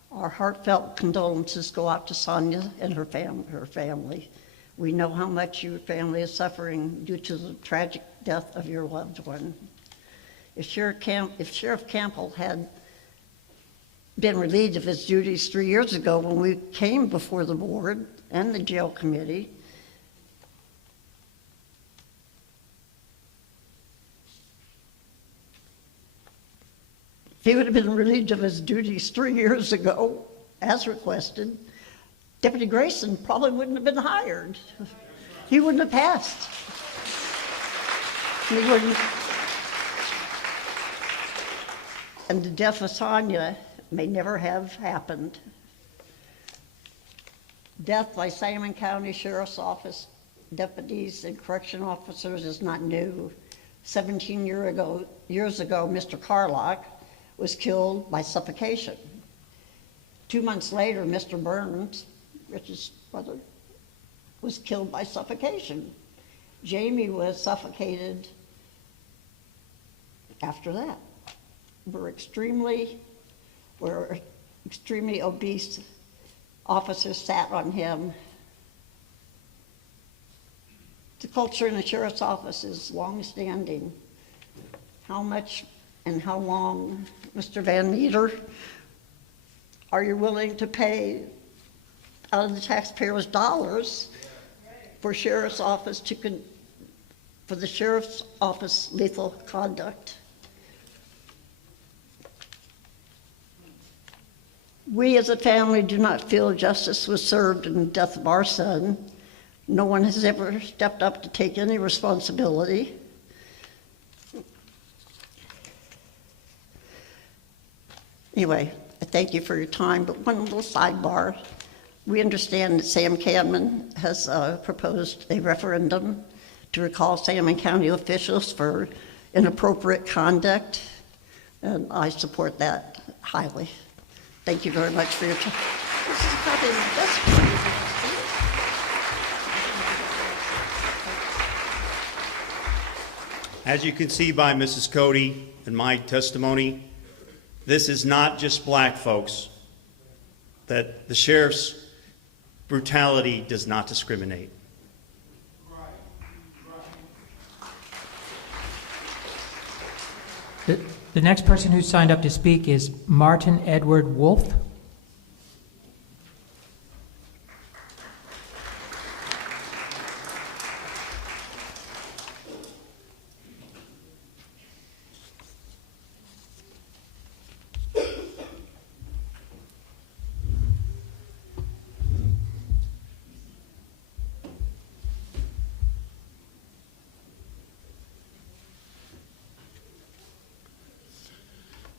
Our heartfelt condolences go out to Sonia and her family. We know how much your family is suffering due to the tragic death of your loved one. If Sheriff Campbell had been relieved of his duties 3 years ago when we came before the board and the jail committee, if he would have been relieved of his duties 3 years ago, as requested, Deputy Grayson probably wouldn't have been hired. He wouldn't have passed. He wouldn't. And the death of Sonya may never have happened. Death by Sangamon County Sheriff's Office deputies and correction officers is not new. 17 years ago, Mr. Carlock was killed by suffocation. 2 months later, Mr. Burns, Rich's brother, was killed by suffocation. Jamie was suffocated after that. We're extremely obese. Officers sat on him. The culture in the sheriff's office is long-standing. How much and how long, Mr. Van Meter, are you willing to pay out of the taxpayers' dollars for sheriff's office for the sheriff's office lethal conduct? We as a family do not feel justice was served in the death of our son. No one has ever stepped up to take any responsibility. Anyway, I thank you for your time, but one little sidebar. We understand that Sam Canman has proposed a referendum to recall Sangamon County officials for inappropriate conduct, and I support that highly. Thank you very much for your time. This is probably the best presentation. As you can see by Mrs. Cody and my testimony, this is not just black folks, that the sheriff's brutality does not discriminate. The next person who signed up to speak is Martin Edward Wolf.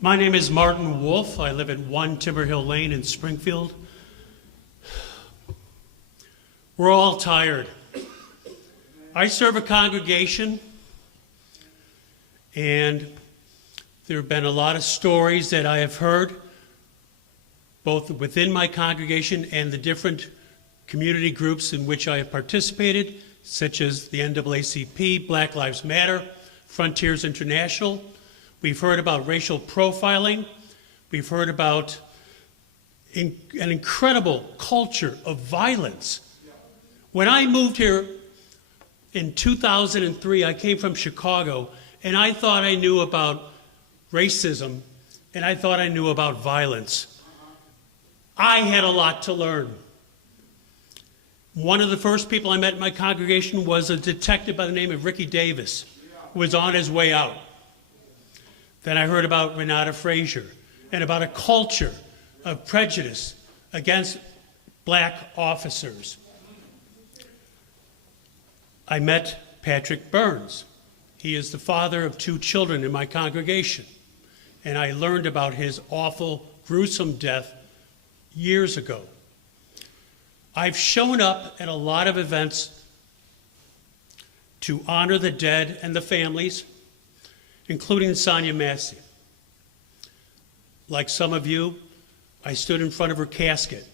My name is Martin Wolf. I live at 1 Timber Hill Lane in Springfield. We're all tired. I serve a congregation, and there have been a lot of stories that I have heard, both within my congregation and the different community groups in which I have participated, such as the NAACP, Black Lives Matter, Frontiers International. We've heard about racial profiling. We've heard about an incredible culture of violence. When I moved here in 2003, I came from Chicago, and I thought I knew about racism, and I thought I knew about violence. I had a lot to learn. One of the first people I met in my congregation was a detective by the name of Ricky Davis, who was on his way out. Then I heard about Renata Frazier and about a culture of prejudice against black officers. I met Patrick Burns. He is the father of 2 children in my congregation, and I learned about his awful, gruesome death years ago. I've shown up at a lot of events to honor the dead and the families, including Sonia Massey. Like some of you, I stood in front of her casket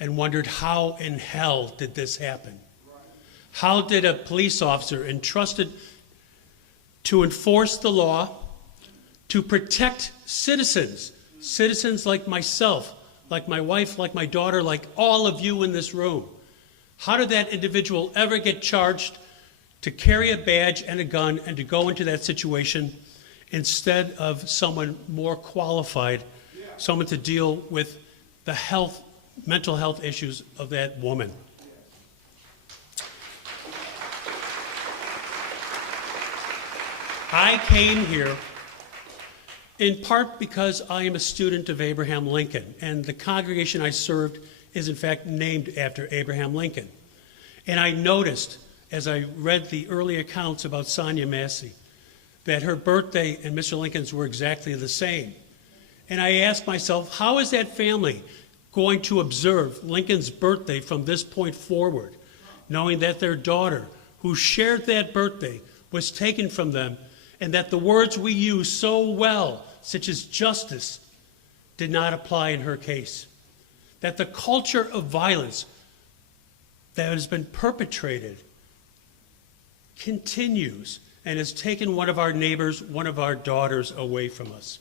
and wondered, how in hell did this happen? How did a police officer entrusted to enforce the law, to protect citizens like myself, like my wife, like my daughter, like all of you in this room, how did that individual ever get charged to carry a badge and a gun and to go into that situation instead of someone more qualified, someone to deal with the mental health issues of that woman? I came here in part because I am a student of Abraham Lincoln, and the congregation I served is in fact named after Abraham Lincoln. And I noticed, as I read the early accounts about Sonya Massey, that her birthday and Mr. Lincoln's were exactly the same. And I asked myself, how is that family going to observe Lincoln's birthday from this point forward, knowing that their daughter, who shared that birthday, was taken from them, and that the words we use so well, such as justice, did not apply in her case? That the culture of violence that has been perpetrated continues and has taken one of our neighbors, one of our daughters away from us.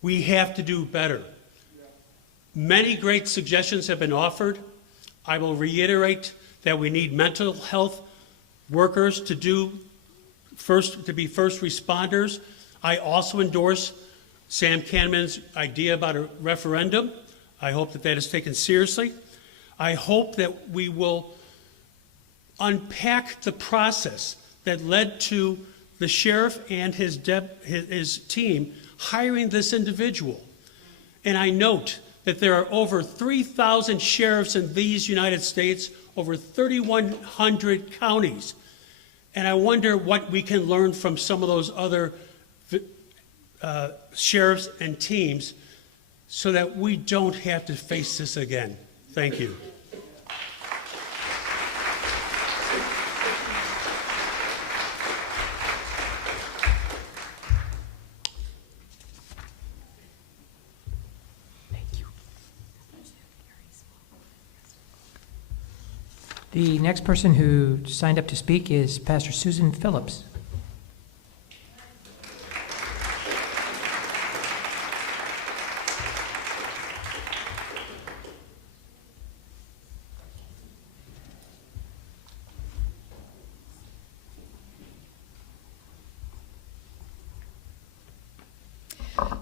We have to do better. Many great suggestions have been offered. I will reiterate that we need mental health workers to be first responders. I also endorse Sam Kahneman's idea about a referendum. I hope that that is taken seriously. I hope that we will unpack the process that led to the sheriff and his team hiring this individual. And I note that there are over 3,000 sheriffs in these United States, over 3,100 counties. And I wonder what we can learn from some of those other sheriffs and teams so that we don't have to face this again. Thank you. The next person who signed up to speak is Pastor Susan Phillips.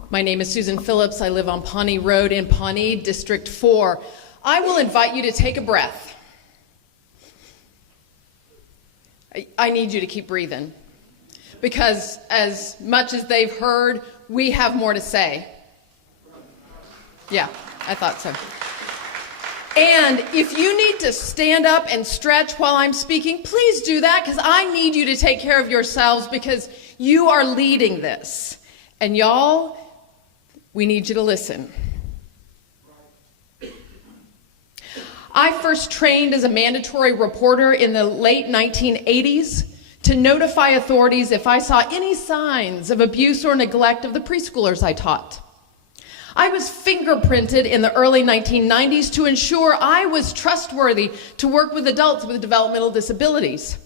My name is Susan Phillips. I live on Pawnee Road in Pawnee, District 4. I will invite you to take a breath. I need you to keep breathing, because as much as they've heard, we have more to say. Yeah, I thought so. And if you need to stand up and stretch while I'm speaking, please do that, because I need you to take care of yourselves, because you are leading this. And y'all, we need you to listen. I first trained as a mandatory reporter in the late 1980s to notify authorities if I saw any signs of abuse or neglect of the preschoolers I taught. I was fingerprinted in the early 1990s to ensure I was trustworthy to work with adults with developmental disabilities.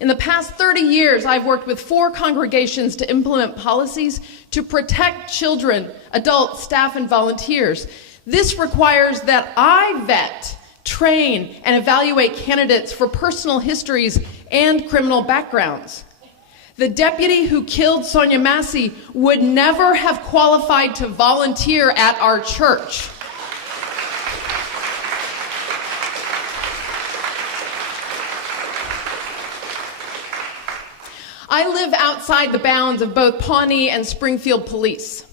In the past 30 years, I've worked with 4 congregations to implement policies to protect children, adults, staff, and volunteers. This requires that I vet, train, and evaluate candidates for personal histories and criminal backgrounds. The deputy who killed Sonia Massey would never have qualified to volunteer at our church. I live outside the bounds of both Pawnee and Springfield police.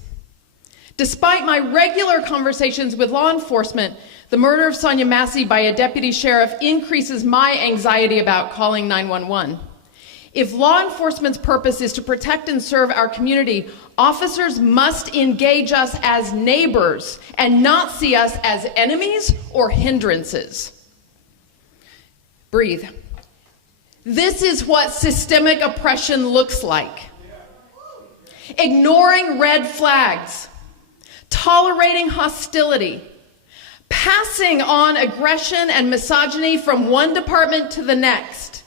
Despite my regular conversations with law enforcement, the murder of Sonia Massey by a deputy sheriff increases my anxiety about calling 911. If law enforcement's purpose is to protect and serve our community, officers must engage us as neighbors and not see us as enemies or hindrances. Breathe. This is what systemic oppression looks like. Ignoring red flags, tolerating hostility, passing on aggression and misogyny from one department to the next.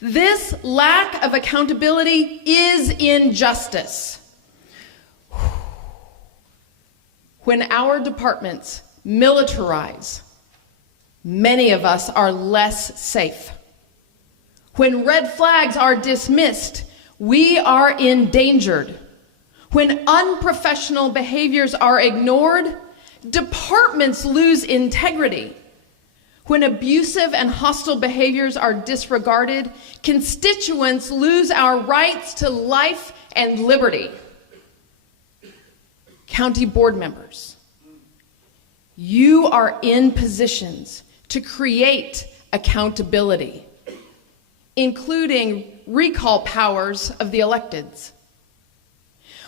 This lack of accountability is injustice. When our departments militarize, many of us are less safe. When red flags are dismissed, we are endangered. When unprofessional behaviors are ignored, departments lose integrity. When abusive and hostile behaviors are disregarded, constituents lose our rights to life and liberty. County board members, You are in positions to create accountability, including recall powers of the electeds.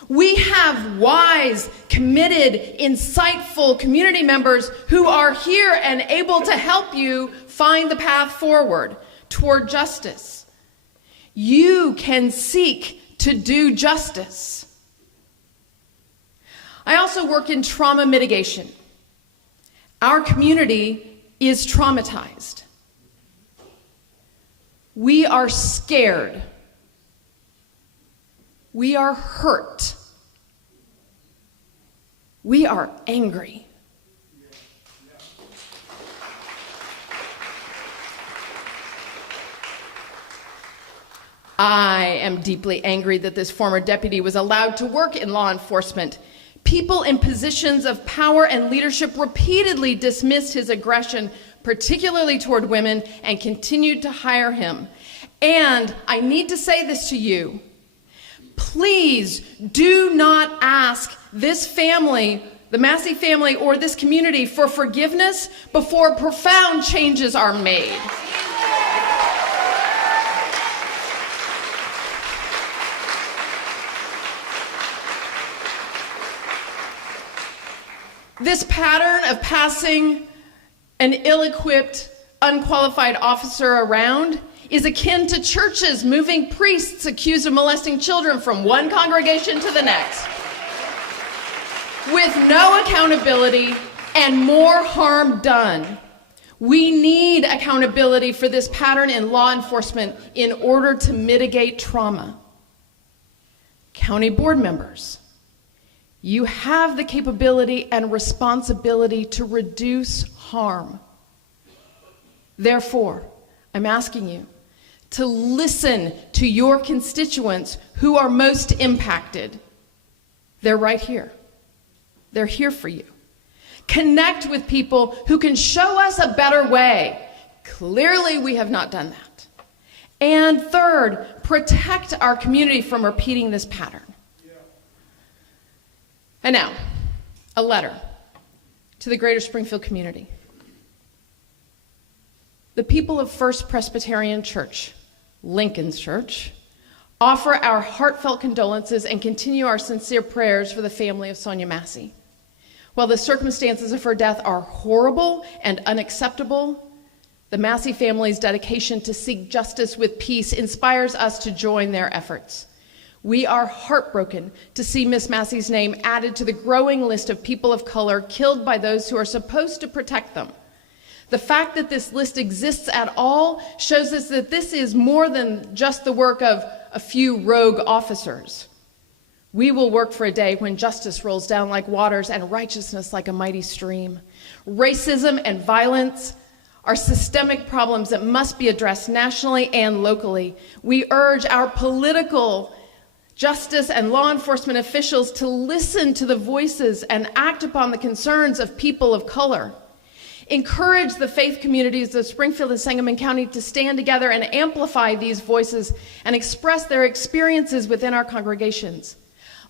We have wise, committed, insightful community members who are here and able to help you find the path forward toward justice. You can seek to do justice. I also work in trauma mitigation. Our community is traumatized. We are scared. We are hurt. We are angry. I am deeply angry that this former deputy was allowed to work in law enforcement. People in positions of power and leadership repeatedly dismissed his aggression, particularly toward women, and continued to hire him. And I need to say this to you. Please do not ask this family, the Massey family, or this community for forgiveness before profound changes are made. This pattern of passing an ill-equipped, unqualified officer around is akin to churches moving priests accused of molesting children from one congregation to the next, with no accountability and more harm done. We need accountability for this pattern in law enforcement in order to mitigate trauma. County board members, you have the capability and responsibility to reduce harm. Therefore, I'm asking you to listen to your constituents who are most impacted. They're right here. They're here for you. Connect with people who can show us a better way. Clearly, we have not done that. And third, protect our community from repeating this pattern. And now, a letter to the Greater Springfield community. The people of First Presbyterian Church, Lincoln's church, offer our heartfelt condolences and continue our sincere prayers for the family of Sonia Massey. While the circumstances of her death are horrible and unacceptable, the Massey family's dedication to seek justice with peace inspires us to join their efforts. We are heartbroken to see Miss Massey's name added to the growing list of people of color killed by those who are supposed to protect them. The fact that this list exists at all shows us that this is more than just the work of a few rogue officers. We will work for a day when justice rolls down like waters and righteousness like a mighty stream. Racism and violence are systemic problems that must be addressed nationally and locally. We urge our political justice and law enforcement officials to listen to the voices and act upon the concerns of people of color. Encourage the faith communities of Springfield and Sangamon County to stand together and amplify these voices and express their experiences within our congregations.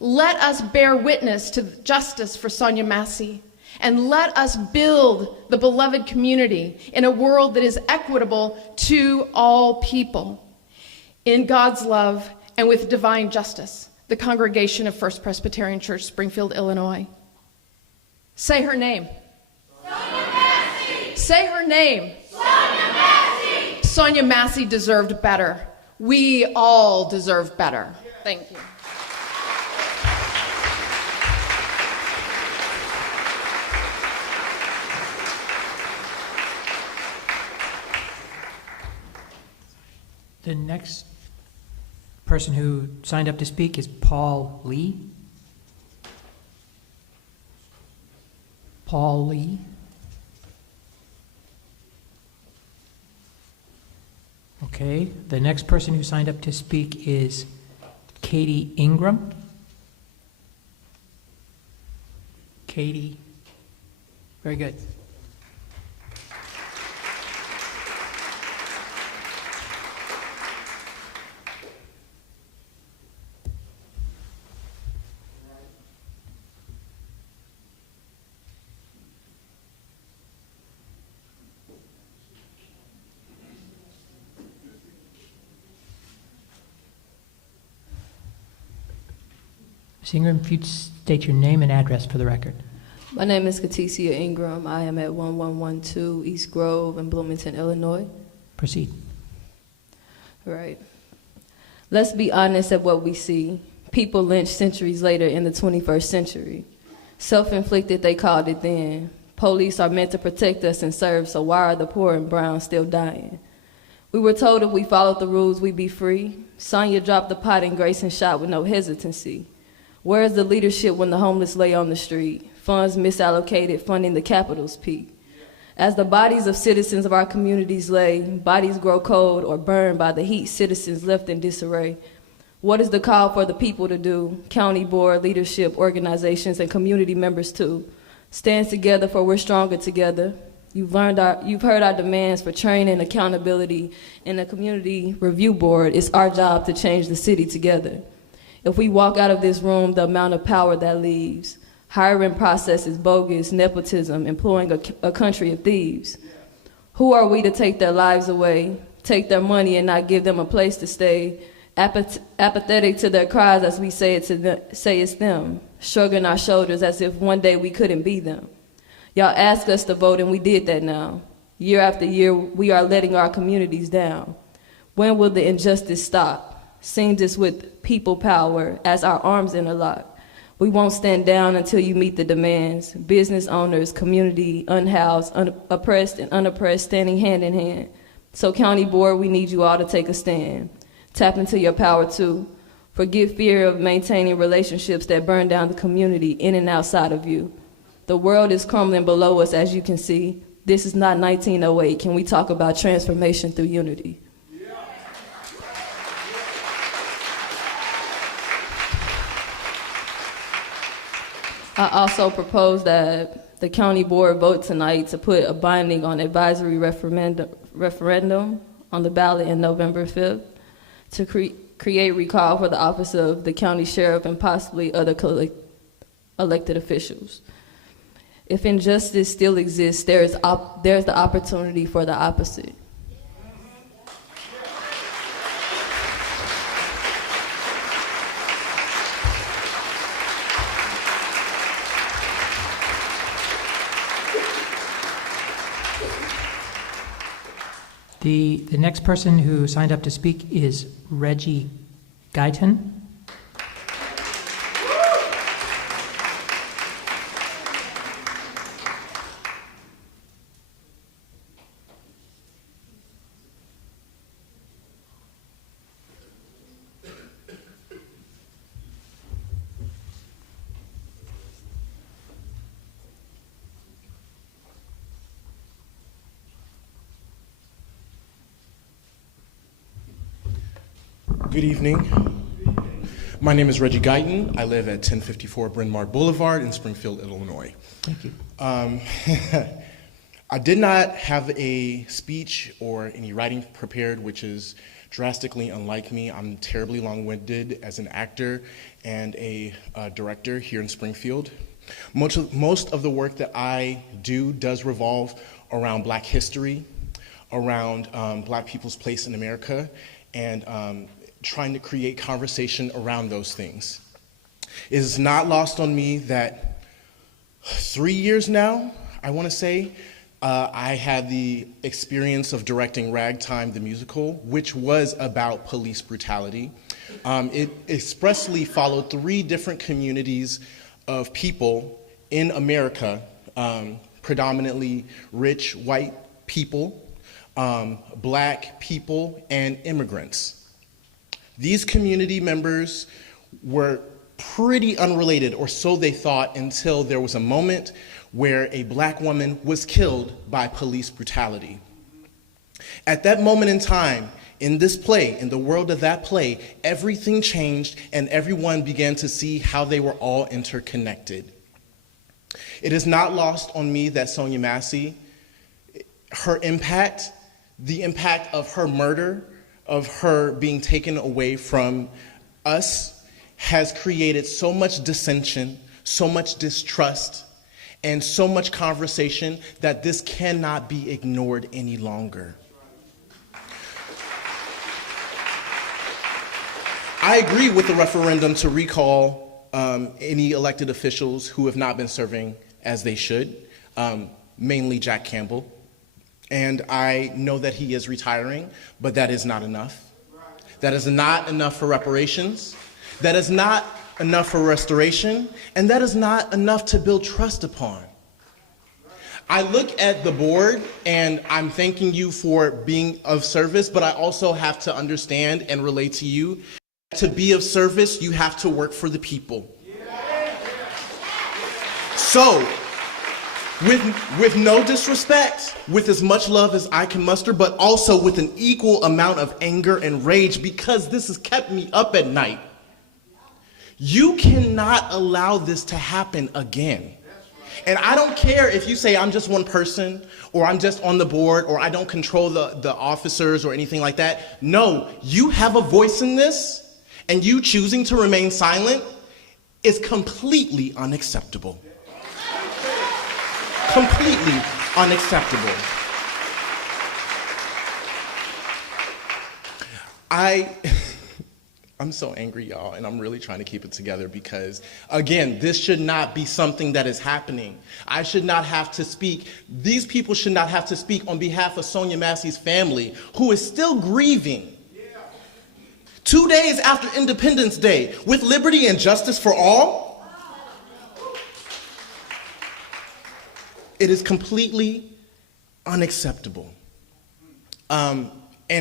Let us bear witness to justice for Sonia Massey, and let us build the beloved community in a world that is equitable to all people. In God's love and with divine justice, the congregation of First Presbyterian Church, Springfield, Illinois. Say her name. Sonia Massey. Say her name. Sonia Massey. Sonia Massey deserved better. We all deserve better. Thank you. The next person who signed up to speak is Paul Lee. Paul Lee. Okay, the next person who signed up to speak is Katie Ingram. Katie, very good. Ms. Ingram, if you'd state your name and address for the record. My name is Katisha Ingram. I am at 1112 East Grove in Bloomington, Illinois. Proceed. Right. Let's be honest at what we see. People lynched centuries later in the 21st century. Self-inflicted, they called it then. Police are meant to protect us and serve, so why are the poor and brown still dying? We were told if we followed the rules, we'd be free. Sonya dropped the pot and Grayson shot with no hesitancy. Where is the leadership when the homeless lay on the street? Funds misallocated, funding the Capitol's peak. As the bodies of citizens of our communities lay, bodies grow cold or burned by the heat, citizens left in disarray. What is the call for the people to do? County board, leadership, organizations, and community members too. Stand together, for we're stronger together. You've heard our demands for training, accountability, and a community review board. It's our job to change the city together. If we walk out of this room, the amount of power that leaves. Hiring processes, bogus, nepotism, employing a country of thieves. Who are we to take their lives away, take their money and not give them a place to stay? Apathetic to their cries as we say it's them, shrugging our shoulders as if one day we couldn't be them. Y'all ask us to vote and we did that now. Year after year, we are letting our communities down. When will the injustice stop? Seems as with people power as our arms interlock. We won't stand down until you meet the demands. Business owners, community, unhoused, oppressed and unoppressed standing hand in hand. So County Board, we need you all to take a stand. Tap into your power too. Forget fear of maintaining relationships that burn down the community in and outside of you. The world is crumbling below us, as you can see. This is not 1908. Can we talk about transformation through unity? I also propose that the county board vote tonight to put a binding on advisory referendum on the ballot in November 5th to create recall for the office of the county sheriff and possibly other elected officials. If injustice still exists, there's the opportunity for the opposite. The next person who signed up to speak is Reggie Guyton. Good evening. My name is Reggie Guyton. I live at 1054 Bryn Mawr Boulevard in Springfield, Illinois. Thank you. I did not have a speech or any writing prepared, which is drastically unlike me. I'm terribly long-winded as an actor and a director here in Springfield. Most of the work that I do does revolve around Black history, around Black people's place in America, and trying to create conversation around those things. It is not lost on me that 3 years now, I want to say, I had the experience of directing Ragtime the musical, which was about police brutality. It expressly followed 3 different communities of people in America, predominantly rich white people, Black people, and immigrants. These community members were pretty unrelated, or so they thought, until there was a moment where a Black woman was killed by police brutality. At that moment in time, in this play, in the world of that play, everything changed and everyone began to see how they were all interconnected. It is not lost on me that Sonia Massey, her impact, the impact of her murder, of her being taken away from us, has created so much dissension, so much distrust, and so much conversation that this cannot be ignored any longer. I agree with the referendum to recall any elected officials who have not been serving as they should, mainly Jack Campbell. And I know that he is retiring, but that is not enough. That is not enough for reparations. That is not enough for restoration. And that is not enough to build trust upon. I look at the board and I'm thanking you for being of service, but I also have to understand and relate to you. To be of service, you have to work for the people. So, with no disrespect, with as much love as I can muster, but also with an equal amount of anger and rage, because this has kept me up at night. You cannot allow this to happen again. And I don't care if you say I'm just one person, or I'm just on the board, or I don't control the officers or anything like that. No, you have a voice in this, and you choosing to remain silent is completely unacceptable. Completely unacceptable. I'm so angry, y'all, and I'm really trying to keep it together because, again, this should not be something that is happening. I should not have to speak. These people should not have to speak on behalf of Sonia Massie's family, who is still grieving. 2 days after Independence Day, with liberty and justice for all. It is completely unacceptable. And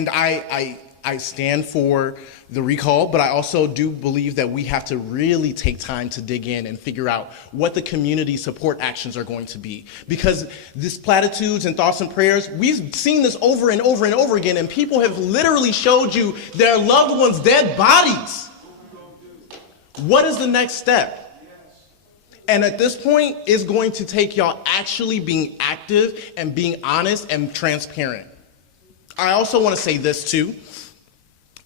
I stand for the recall, but I also do believe that we have to really take time to dig in and figure out what the community support actions are going to be. Because this platitudes and thoughts and prayers, we've seen this over and over and over again, and people have literally showed you their loved ones' dead bodies. What is the next step? And at this point, it's going to take y'all actually being active and being honest and transparent. I also want to say this too.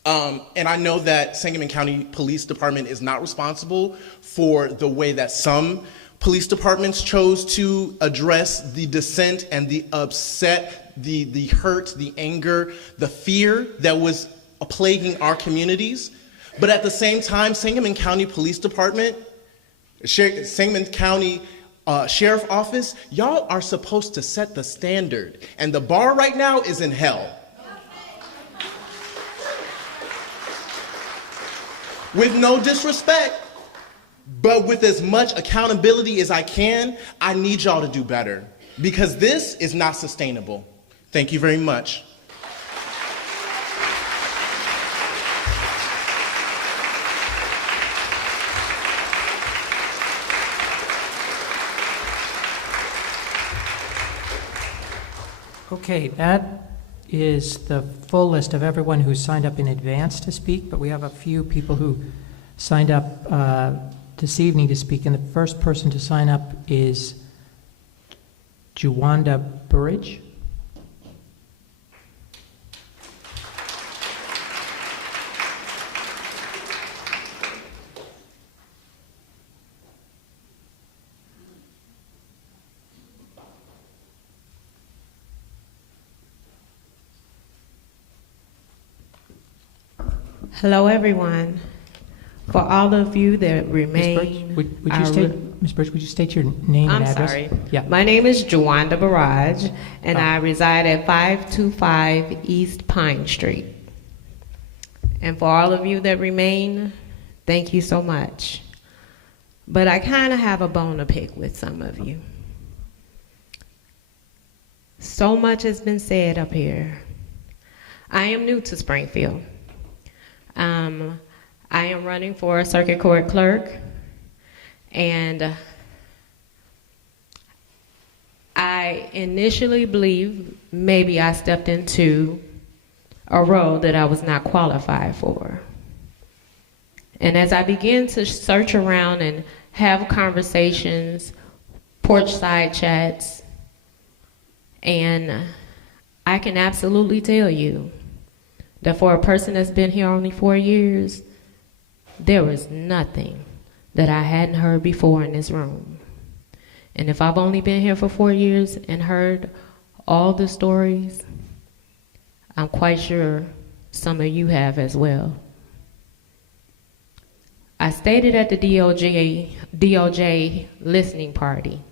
And I know that Sangamon County Police Department is not responsible for the way that some police departments chose to address the dissent and the upset, the hurt, the anger, the fear that was plaguing our communities. But at the same time, Sangamon County Police Department, Sangamon County Sheriff Office, y'all are supposed to set the standard. And the bar right now is in hell. With no disrespect, but with as much accountability as I can, I need y'all to do better, because this is not sustainable. Thank you very much. Okay, that is the full list of everyone who signed up in advance to speak, but we have a few people who signed up this evening to speak, and the first person to sign up is Juwanda Burridge. Hello, everyone. For all of you that remain, Ms. Birch, would you state your name and address? I'm sorry. Yeah. My name is Juwanda Barrage, and I reside at 525 East Pine Street. And for all of you that remain, thank you so much. But I kind of have a bone to pick with some of you. So much has been said up here. I am new to Springfield. I am running for a circuit court clerk, and I initially believed maybe I stepped into a role that I was not qualified for. And as I began to search around and have conversations, porch side chats, and I can absolutely tell you that for a person that's been here only 4 years, there was nothing that I hadn't heard before in this room. And if I've only been here for 4 years and heard all the stories, I'm quite sure some of you have as well. I stated at the DOJ listening party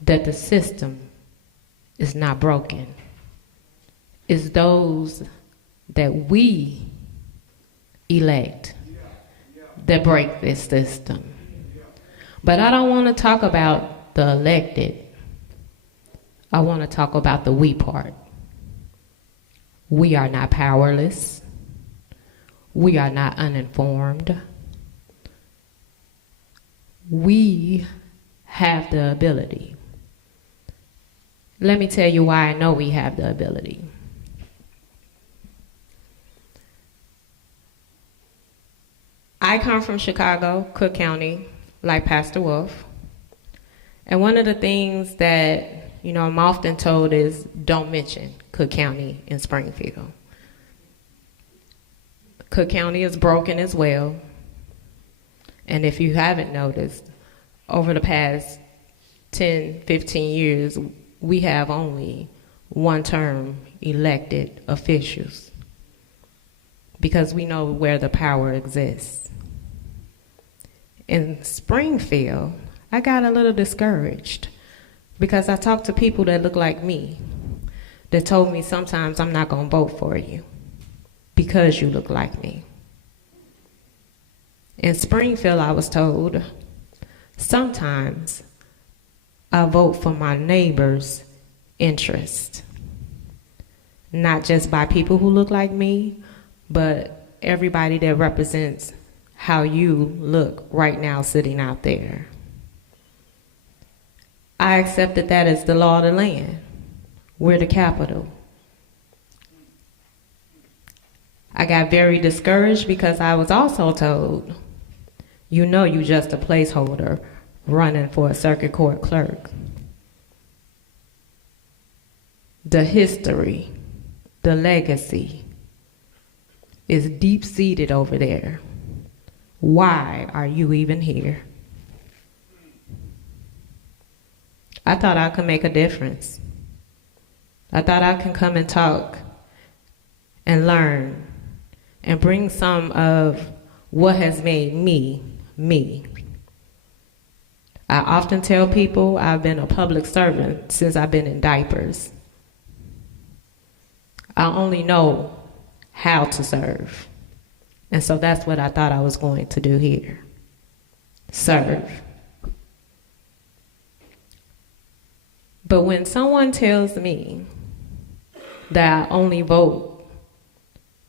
that the system is not broken. It's those that we elect that break this system. But I don't want to talk about the elected. I want to talk about the we part. We are not powerless. We are not uninformed. We have the ability. Let me tell you why I know we have the ability. I come from Chicago, Cook County, like Pastor Wolf. And one of the things that, I'm often told is don't mention Cook County and Springfield. Cook County is broken as well. And if you haven't noticed, over the past 10, 15 years, we have only one-term elected officials because we know where the power exists. In Springfield, I got a little discouraged because I talked to people that look like me that told me sometimes I'm not going to vote for you because you look like me. In Springfield, I was told sometimes I vote for my neighbor's interest, not just by people who look like me, but everybody that represents how you look right now sitting out there. I accepted that as the law of the land. We're the capital. I got very discouraged because I was also told, you just a placeholder running for a circuit court clerk. The history, the legacy is deep-seated over there. Why are you even here? I thought I could make a difference. I thought I could come and talk and learn and bring some of what has made me, me. I often tell people I've been a public servant since I've been in diapers. I only know how to serve. And so that's what I thought I was going to do here. Serve. But when someone tells me that I only vote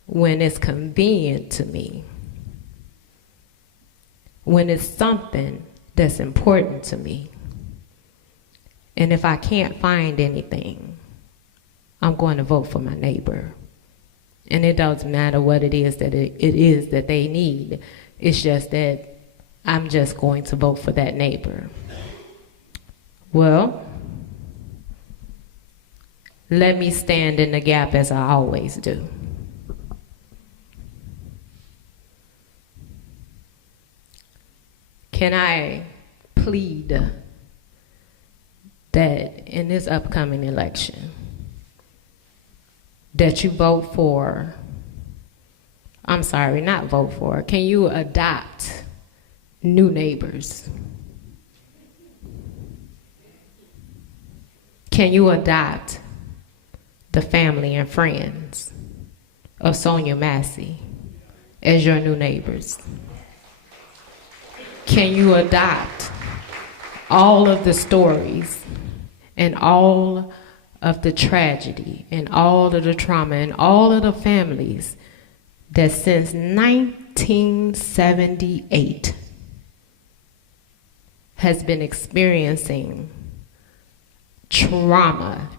when it's convenient to me, when it's something that's important to me, and if I can't find anything, I'm going to vote for my neighbor. And it doesn't matter what it is that it is that they need. It's just that I'm just going to vote for that neighbor. Well, let me stand in the gap as I always do. Can I plead that in this upcoming election, that you vote for, not vote for, can you adopt new neighbors? Can you adopt the family and friends of Sonia Massey as your new neighbors? Can you adopt all of the stories and all of the tragedy and all of the trauma and all of the families that since 1978 has been experiencing trauma?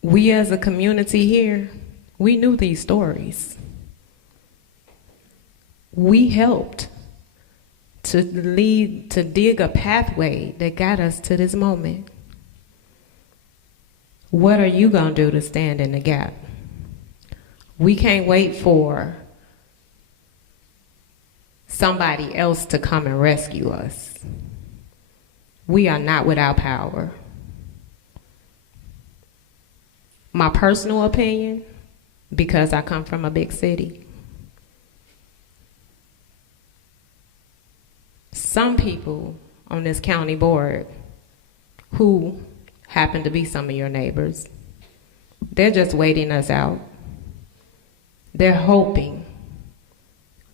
We as a community here, we knew these stories. We helped to dig a pathway that got us to this moment. What are you going to do to stand in the gap? We can't wait for somebody else to come and rescue us. We are not without power. My personal opinion, because I come from a big city, some people on this county board who happen to be some of your neighbors, they're just waiting us out. They're hoping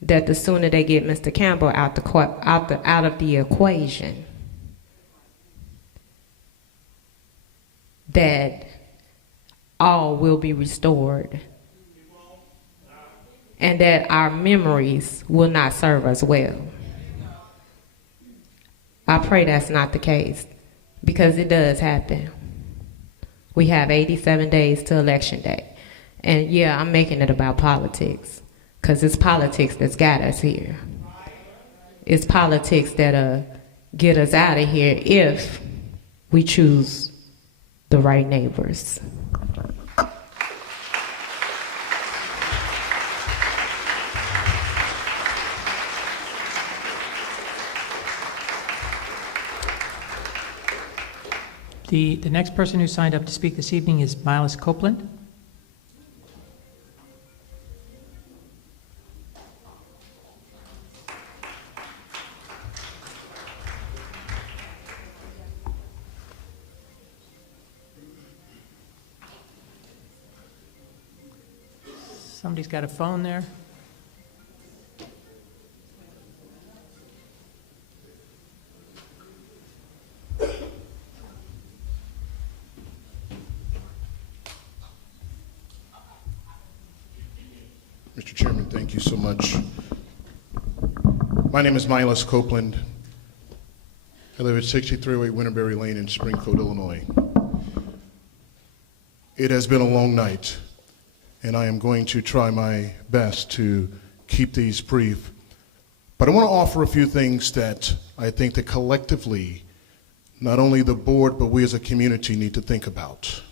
that the sooner they get Mr. Campbell out of the equation, that all will be restored and that our memories will not serve us well. I pray that's not the case, because it does happen. We have 87 days to election day. And yeah, I'm making it about politics, because it's politics that's got us here. It's politics that'll get us out of here if we choose the right neighbors. The next person who signed up to speak this evening is Miles Copeland. Somebody's got a phone there. Mr. Chairman, thank you so much. My name is Miles Copeland. I live at 6308 Winterberry Lane in Springfield, Illinois. It has been a long night, and I am going to try my best to keep these brief. But I want to offer a few things that I think that collectively, not only the board, but we as a community need to think about.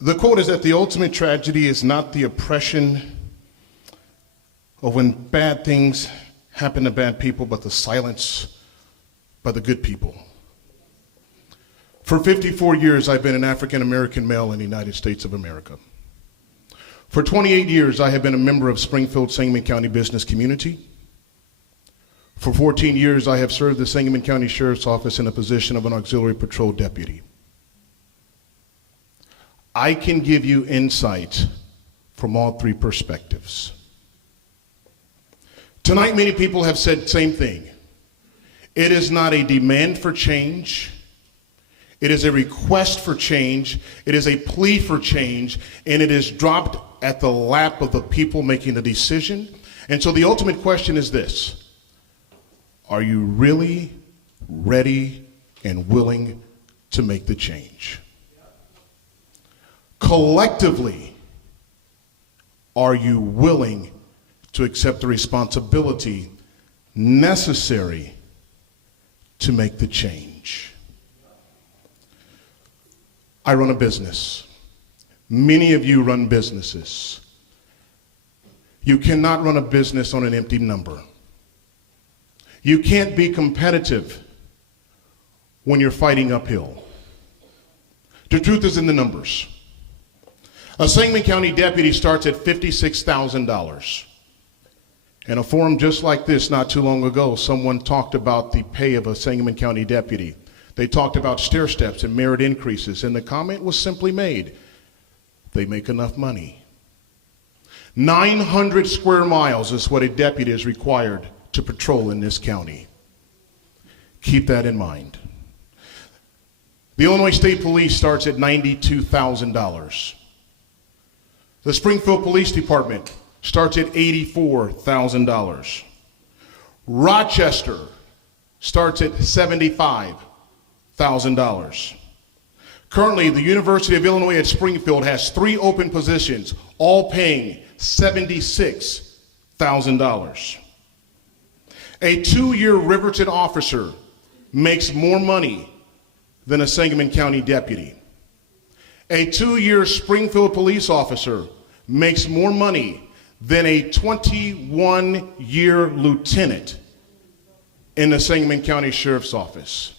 The quote is that the ultimate tragedy is not the oppression of when bad things happen to bad people, but the silence by the good people. For 54 years, I've been an African-American male in the United States of America. For 28 years, I have been a member of Springfield Sangamon County business community. For 14 years, I have served the Sangamon County Sheriff's Office in the position of an auxiliary patrol deputy. I can give you insight from all three perspectives. Tonight, many people have said the same thing. It is not a demand for change. It is a request for change. It is a plea for change, and it is dropped at the lap of the people making the decision. And so the ultimate question is this: are you really ready and willing to make the change? Collectively, are you willing to accept the responsibility necessary to make the change? I run a business. Many of you run businesses. You cannot run a business on an empty number. You can't be competitive when you're fighting uphill. The truth is in the numbers. A Sangamon County deputy starts at $56,000. In a forum just like this not too long ago, someone talked about the pay of a Sangamon County deputy. They talked about stair steps and merit increases, and the comment was simply made: they make enough money. 900 square miles is what a deputy is required to patrol in this county. Keep that in mind. The Illinois State Police starts at $92,000. The Springfield Police Department starts at $84,000. Rochester starts at $75,000. Currently, the University of Illinois at Springfield has 3 open positions, all paying $76,000. A 2-year Riverton officer makes more money than a Sangamon County deputy. A 2-year Springfield police officer makes more money than a 21-year lieutenant in the Sangamon County Sheriff's Office.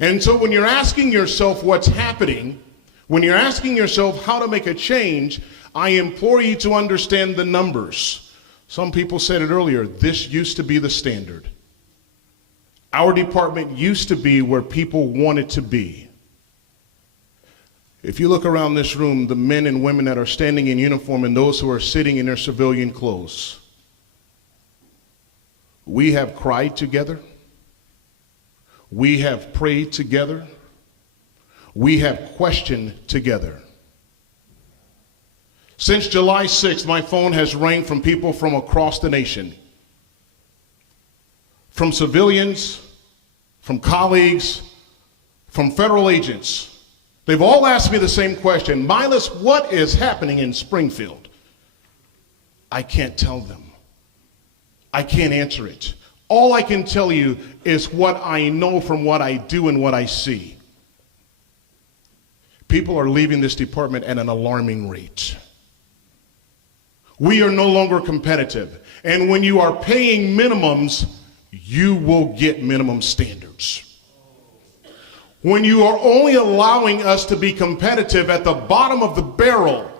And so when you're asking yourself what's happening, when you're asking yourself how to make a change, I implore you to understand the numbers. Some people said it earlier, this used to be the standard. Our department used to be where people wanted to be. If you look around this room, the men and women that are standing in uniform and those who are sitting in their civilian clothes, we have cried together. We have prayed together. We have questioned together. Since July 6th, my phone has rang from people from across the nation. From civilians, from colleagues, from federal agents. They've all asked me the same question. Milas, what is happening in Springfield? I can't tell them. I can't answer it. All I can tell you is what I know from what I do and what I see. People are leaving this department at an alarming rate. We are no longer competitive. And when you are paying minimums, you will get minimum standards. When you are only allowing us to be competitive at the bottom of the barrel,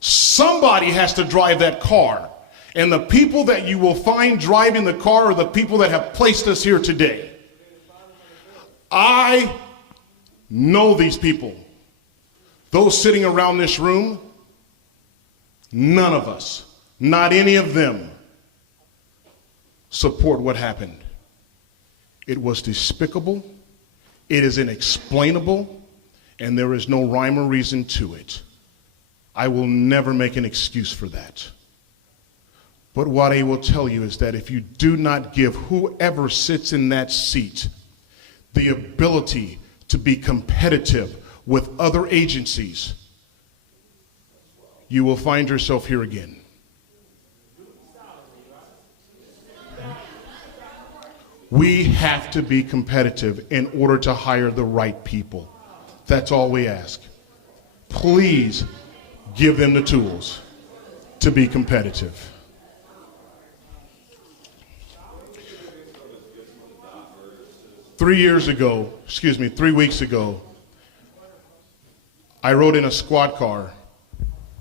somebody has to drive that car. And the people that you will find driving the car are the people that have placed us here today. I know these people. Those sitting around this room, none of us, not any of them, support what happened. It was despicable, it is inexplainable, and there is no rhyme or reason to it. I will never make an excuse for that. But what I will tell you is that if you do not give whoever sits in that seat the ability to be competitive with other agencies, you will find yourself here again. We have to be competitive in order to hire the right people. That's all we ask. Please give them the tools to be competitive. Three weeks ago, I rode in a squad car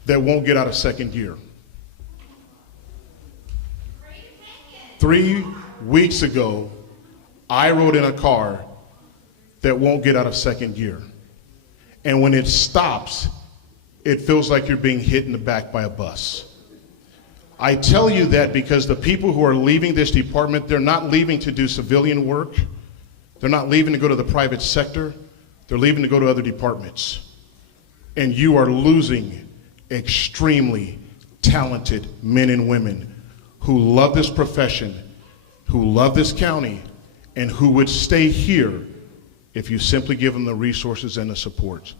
that won't get out of second gear. 3 weeks ago, I rode in a car that won't get out of second gear. And when it stops, it feels like you're being hit in the back by a bus. I tell you that because the people who are leaving this department, they're not leaving to do civilian work. They're not leaving to go to the private sector. They're leaving to go to other departments. And you are losing extremely talented men and women who love this profession, who love this county, and who would stay here if you simply give them the resources and the support.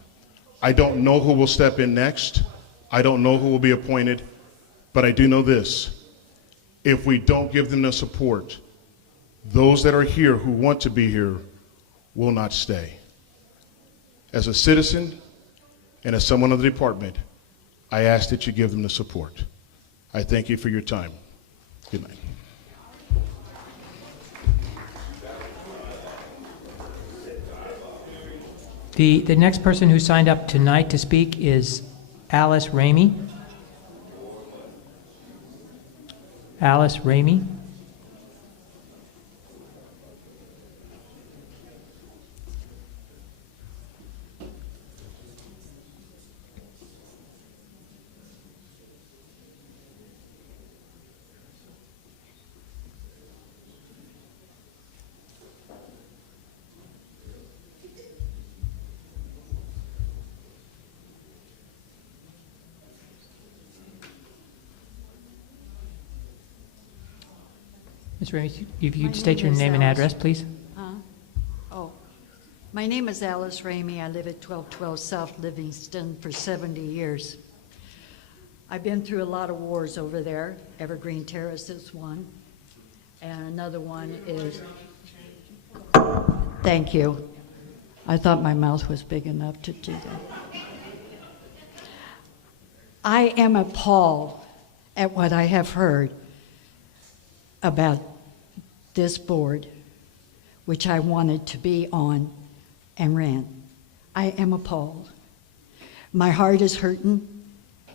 I don't know who will step in next. I don't know who will be appointed, but I do know this. If we don't give them the support, those that are here who want to be here will not stay. As a citizen and as someone of the department, I ask that you give them the support. I thank you for your time. Good night. The next person who signed up tonight to speak is Alice Ramey. Alice Ramey. Ms. Ramey, if you'd state your name and address, please. My name is Alice Ramey. I live at 1212 South Livingston for 70 years. I've been through a lot of wars over there. Evergreen Terrace is one, and another one is, thank you. I thought my mouth was big enough to do that. I am appalled at what I have heard about this board, which I wanted to be on and ran. I am appalled. My heart is hurting,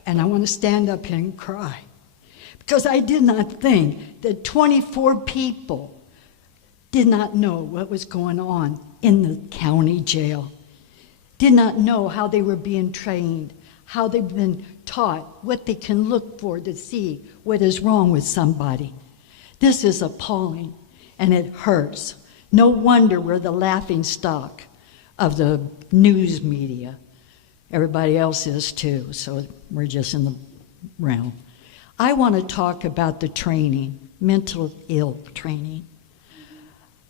and I want to stand up here and cry, because I did not think that 24 people did not know what was going on in the county jail, did not know how they were being trained, how they've been taught, what they can look for to see what is wrong with somebody. This is appalling, and it hurts. No wonder we're the laughing stock of the news media. Everybody else is too, so we're just in the realm. I want to talk about the training, mental ill training.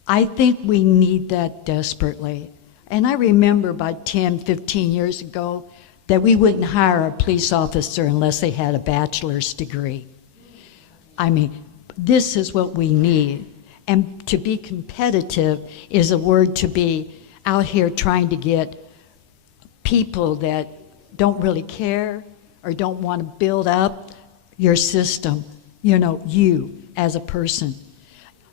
I think we need that desperately. And I remember about 10, 15 years ago that we wouldn't hire a police officer unless they had a bachelor's degree. I mean, this is what we need. And to be competitive is a word to be out here trying to get people that don't really care or don't want to build up your system, you as a person.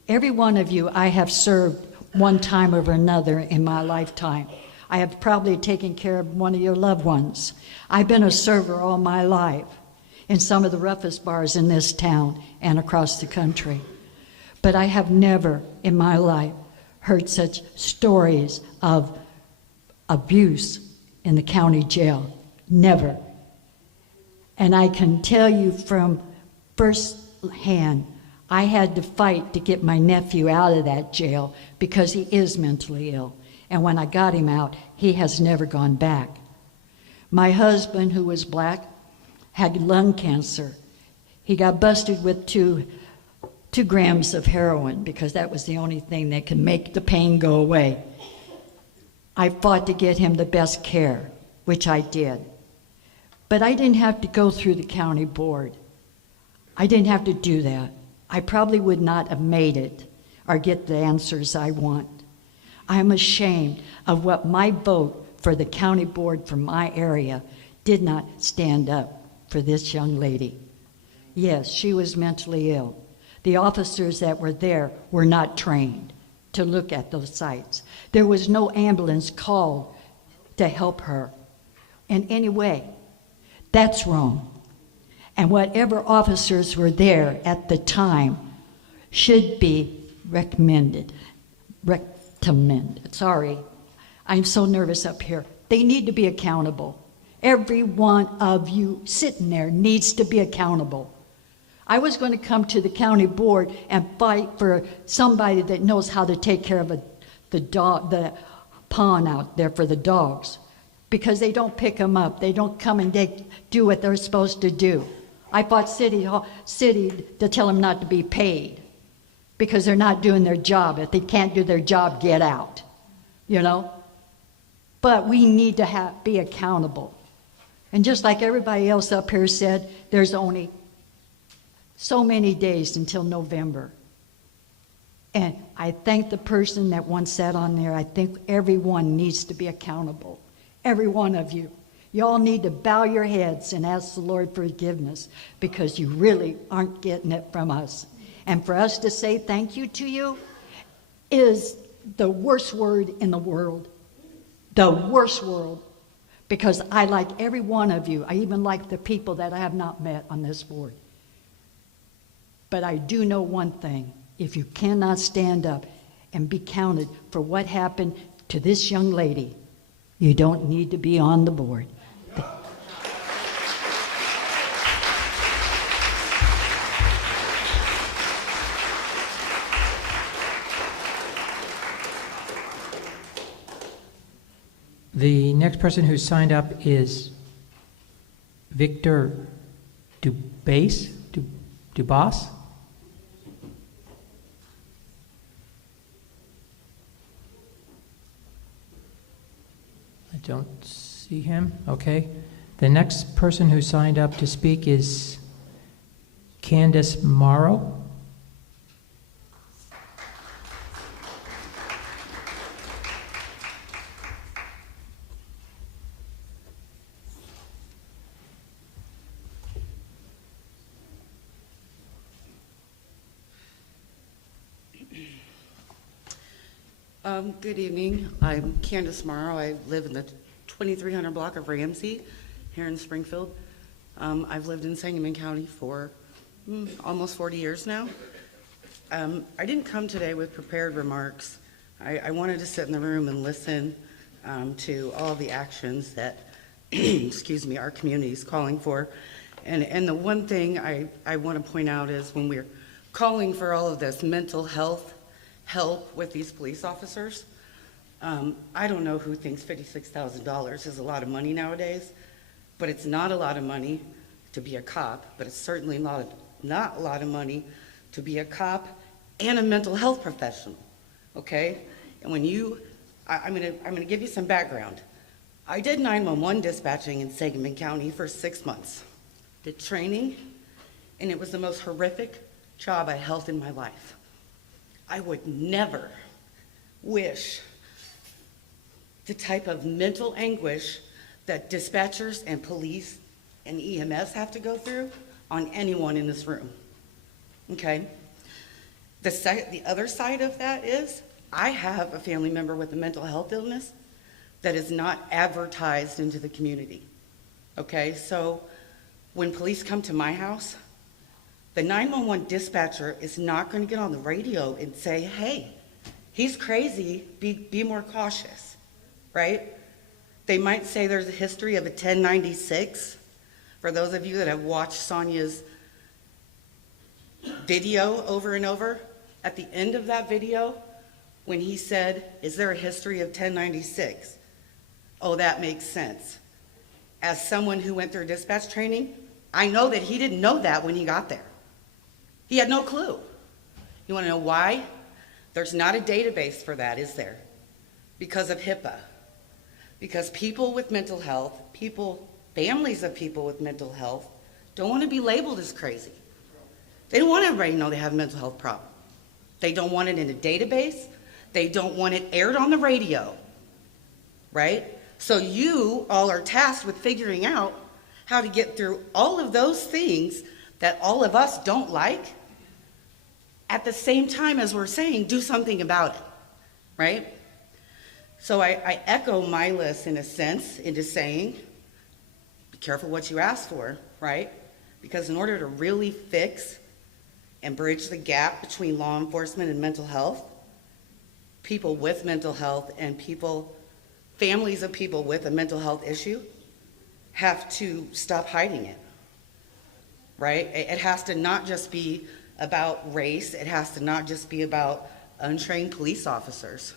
Every one of you I have served one time or another in my lifetime. I have probably taken care of one of your loved ones. I've been a server all my life in some of the roughest bars in this town and across the country. But I have never in my life heard such stories of abuse in the county jail. Never. And I can tell you from first hand, I had to fight to get my nephew out of that jail because he is mentally ill. And when I got him out, he has never gone back. My husband, who was black, had lung cancer. He got busted with 2 grams of heroin because that was the only thing that could make the pain go away. I fought to get him the best care, which I did. But I didn't have to go through the county board. I didn't have to do that. I probably would not have made it or get the answers I want. I'm ashamed of what my vote for the county board for my area did not stand up for this young lady. Yes, she was mentally ill. The officers that were there were not trained to look at those sites. There was no ambulance called to help her in any way. That's wrong. And whatever officers were there at the time should be recommended. Sorry, I'm so nervous up here. They need to be accountable. Every one of you sitting there needs to be accountable. I was going to come to the county board and fight for somebody that knows how to take care of the pond out there for the dogs, because they don't pick them up. They don't come and do what they're supposed to do. I fought city to tell them not to be paid because they're not doing their job. If they can't do their job, get out, But we need to be accountable. And just like everybody else up here said, there's only so many days until November. And I thank the person that once sat on there. I think everyone needs to be accountable. Every one of you. You all need to bow your heads and ask the Lord for forgiveness because you really aren't getting it from us. And for us to say thank you to you is the worst word in the world. The worst word. Because I like every one of you. I even like the people that I have not met on this board. But I do know one thing. If you cannot stand up and be counted for what happened to this young lady, you don't need to be on the board. The next person who signed up is Victor Dubas? I don't see him. Okay. The next person who signed up to speak is Candace Morrow. Good evening. I'm Candace Morrow. I live in the 2300 block of Ramsey here in Springfield. I've lived in Sangamon County for almost 40 years now. I didn't come today with prepared remarks. I wanted to sit in the room and listen to all the actions that, excuse me, our community is calling for. And the one thing I want to point out is when we're calling for all of this mental health help with these police officers, I don't know who thinks $56,000 is a lot of money nowadays, but it's not a lot of money to be a cop, but it's certainly not a lot of money to be a cop and a mental health professional, okay? And when I'm gonna give you some background. I did 911 dispatching in Sangamon County for 6 months. Did training, and it was the most horrific job I held in my life. I would never wish the type of mental anguish that dispatchers and police and EMS have to go through on anyone in this room, okay? The other side of that is I have a family member with a mental health illness that is not advertised into the community, okay? So when police come to my house, the 911 dispatcher is not going to get on the radio and say, hey, he's crazy, be more cautious, right? They might say there's a history of a 1096. For those of you that have watched Sonia's video over and over, at the end of that video, when he said, is there a history of 1096? Oh, that makes sense. As someone who went through dispatch training, I know that he didn't know that when he got there. He had no clue. You want to know why? There's not a database for that, is there? Because of HIPAA. Because people with mental health, families of people with mental health, don't want to be labeled as crazy. They don't want everybody to know they have a mental health problem. They don't want it in a database. They don't want it aired on the radio, right? So you all are tasked with figuring out how to get through all of those things that all of us don't like, at the same time as we're saying, do something about it, right? So I echo my list in a sense into saying, be careful what you ask for, right? Because in order to really fix and bridge the gap between law enforcement and mental health, people with mental health and families of people with a mental health issue have to stop hiding it, right? It has to not just be about race. It has to not just be about untrained police officers.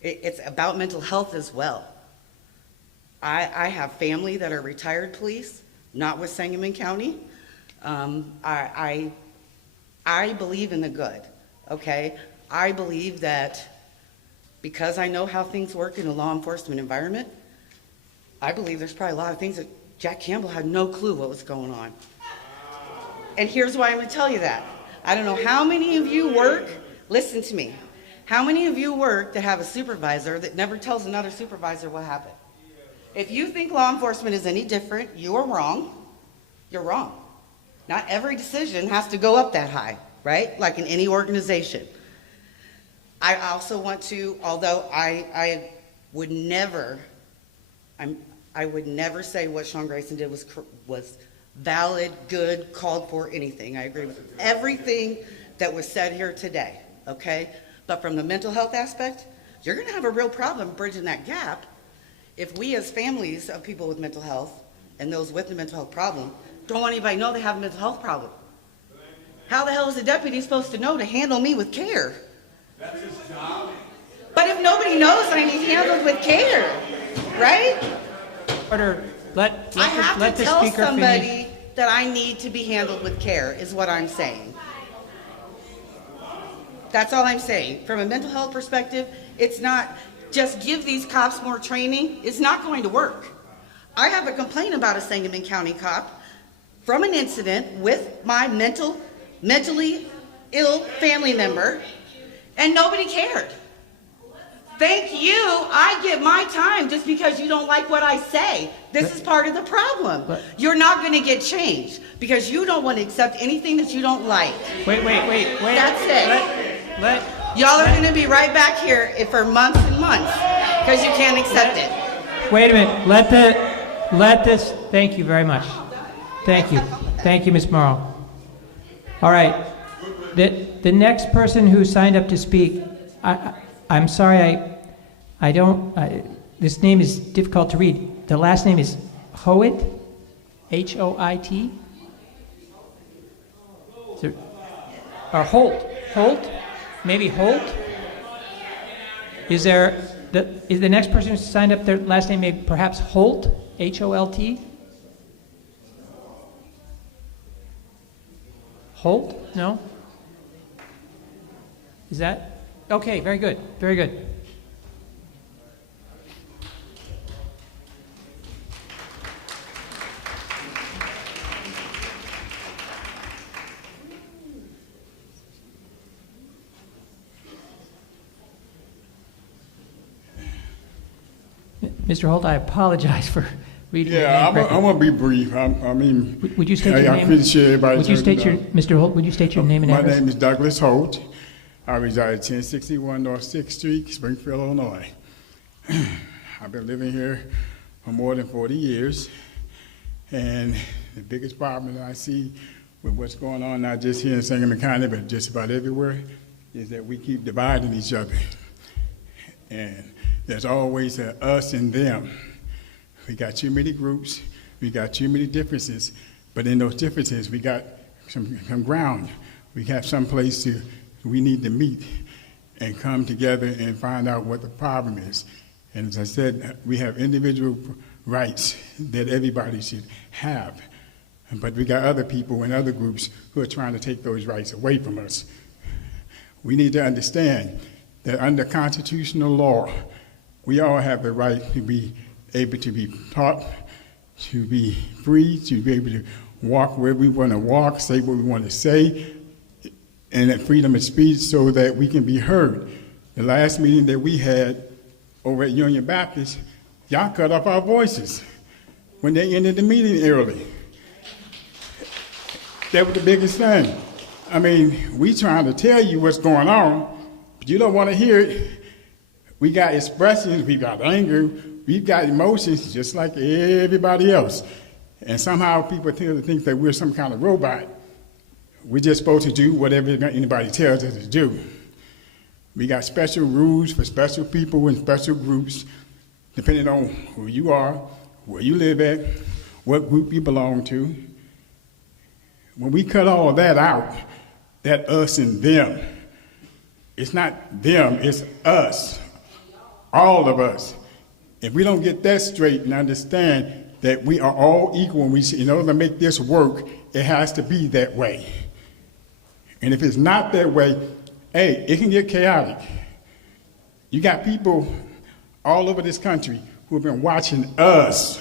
It's about mental health as well. I have family that are retired police, not with Sangamon County. I believe in the good, okay? I believe that because I know how things work in a law enforcement environment, I believe there's probably a lot of things that Jack Campbell had no clue what was going on. And here's why I'm going to tell you that. I don't know how many of you work, listen to me, how many of you work that have a supervisor that never tells another supervisor what happened? If you think law enforcement is any different, you are wrong. You're wrong. Not every decision has to go up that high, right? Like in any organization. I also want to, although I would never say what Sean Grayson did was valid, good, called for, anything. I agree with everything that was said here today, okay? But from the mental health aspect, you're going to have a real problem bridging that gap if we as families of people with mental health and those with a mental health problem don't want anybody to know they have a mental health problem. How the hell is a deputy supposed to know to handle me with care? That's his job. But if nobody knows I need handled with care, right? Order. I have to tell somebody that I need to be handled with care, is what I'm saying. That's all I'm saying. From a mental health perspective, it's not just give these cops more training. It's not going to work. I have a complaint about a Sangamon County cop from an incident with my mentally ill family member, and nobody cared. Thank you. I get my time just because you don't like what I say. This is part of the problem. You're not going to get change because you don't want to accept anything that you don't like. Wait. That's it. Y'all are going to be right back here for months and months because you can't accept it. Wait a minute. Let this. Thank you very much. Thank you. Thank you, Ms. Morrow. All right. The next person who signed up to speak, I'm sorry, I don't, this name is difficult to read. The last name is Hoyt, H-O-I-T? Or Holt? Maybe Holt? Is the next person who signed up, their last name may perhaps Holt, H-O-L-T? Holt? No? Is that? Okay, very good, very good. Mr. Holt, I apologize for reading your name correctly. I'm going to be brief. I mean, would you state your name? I'm pretty sure everybody would you state your, Mr. Holt, would you state your name and address? My name is Douglas Holt. I reside at 1061 North 6th Street, Springfield, Illinois. I've been living here for more than 40 years. And the biggest problem that I see with what's going on, not just here in Sangamon County, but just about everywhere, is that we keep dividing each other. And there's always an us and them. We got too many groups, we got too many differences, but in those differences, we got some ground. We have some place we need to meet and come together and find out what the problem is. And as I said, we have individual rights that everybody should have. But we got other people and other groups who are trying to take those rights away from us. We need to understand that under constitutional law, we all have the right to be able to be taught, to be free, to be able to walk where we want to walk, say what we want to say, and that freedom of speech so that we can be heard. The last meeting that we had over at Union Baptist, y'all cut off our voices when they ended the meeting early. That was the biggest thing. I mean, we trying to tell you what's going on, but you don't want to hear it. We got expressions, we got anger, we've got emotions just like everybody else. And somehow people tend to think that we're some kind of robot. We're just supposed to do whatever anybody tells us to do. We got special rules for special people and special groups, depending on who you are, where you live at, what group you belong to. When we cut all of that out, that us and them, it's not them, it's us. All of us. If we don't get that straight and understand that we are all equal, and in order to make this work, it has to be that way. And if it's not that way, hey, it can get chaotic. You got people all over this country who have been watching us,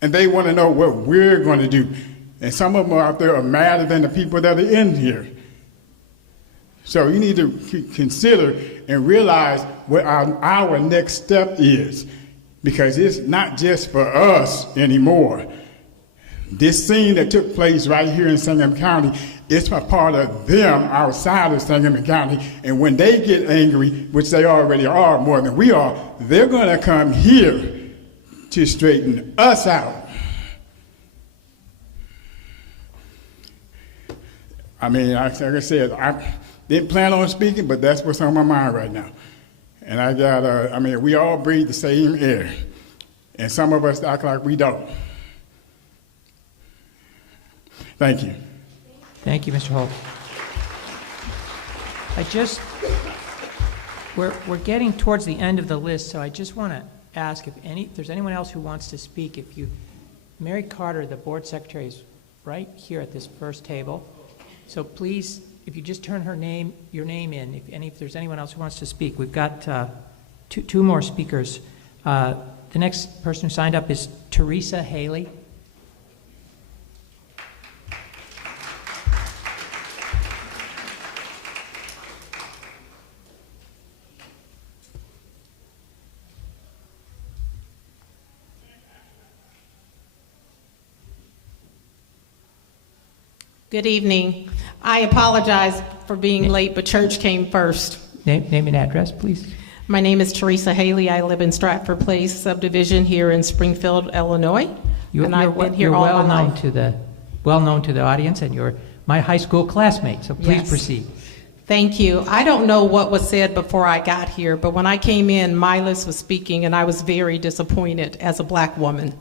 and they want to know what we're going to do. And some of them out there are madder than the people that are in here. So you need to consider and realize what our next step is, because it's not just for us anymore. This scene that took place right here in Sangamon County, it's a part of them outside of Sangamon County. And when they get angry, which they already are more than we are, they're going to come here to straighten us out. I mean, like I said, I didn't plan on speaking, but that's what's on my mind right now. And I got, we all breathe the same air. And some of us act like we don't. Thank you. Thank you, Mr. Holt. We're getting towards the end of the list, so I just want to ask if there's anyone else who wants to speak. Mary Carter, the board secretary, is right here at this first table. So please, if you just turn your name in, if there's anyone else who wants to speak. We've got two more speakers. The next person who signed up is Teresa Haley. Good evening. I apologize for being late, but church came first. Name and address, please. My name is Teresa Haley. I live in Stratford Place subdivision here in Springfield, Illinois. And I've been here all my life. Well known to the audience, and you're my high school classmate. So please Yes. proceed. Thank you. I don't know what was said before I got here, but when I came in, Milas was speaking, and I was very disappointed as a black woman.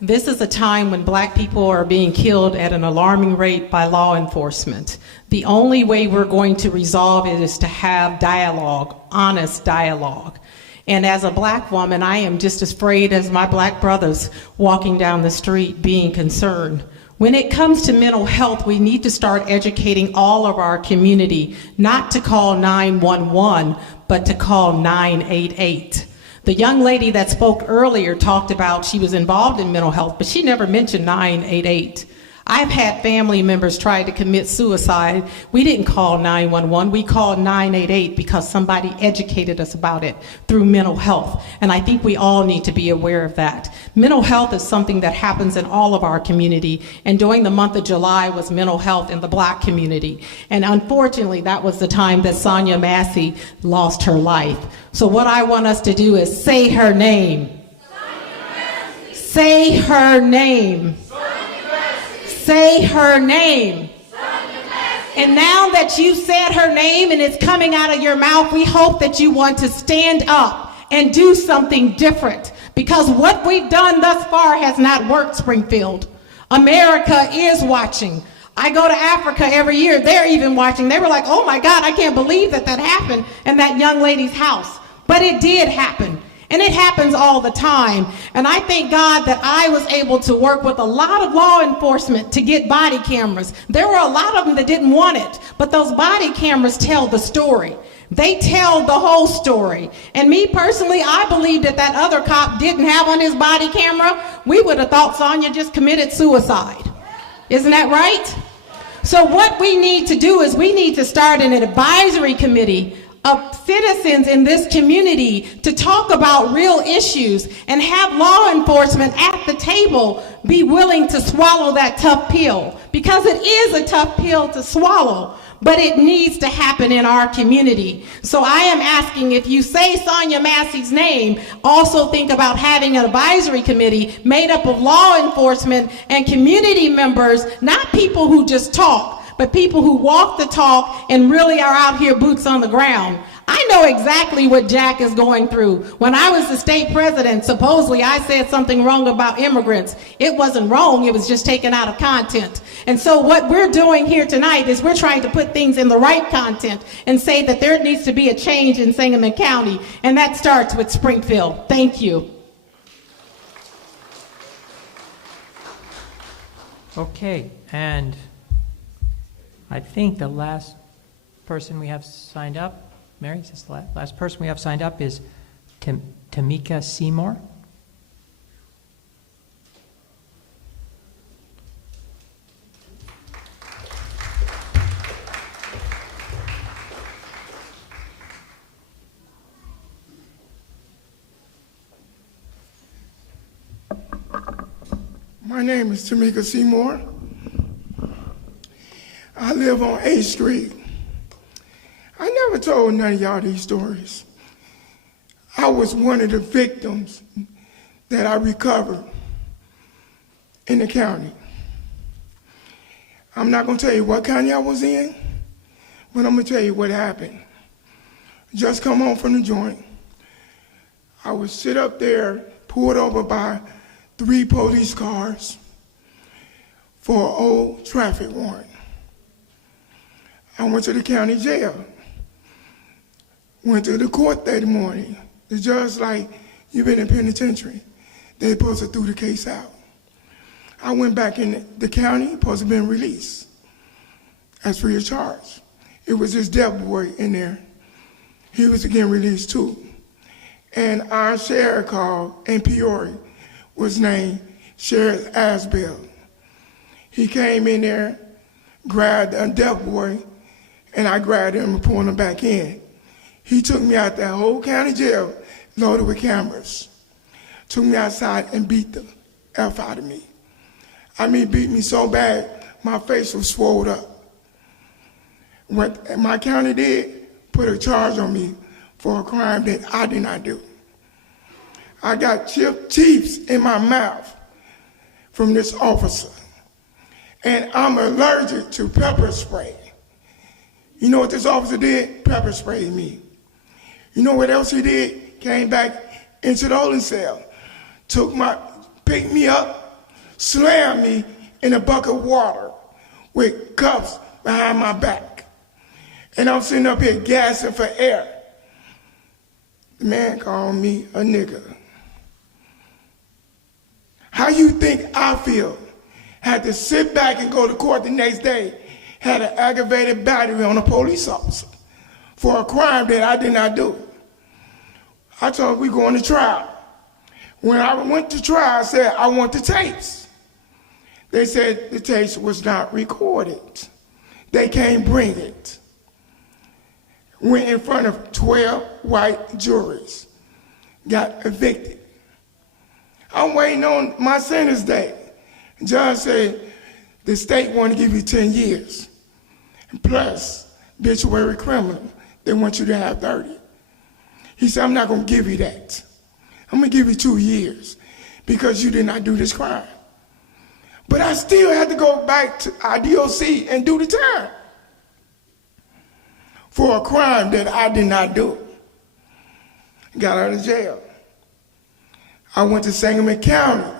This is a time when black people are being killed at an alarming rate by law enforcement. The only way we're going to resolve it is to have dialogue, honest dialogue. And as a black woman, I am just as afraid as my black brothers walking down the street being concerned. When it comes to mental health, we need to start educating all of our community, not to call 911, but to call 988. The young lady that spoke earlier talked about she was involved in mental health, but she never mentioned 988. I've had family members try to commit suicide. We didn't call 911, we called 988 because somebody educated us about it through mental health. And I think we all need to be aware of that. Mental health is something that happens in all of our community. And during the month of July was mental health in the black community. And unfortunately, that was the time that Sonya Massey lost her life. So what I want us to do is say her name. Say her name. Say her name. And now that you said her name and it's coming out of your mouth, we hope that you want to stand up and do something different. Because what we've done thus far has not worked, Springfield. America is watching. I go to Africa every year. They're even watching. They were like, oh my God, I can't believe that that happened in that young lady's house. But it did happen. And it happens all the time. And I thank God that I was able to work with a lot of law enforcement to get body cameras. There were a lot of them that didn't want it, but those body cameras tell the story. They tell the whole story. And me personally, I believe that that other cop didn't have on his body camera. We would have thought Sonya just committed suicide. Isn't that right? So what we need to do is we need to start an advisory committee of citizens in this community to talk about real issues and have law enforcement at the table be willing to swallow that tough pill, because it is a tough pill to swallow, but it needs to happen in our community. So I am asking, if you say Sonia Massey's name, also think about having an advisory committee made up of law enforcement and community members, not people who just talk, but people who walk the talk and really are out here boots on the ground. I know exactly what Jack is going through. When I was the state president, supposedly I said something wrong about immigrants. It wasn't wrong, it was just taken out of content. And so what we're doing here tonight is we're trying to put things in the right content and say that there needs to be a change in Sangamon County, and that starts with Springfield. Thank you. Okay, and I think the last person we have signed up, Mary, is this the last person we have signed up is Tamika Seymour. My name is Tamika Seymour. I live on 8th Street. I never told none of y'all these stories. I was one of the victims that I recovered in the county. I'm not gonna tell you what county I was in, but I'm gonna tell you what happened. Just come home from the joint. I would sit up there, pulled over by 3 police cars for an old traffic warrant. I went to the county jail. Went to the court that morning. The judge like, you've been in penitentiary. They supposed to throw the case out. I went back in the county, supposed to been released as free of charge. It was this deaf boy in there. He was getting released too. And our sheriff called in Peoria was named Sheriff Asbell. He came in there, grabbed a deaf boy, and I grabbed him and pulled him back in. He took me out that whole county jail, loaded with cameras. Took me outside and beat the F out of me. I mean, beat me so bad, my face was swollen up. What my county did, put a charge on me for a crime that I did not do. I got chips in my mouth from this officer. and I'm allergic to pepper spray. You know what this officer did? Pepper sprayed me. You know what else he did? Came back into the holding cell, picked me up, slammed me in a bucket of water with cuffs behind my back. And I'm sitting up here gasping for air. The man called me a nigger. How you think I feel? Had to sit back and go to court the next day, had an aggravated battery on a police officer for a crime that I did not do. I told him we going to trial. When I went to trial, I said, I want the tapes. They said the tapes was not recorded. They can't bring it. Went in front of 12 white juries, got evicted. I'm waiting on my sentence date. Judge said the state want to give you 10 years. And plus, obituary criminal, they want you to have 30. He said, I'm not going to give you that. I'm going to give you 2 years because you did not do this crime. But I still had to go back to IDOC and do the time for a crime that I did not do. Got out of jail. I went to Sangamon County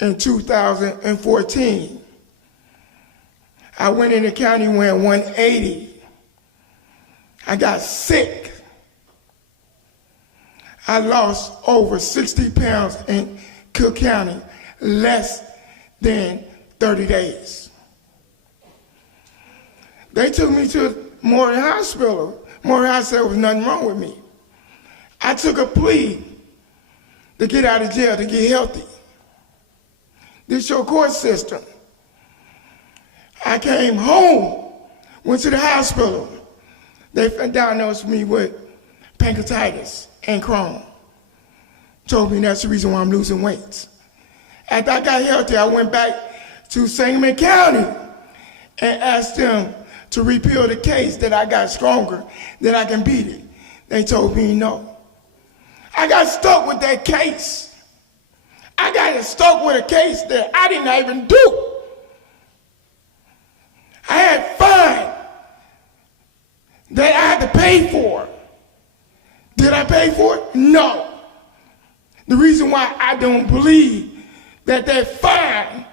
in 2014. I went in the county, went 180. I got sick. I lost over 60 pounds in Cook County, less than 30 days. They took me to Morgan Hospital. Morgan Hospital was nothing wrong with me. I took a plea to get out of jail, to get healthy. This your court system. I came home, went to the hospital. They diagnosed me with pancreatitis and Crohn. Told me that's the reason why I'm losing weight. After I got healthy, I went back to Sangamon County and asked them to repeal the case that I got stronger, that I can beat it. They told me no. I got stuck with that case. I got stuck with a case that I didn't even do. I had fine that I had to pay for. Did I pay for it? No. The reason why I don't believe that fine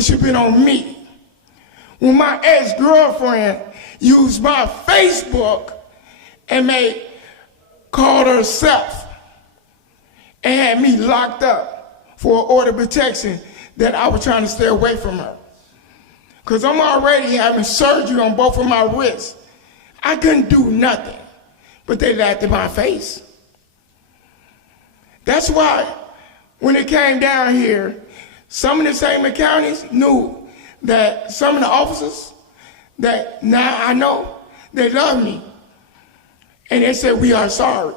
should have been on me. When my ex-girlfriend used my Facebook and called herself and had me locked up for order of protection that I was trying to stay away from her. Because I'm already having surgery on both of my wrists. I couldn't do nothing, but they laughed in my face. That's why when it came down here, some of the Sangamon counties knew that some of the officers that now I know, they love me. And they said, we are sorry.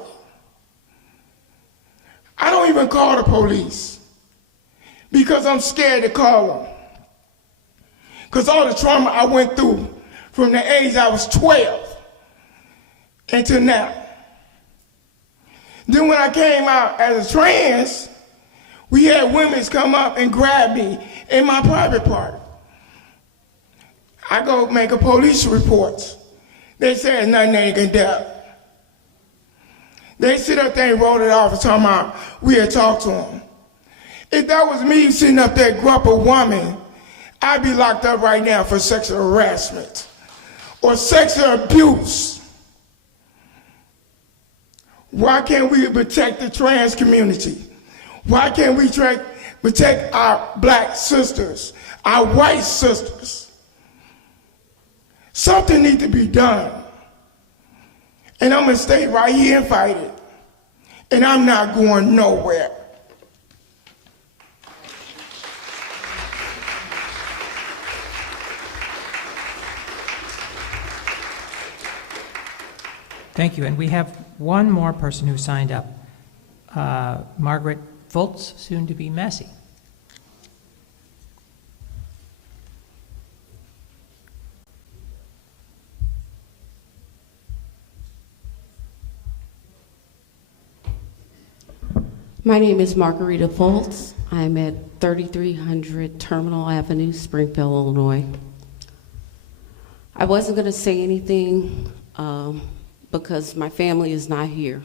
I don't even call the police because I'm scared to call them. Because all the trauma I went through from the age I was 12 until now. Then when I came out as a trans, we had women come up and grab me in my private part. I go make a police report. They say there's nothing they can do. They sit up there and wrote it off and talking about we had talked to them. If that was me sitting up there, grumpy woman, I'd be locked up right now for sexual harassment or sexual abuse. Why can't we protect the trans community? Why can't we protect our black sisters, our white sisters? Something needs to be done. And I'm going to stay right here and fight it. And I'm not going nowhere. Thank you. And we have one more person who signed up. Margaret Volz, soon to be Massey. My name is Margarita Foltz. I'm at 3300 Terminal Avenue, Springfield, Illinois. I wasn't going to say anything because my family is not here.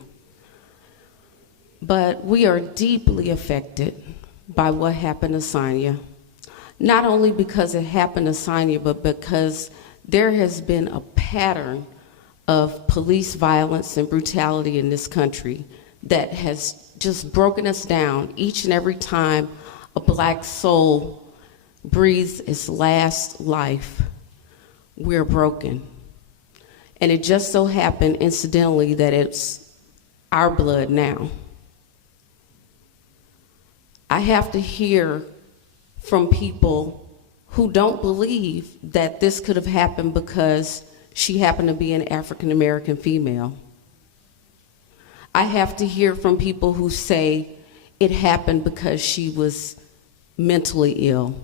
But we are deeply affected by what happened to Sonya. Not only because it happened to Sonya, but because there has been a pattern of police violence and brutality in this country that has just broken us down each and every time a black soul breathes its last life. We're broken. And it just so happened, incidentally, that it's our blood now. I have to hear from people who don't believe that this could have happened because she happened to be an African American female. I have to hear from people who say it happened because she was mentally ill.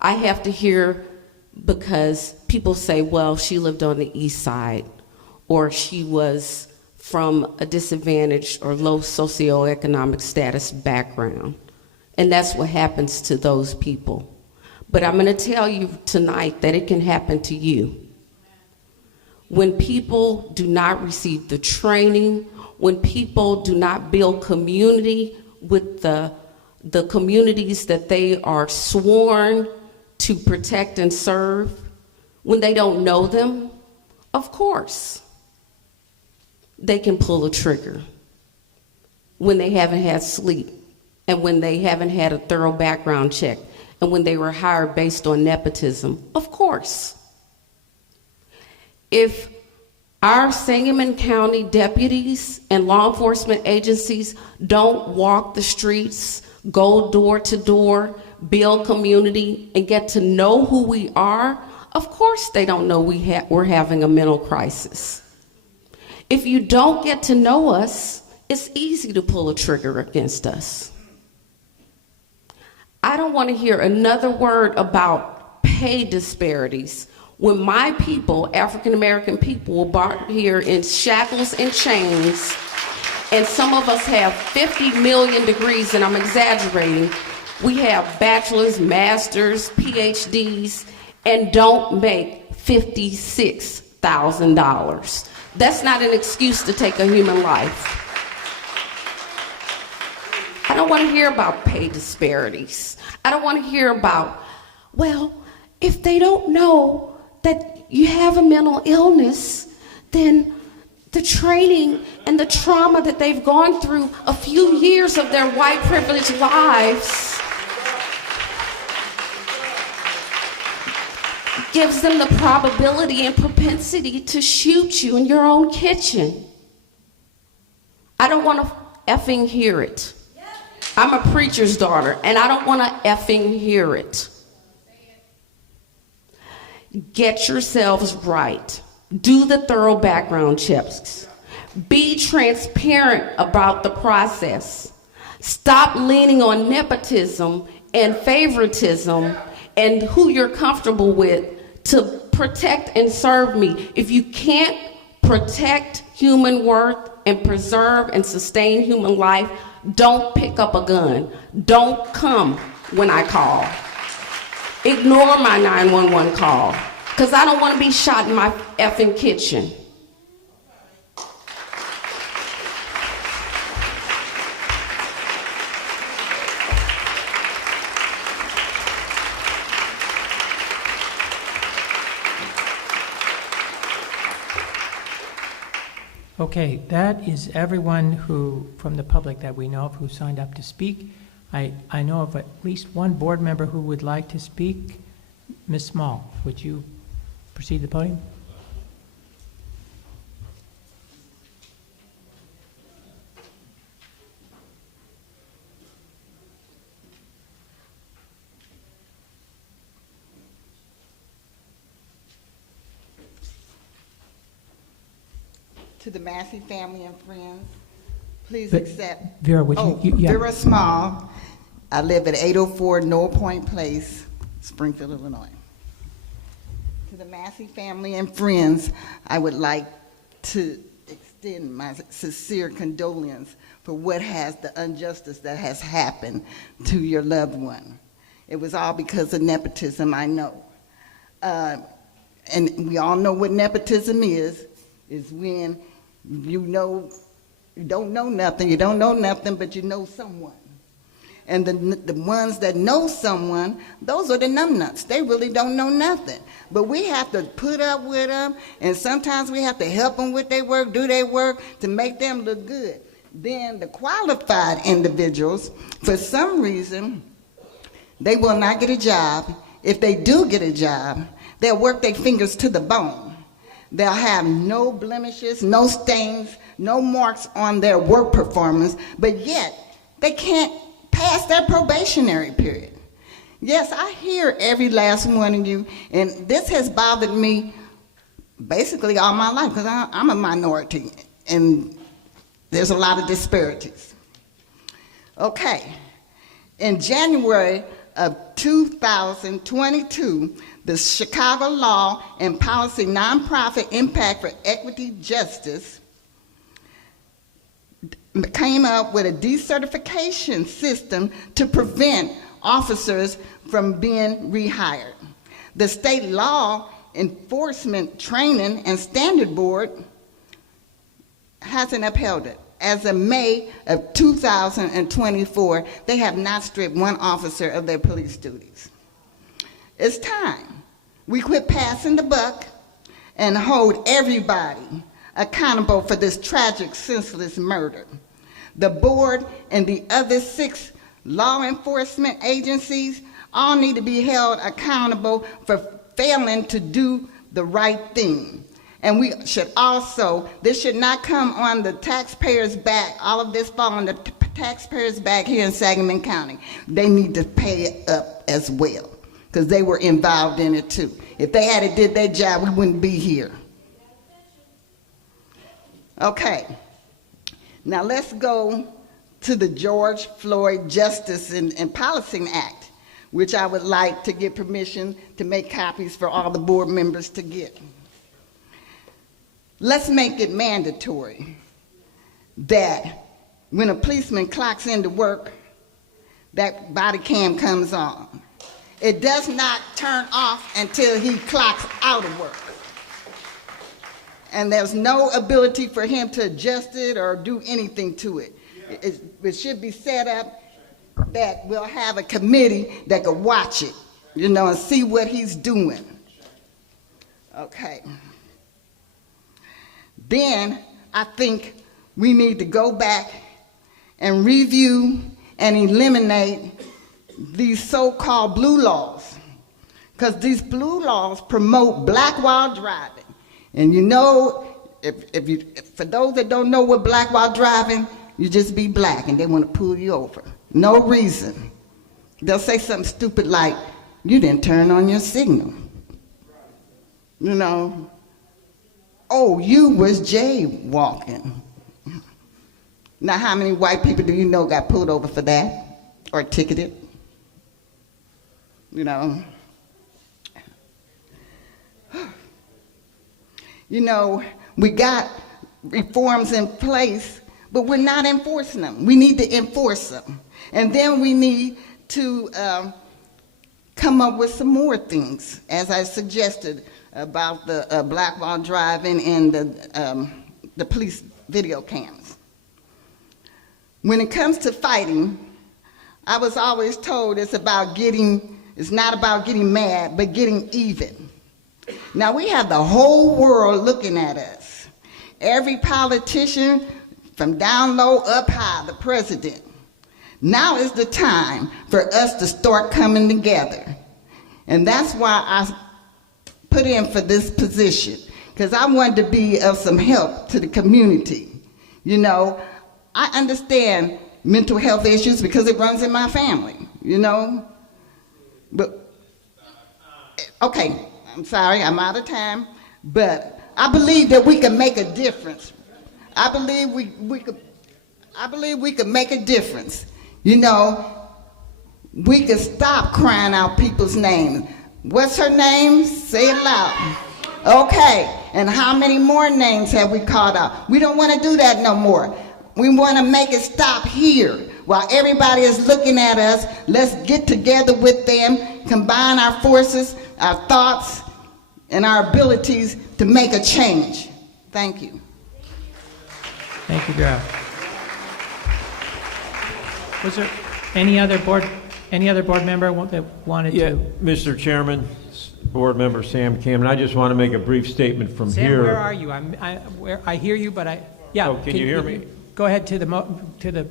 I have to hear because people say, well, she lived on the east side, or she was from a disadvantaged or low socioeconomic status background. And that's what happens to those people. But I'm gonna tell you tonight that it can happen to you. When people do not receive the training, when people do not build community with the communities that they are sworn to protect and serve, when they don't know them, of course, they can pull a trigger when they haven't had sleep and when they haven't had a thorough background check and when they were hired based on nepotism, of course. If our Sangamon County deputies and law enforcement agencies don't walk the streets, go door to door, build community, and get to know who we are, of course they don't know we're having a mental crisis. If you don't get to know us, it's easy to pull a trigger against us. I don't want to hear another word about pay disparities when my people, African American people, were brought here in shackles and chains, and some of us have 50 million degrees, and I'm exaggerating. We have bachelor's, master's, PhDs, and don't make $56,000. That's not an excuse to take a human life. I don't want to hear about pay disparities. I don't want to hear about, well, if they don't know that you have a mental illness, then the training and the trauma that they've gone through a few years of their white privileged lives gives them the probability and propensity to shoot you in your own kitchen. I don't want to effing hear it. I'm a preacher's daughter, and I don't want to effing hear it. Get yourselves right. Do the thorough background checks. Be transparent about the process. Stop leaning on nepotism and favoritism and who you're comfortable with to protect and serve me. If you can't protect human worth and preserve and sustain human life, don't pick up a gun. Don't come when I call. Ignore my 911 call, because I don't want to be shot in my effing kitchen. Okay, that is everyone from the public that we know of who signed up to speak. I know of at least one board member who would like to speak. Ms. Small, would you proceed to the podium? To the Massey family and friends, please accept. Vera, would you? Yeah. Vera Small. I live at 804 Knoll Point Place, Springfield, Illinois. To the Massey family and friends, I would like to extend my sincere condolence for what has the injustice that has happened to your loved one. It was all because of nepotism, I know. And we all know what nepotism is when you don't know nothing, but you know someone. And the ones that know someone, those are the numbnuts. They really don't know nothing. But we have to put up with them, and sometimes we have to help them with their work, do their work, to make them look good. Then the qualified individuals, for some reason, they will not get a job. If they do get a job, they'll work their fingers to the bone. They'll have no blemishes, no stains, no marks on their work performance, but yet they can't pass their probationary period. Yes, I hear every last one of you, and this has bothered me basically all my life because I'm a minority, and there's a lot of disparities. Okay, in January of 2022, the Chicago Law and Policy Nonprofit Impact for Equity Justice came up with a decertification system to prevent officers from being rehired. The State Law Enforcement Training and Standard Board hasn't upheld it. As of May of 2024, they have not stripped one officer of their police duties. It's time we quit passing the buck and hold everybody accountable for this tragic, senseless murder. The board and the other 6 law enforcement agencies all need to be held accountable for failing to do the right thing. And we should also, this should not come on the taxpayers' back, all of this fall on the taxpayers' back here in Sangamon County. They need to pay it up as well, because they were involved in it too. If they had did their job, we wouldn't be here. Okay, now let's go to the George Floyd Justice and Policing Act, which I would like to get permission to make copies for all the board members to get. Let's make it mandatory that when a policeman clocks into work, that body cam comes on. It does not turn off until he clocks out of work. And there's no ability for him to adjust it or do anything to it. It should be set up that we'll have a committee that could watch it, and see what he's doing. Okay. Then I think we need to go back and review and eliminate these so-called blue laws, because these blue laws promote black while driving. And for those that don't know what black while driving, you just be black and they want to pull you over. No reason. They'll say something stupid like, you didn't turn on your signal. Oh, you was jaywalking. Now, how many white people do you know got pulled over for that or ticketed? We got reforms in place, but we're not enforcing them. We need to enforce them. And then we need to come up with some more things, as I suggested, about the black while driving and the police video cams. When it comes to fighting, I was always told it's not about getting mad, but getting even. Now we have the whole world looking at us. Every politician from down low up high, the president. Now is the time for us to start coming together. And that's why I put in for this position, because I wanted to be of some help to the community. I understand mental health issues because it runs in my family, But, okay, I'm sorry, I'm out of time, but I believe that we can make a difference. I believe we could make a difference. We could stop crying out people's names. What's her name? Say it loud. Okay. And how many more names have we called out? We don't want to do that no more. We want to make it stop here. While everybody is looking at us, let's get together with them, combine our forces, our thoughts, and our abilities to make a change. Thank you. Thank you, Drew. Was there any other board member that wanted to? Mr. Chairman, Board Member Sam Cameron, I just want to make a brief statement from Sam, here. where are you? I hear you, but yeah. Oh, can you hear me? Go ahead to the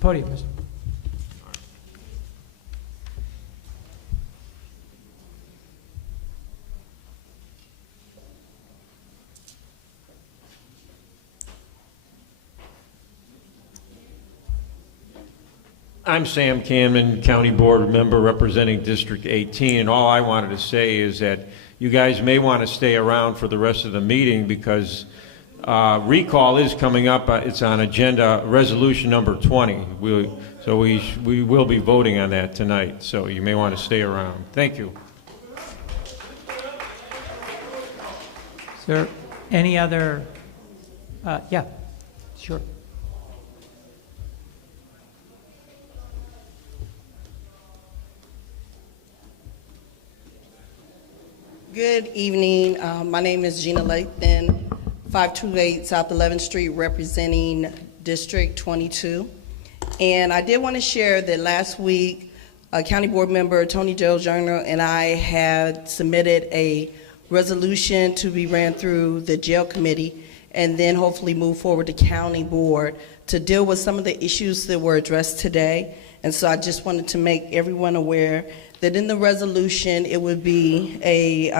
podium. I'm Sam Cameron, County Board member representing District 18, and all I wanted to say is that you guys may want to stay around for the rest of the meeting because recall is coming up. It's on agenda resolution number 20. We will be voting on that tonight, so you may want to stay around. Thank you. Is there any other? Yeah, sure. Good evening. My name is Gina Lathan, 528 South 11th Street, representing District 22. And I did want to share that last week, County Board member Tony Deljourno and I had submitted a resolution to be ran through the jail committee and then hopefully move forward to County Board to deal with some of the issues that were addressed today. And so I just wanted to make everyone aware that in the resolution, it would be a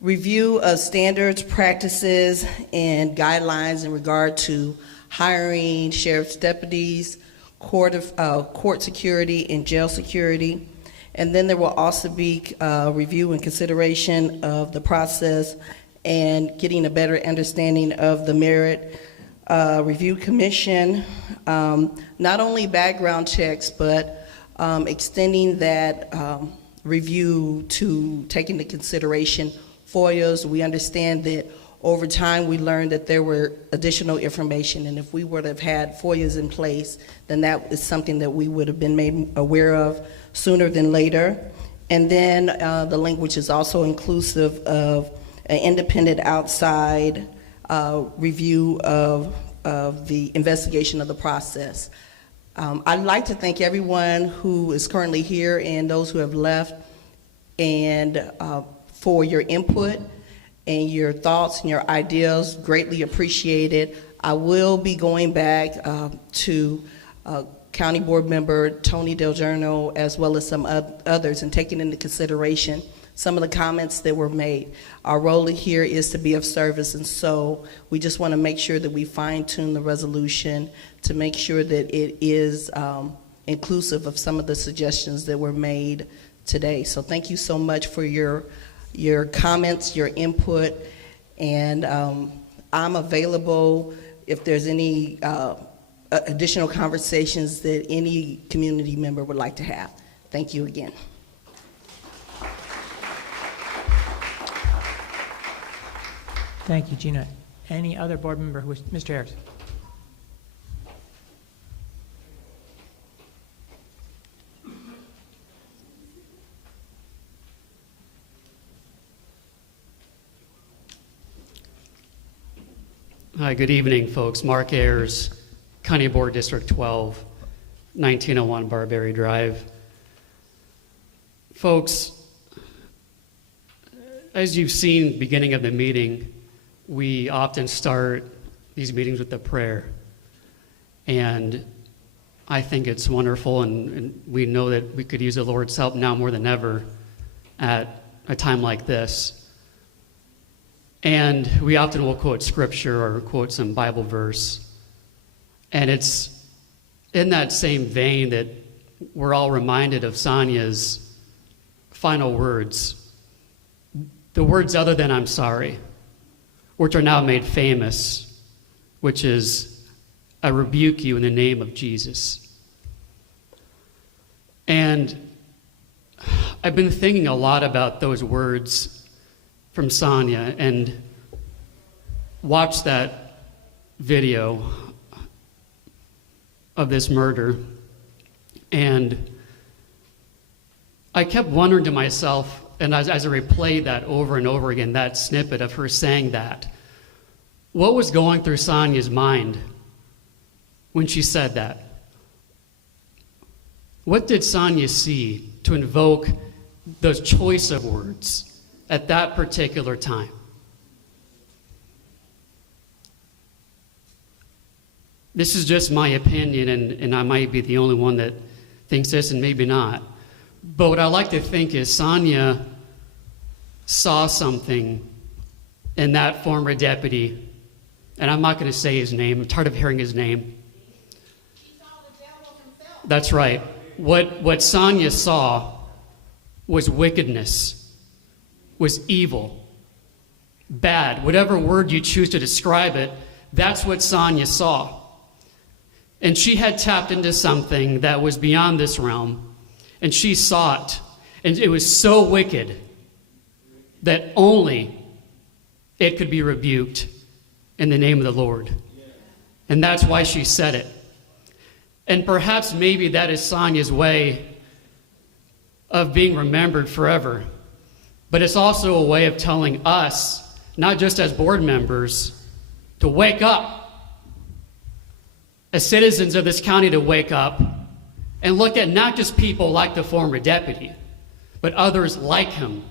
review of standards, practices, and guidelines in regard to hiring sheriff's deputies, court security, and jail security. And then there will also be review and consideration of the process and getting a better understanding of the Merit Review Commission, not only background checks, but extending that review to take into consideration FOIAs. We understand that over time we learned that there were additional information, and if we would have had FOIAs in place, then that is something that we would have been made aware of sooner than later. And then the language is also inclusive of an independent outside review of the investigation of the process. I'd like to thank everyone who is currently here and those who have left, and for your input and your thoughts and your ideas, greatly appreciated. I will be going back to County Board member Tony Deljourno as well as some others and taking into consideration some of the comments that were made. Our role here is to be of service, and so we just want to make sure that we fine-tune the resolution to make sure that it is inclusive of some of the suggestions that were made today. So thank you so much for your comments, your input, and I'm available if there's any additional conversations that any community member would like to have. Thank you again. Thank you, Gina. Any other board member who is, Mr. Harris? Hi, good evening, folks. Mark Ayers, County Board District 12, 1901 Barberry Drive. Folks, as you've seen beginning of the meeting, we often start these meetings with a prayer. And I think it's wonderful, and we know that we could use the Lord's help now more than ever at a time like this. And we often will quote scripture or quote some Bible verse. And it's in that same vein that we're all reminded of Sonia's final words. The words other than I'm sorry, which are now made famous, which is, I rebuke you in the name of Jesus. And I've been thinking a lot about those words from Sonya and watched that video of this murder, and I kept wondering to myself, and as I replayed that over and over again, that snippet of her saying that, what was going through Sonya's mind when she said that? What did Sonya see to invoke those choice of words at that particular time? This is just my opinion, and I might be the only one that thinks this, and maybe not. But what I like to think is Sonya saw something in that former deputy, and I'm not going to say his name. I'm tired of hearing his name. That's right. What Sonya saw was wickedness, was evil, bad. Whatever word you choose to describe it, that's what Sonya saw. And she had tapped into something that was beyond this realm, and she saw it. And it was so wicked that only it could be rebuked in the name of the Lord. And that's why she said it. And perhaps maybe that is Sonya's way of being remembered forever. But it's also a way of telling us, not just as board members, to wake up. As citizens of this county, to wake up and look at not just people like the former deputy, but others like him.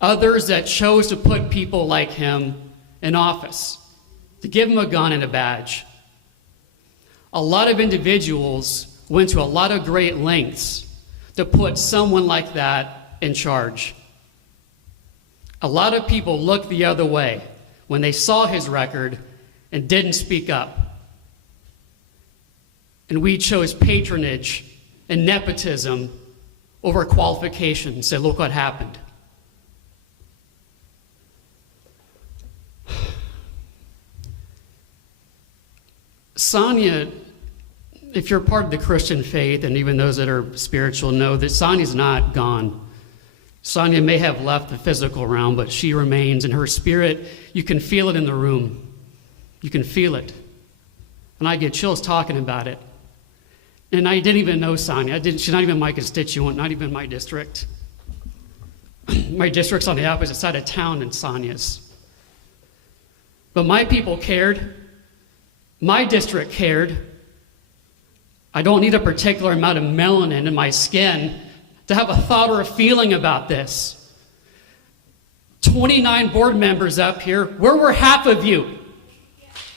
Others that chose to put people like him in office, to give him a gun and a badge. A lot of individuals went to a lot of great lengths to put someone like that in charge. A lot of people looked the other way when they saw his record and didn't speak up. And we chose patronage and nepotism over qualifications. And look what happened. Sonya, if you're part of the Christian faith, and even those that are spiritual know that Sonya's not gone. Sonya may have left the physical realm, but she remains. In her spirit, you can feel it in the room. You can feel it. And I get chills talking about it. And I didn't even know Sonya. She's not even my constituent, not even my district. My district's on the opposite side of town than Sonya's. But my people cared. My district cared. I don't need a particular amount of melanin in my skin to have a thought or a feeling about this. 29 board members up here. Where were half of you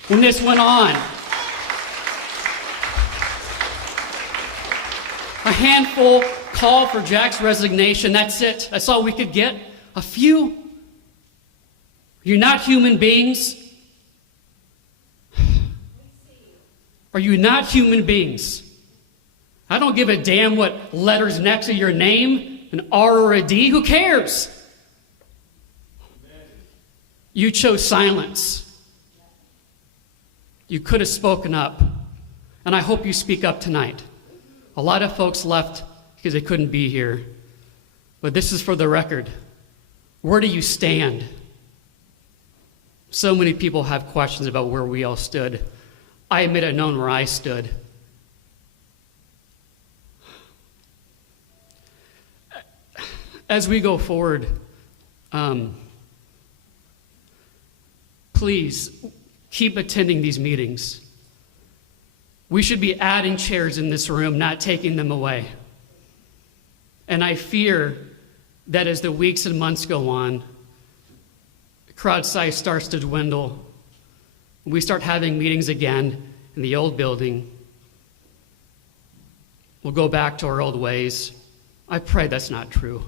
when this went on? A handful called for Jack's resignation. That's it. That's all we could get. A few. You're not human beings. Are you not human beings? I don't give a damn what letters next to your name, an R or a D. Who cares? You chose silence. You could have spoken up. And I hope you speak up tonight. A lot of folks left because they couldn't be here. But this is for the record. Where do you stand? So many people have questions about where we all stood. I admit I've known where I stood. As we go forward, please keep attending these meetings. We should be adding chairs in this room, not taking them away. And I fear that as the weeks and months go on, crowd size starts to dwindle. We start having meetings again in the old building. We'll go back to our old ways. I pray that's not true.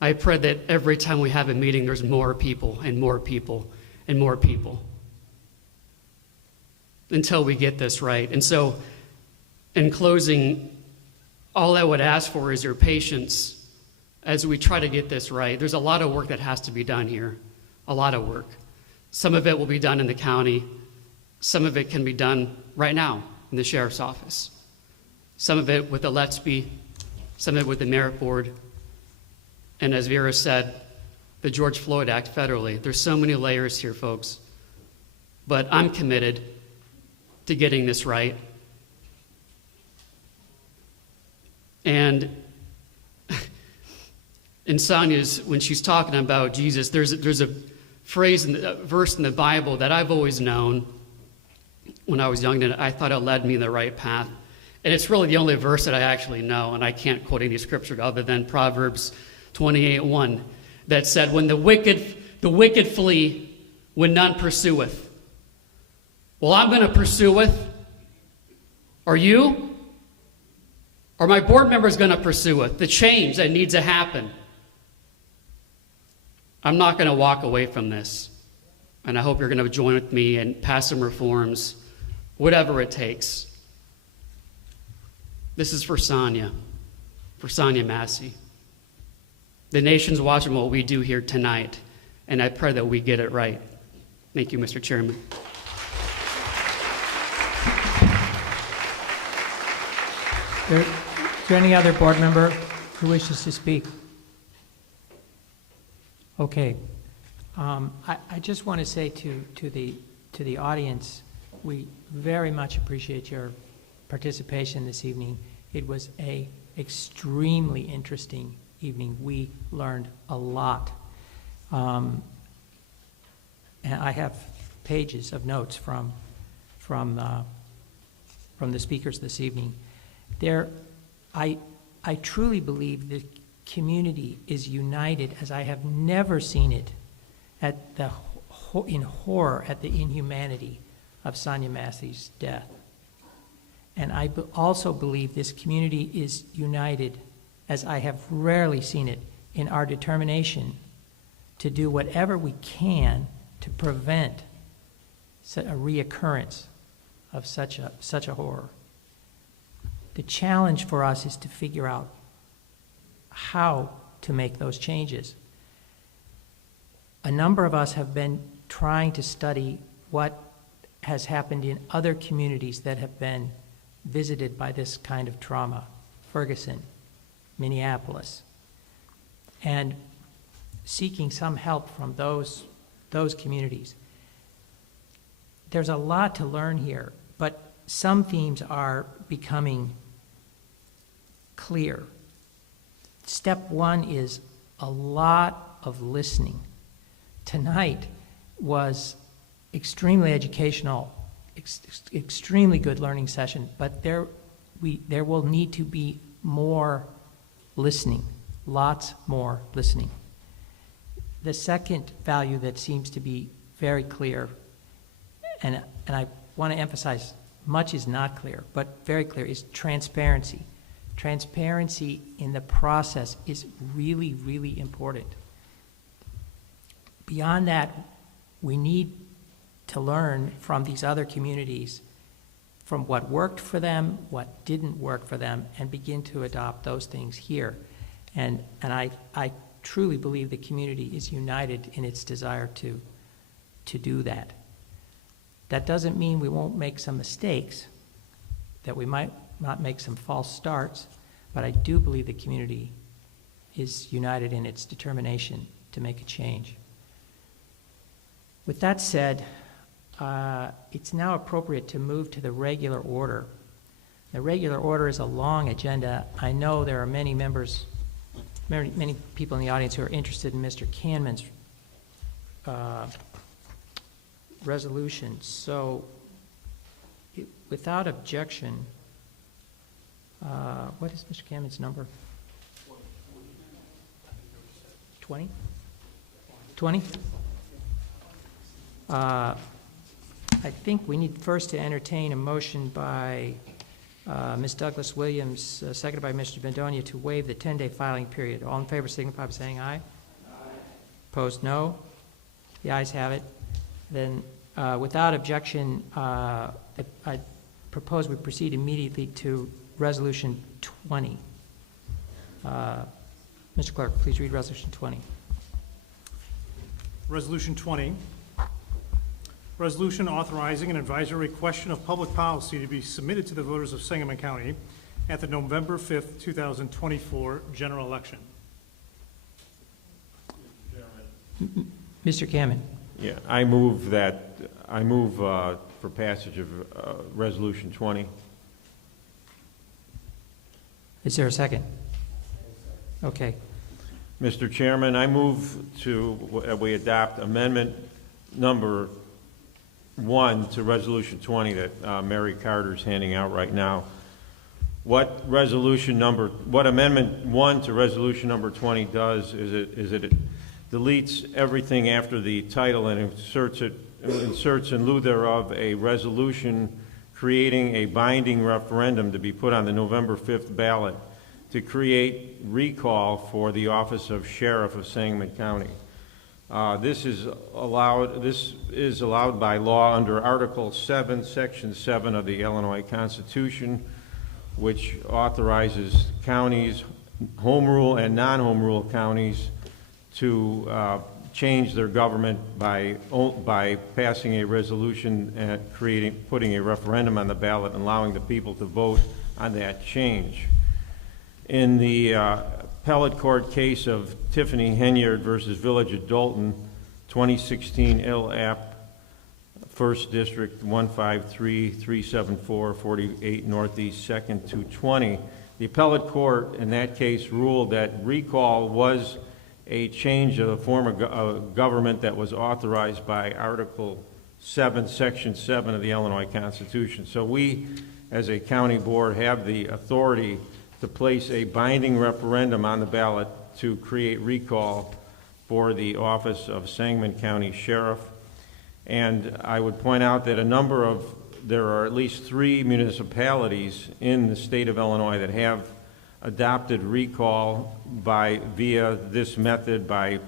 I pray that every time we have a meeting, there's more people and more people and more people until we get this right. And so, in closing, all I would ask for is your patience as we try to get this right. There's a lot of work that has to be done here, a lot of work. Some of it will be done in the county. Some of it can be done right now in the sheriff's office. Some of it with the Let's Be, some of it with the merit board. And as Vera said, the George Floyd Act federally. There's so many layers here, folks. But I'm committed to getting this right. And in Sonia's, when she's talking about Jesus, there's a phrase, a verse in the Bible that I've always known when I was young, and I thought it led me in the right path. And it's really the only verse that I actually know, and I can't quote any scripture other than Proverbs 28:1, that said, when the wicked flee, when none pursueth. Well, I'm going to pursueth. Are you? Or my board member is going to pursueth the change that needs to happen. I'm not going to walk away from this. And I hope you're going to join with me and pass some reforms, whatever it takes. This is for Sonia Massey. The nation's watching what we do here tonight, and I pray that we get it right. Thank you, Mr. Chairman. Is there any other board member who wishes to speak? Okay. I just want to say to the audience, we very much appreciate your participation this evening. It was an extremely interesting evening. We learned a lot. And I have pages of notes from the speakers this evening. I truly believe the community is united as I have never seen it in horror at the inhumanity of Sonia Massey's death. And I also believe this community is united as I have rarely seen it in our determination to do whatever we can to prevent a reoccurrence of such a horror. The challenge for us is to figure out how to make those changes. A number of us have been trying to study what has happened in other communities that have been visited by this kind of trauma, Ferguson, Minneapolis, and seeking some help from those communities. There's a lot to learn here, but some themes are becoming clear. Step one is a lot of listening. Tonight was extremely educational, extremely good learning session, but there will need to be more listening, lots more listening. The second value that seems to be very clear, and I want to emphasize, much is not clear, but very clear, is transparency. Transparency in the process is really, really important. Beyond that, we need to learn from these other communities, from what worked for them, what didn't work for them, and begin to adopt those things here. And I truly believe the community is united in its desire to do that. That doesn't mean we won't make some mistakes, that we might not make some false starts, but I do believe the community is united in its determination to make a change. With that said, it's now appropriate to move to the regular order. The regular order is a long agenda. I know there are many members, many people in the audience who are interested in Mr. Canman's resolution. So, without objection, what is Mr. Canman's number? 20? 20? I think we need first to entertain a motion by Ms. Douglas Williams, seconded by Mr. Bendonia, to waive the 10-day filing period. All in favor signify by saying aye. Aye. Opposed, no. The ayes have it. Then, without objection, I propose we proceed immediately to Resolution 20. Mr. Clerk, please read Resolution 20. Resolution 20. Resolution authorizing an advisory question of public policy to be submitted to the voters of Sangamon County at the November 5th, 2024 general election. Mr. Cammon. Yeah, I move for passage of Resolution 20. Is there a second? Okay. Mr. Chairman, I move we adopt amendment number 1 to Resolution 20 that Mary Carter's handing out right now. What amendment 1 to Resolution number 20 does is it deletes everything after the title and inserts in lieu thereof a resolution creating a binding referendum to be put on the November 5th ballot to create recall for the office of Sheriff of Sangamon County. This is allowed by law under Article 7, Section 7 of the Illinois Constitution, which authorizes counties, home rule and non-home rule counties, to change their government by passing a resolution and putting a referendum on the ballot and allowing the people to vote on that change. In the appellate court case of Tiffany Henyard versus Village of Dalton, 2016 Ill App, 1st District 153374, 48 Northeast 2nd 220, the appellate court in that case ruled that recall was a change of a form of government that was authorized by Article 7, Section 7 of the Illinois Constitution. So we, as a county board, have the authority to place a binding referendum on the ballot to create recall for the office of Sangamon County Sheriff. And I would point out that there are at least 3 municipalities in the state of Illinois that have adopted recall via this method by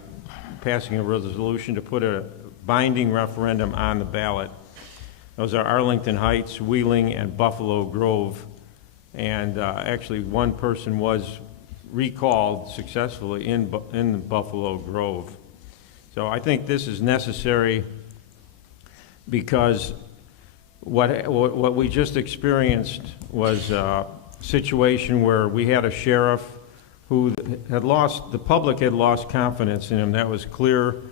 passing a resolution to put a binding referendum on the ballot. Those are Arlington Heights, Wheeling, and Buffalo Grove. And actually, one person was recalled successfully in Buffalo Grove. So I think this is necessary because what we just experienced was a situation where we had a sheriff who the public had lost confidence in him. That was clear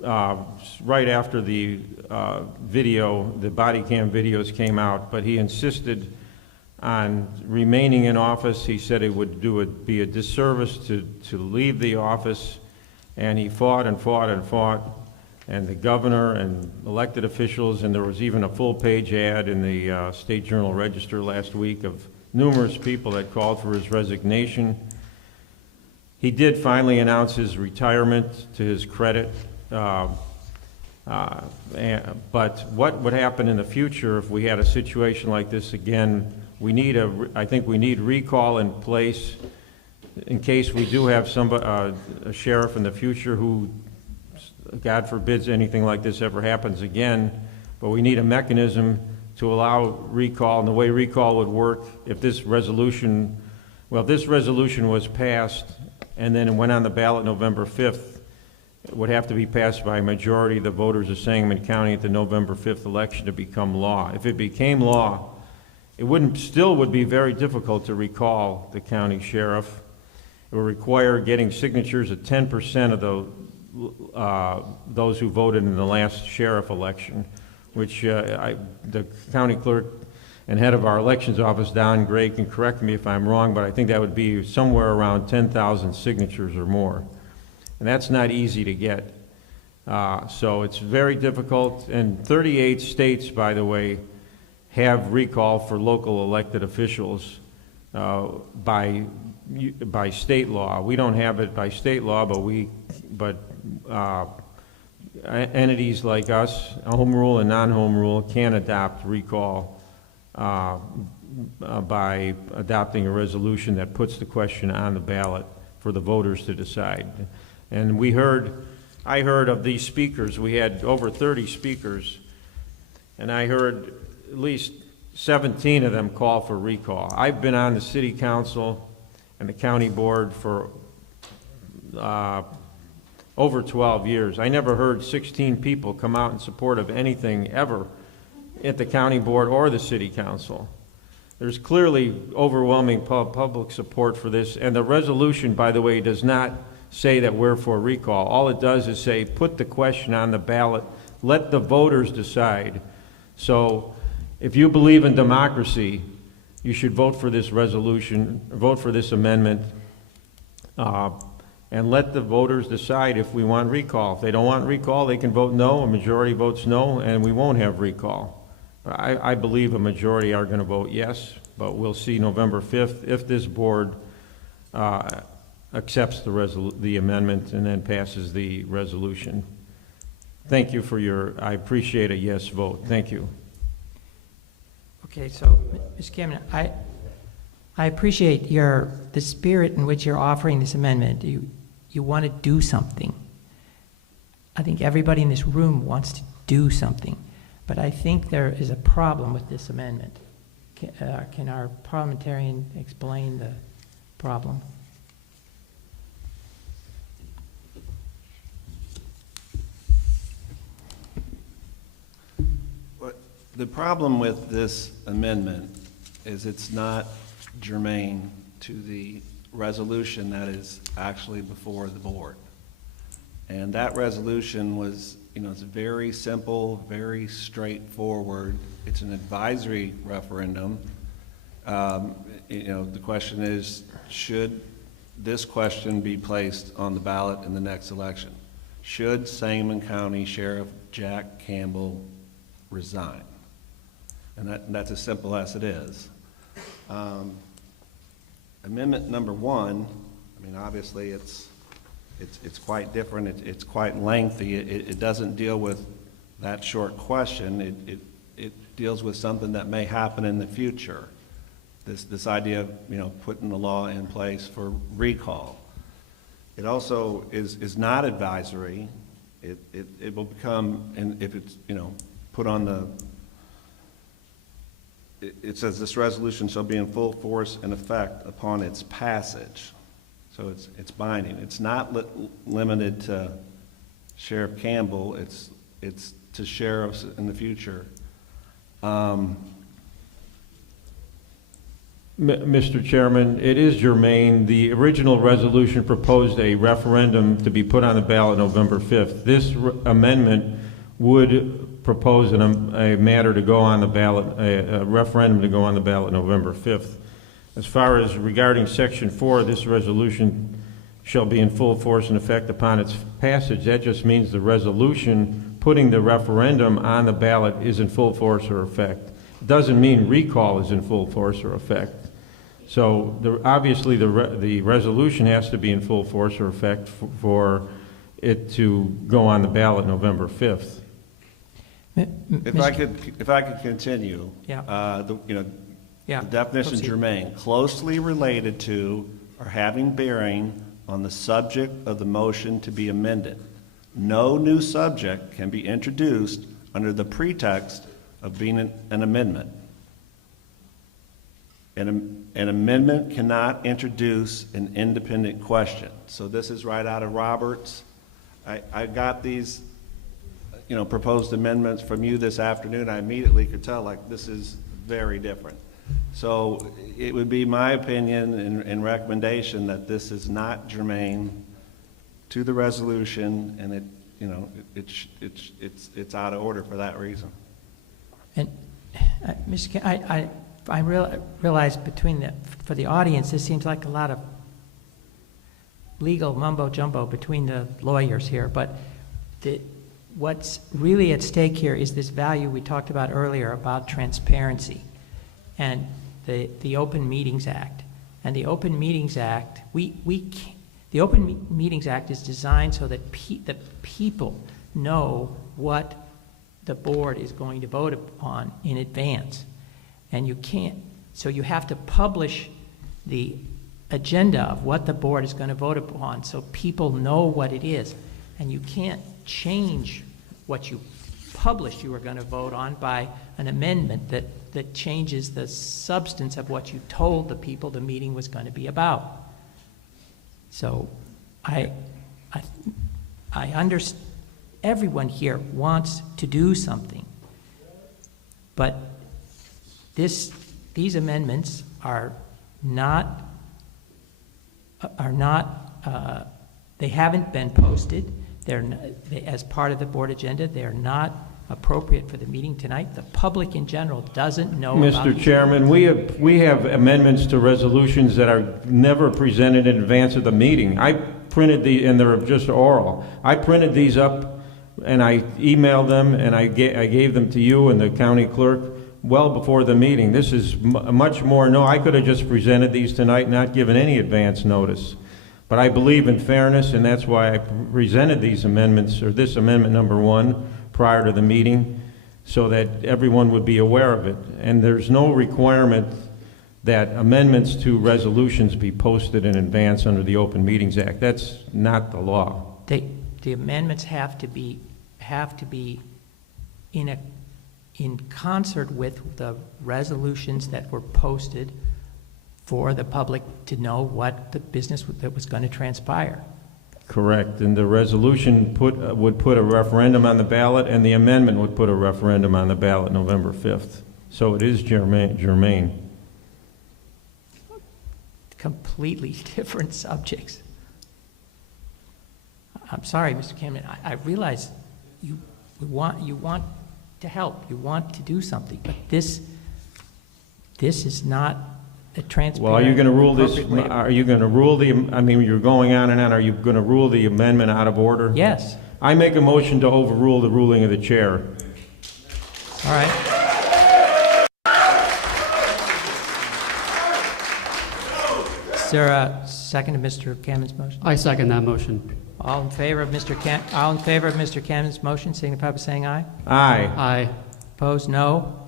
right after the body cam videos came out, but he insisted on remaining in office. He said it would be a disservice to leave the office, and he fought and fought and fought, and the governor and elected officials, and there was even a full-page ad in the State Journal Register last week of numerous people that called for his resignation. He did finally announce his retirement, to his credit, but what would happen in the future if we had a situation like this again? I think we need recall in place in case we do have a sheriff in the future who, God forbids anything like this ever happens again, but we need a mechanism to allow recall. And the way recall would work, if this resolution was passed and then it went on the ballot November 5th, it would have to be passed by a majority of the voters of Sangamon County at the November 5th election to become law. If it became law, it would be very difficult to recall the county sheriff. It would require getting signatures of 10% of those who voted in the last sheriff election, which the county clerk and head of our elections office, Don Gray, can correct me if I'm wrong, but I think that would be somewhere around 10,000 signatures or more. And that's not easy to get. So it's very difficult. And 38 states, by the way, have recall for local elected officials by state law. We don't have it by state law, but entities like us, home rule and non-home rule, can adopt recall by adopting a resolution that puts the question on the ballot for the voters to decide. And I heard of these speakers. We had over 30 speakers, and I heard at least 17 of them call for recall. I've been on the city council and the county board for over 12 years. I never heard 16 people come out in support of anything ever at the county board or the city council. There's clearly overwhelming public support for this, and the resolution, by the way, does not say that we're for recall. All it does is say, put the question on the ballot, let the voters decide. So if you believe in democracy, you should vote for this resolution, vote for this amendment, and let the voters decide if we want recall. If they don't want recall, they can vote no. A majority votes no, and we won't have recall. I believe a majority are going to vote yes, but we'll see November 5th if this board accepts the amendment and then passes the resolution. Thank you for I appreciate a yes vote. Thank you. Okay, so, Mr. Cameron, I appreciate the spirit in which you're offering this amendment. You want to do something. I think everybody in this room wants to do something, but I think there is a problem with this amendment. Can our parliamentarian explain the problem? The problem with this amendment is it's not germane to the resolution that is actually before the board. And that resolution was, it's very simple, very straightforward. It's an advisory referendum. The question is, should this question be placed on the ballot in the next election? Should Sangamon County Sheriff Jack Campbell resign? And that's as simple as it is. Amendment number 1, obviously it's quite different. It's quite lengthy. It doesn't deal with that short question. It deals with something that may happen in the future. This idea of putting the law in place for recall. It also is not advisory. It will become, and if it's put on the. It says this resolution shall be in full force and effect upon its passage. So it's binding. It's not limited to Sheriff Campbell. It's to sheriffs in the future. Mr. Chairman, it is germane. The original resolution proposed a referendum to be put on the ballot November 5th. This amendment would propose a matter to go on the ballot, a referendum to go on the ballot November 5th. As far as regarding Section 4, this resolution shall be in full force and effect upon its passage. That just means the resolution putting the referendum on the ballot is in full force or effect. It doesn't mean recall is in full force or effect. So obviously the resolution has to be in full force or effect for it to go on the ballot November 5th. If I could continue, Yeah. the definition germane, closely related to or having bearing on the subject of the motion to be amended. No new subject can be introduced under the pretext of being an amendment. An amendment cannot introduce an independent question. So this is right out of Roberts. I got these proposed amendments from you this afternoon. I immediately could tell, this is very different. So it would be my opinion and recommendation that this is not germane to the resolution, and it's out of order for that reason. And Mr. I realize for the audience, this seems like a lot of legal mumbo jumbo between the lawyers here, but what's really at stake here is this value we talked about earlier about transparency and the Open Meetings Act. And the Open Meetings Act, the Open Meetings Act is designed so that the people know what the board is going to vote upon in advance. And so you have to publish the agenda of what the board is going to vote upon so people know what it is. And you can't change what you published you were going to vote on by an amendment that changes the substance of what you told the people the meeting was going to be about. So I understand everyone here wants to do something, but these amendments are not They haven't been posted. As part of the board agenda, they're not appropriate for the meeting tonight. The public in general doesn't know about Mr. these. Chairman, we have amendments to resolutions that are never presented in advance of the meeting. I printed and they're just oral. I printed these up and I emailed them and I gave them to you and the county clerk well before the meeting. This is much more, no, I could have just presented these tonight, not given any advance notice. But I believe in fairness, and that's why I presented these amendments, or this amendment number 1, prior to the meeting, so that everyone would be aware of it. And there's no requirement that amendments to resolutions be posted in advance under the Open Meetings Act. That's not the law. The amendments have to be in concert with the resolutions that were posted for the public to know what the business that was going to transpire. Correct, and the resolution would put a referendum on the ballot, and the amendment would put a referendum on the ballot November 5th. So it is germane. Completely different subjects. I'm sorry, Mr. Cameron. I realize you want to help. You want to do something, but this is not a transparent. Well, are you going to rule this? appropriate way to- Are you going to rule the? I mean, you're going on and on. Are you going to rule the amendment out of order? Yes. I make a motion to overrule the ruling of the chair. All right. Is there a second to Mr. Camen's motion? I second that motion. All in favor of Mr. Camen's motion, signify by saying aye. Aye. Aye. Opposed, no.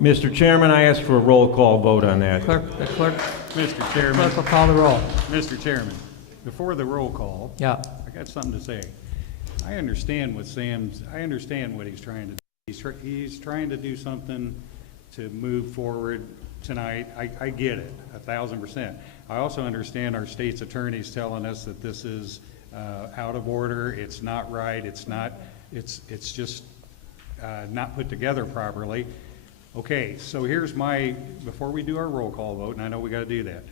Mr. Chairman, I ask for a roll call vote on that. The clerk Mr. Chairman. Clerk will call the roll. Mr. Chairman, before the roll call, Yeah. I got something to say. I understand what he's trying to do. He's trying to do something to move forward tonight. I get it, 1,000%. I also understand our state's attorneys telling us that this is out of order, it's not right, it's just not put together properly. Okay, so here's before we do our roll call vote, and I know we got to do that,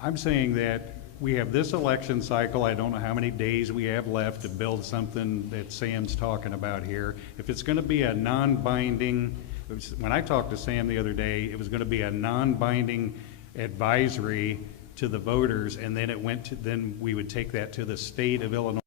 I'm saying that we have this election cycle. I don't know how many days we have left to build something that Sam's talking about here. If it's going to be a non-binding, when I talked to Sam the other day, it was going to be a non-binding advisory to the voters, and then we would take that to the state of Illinois.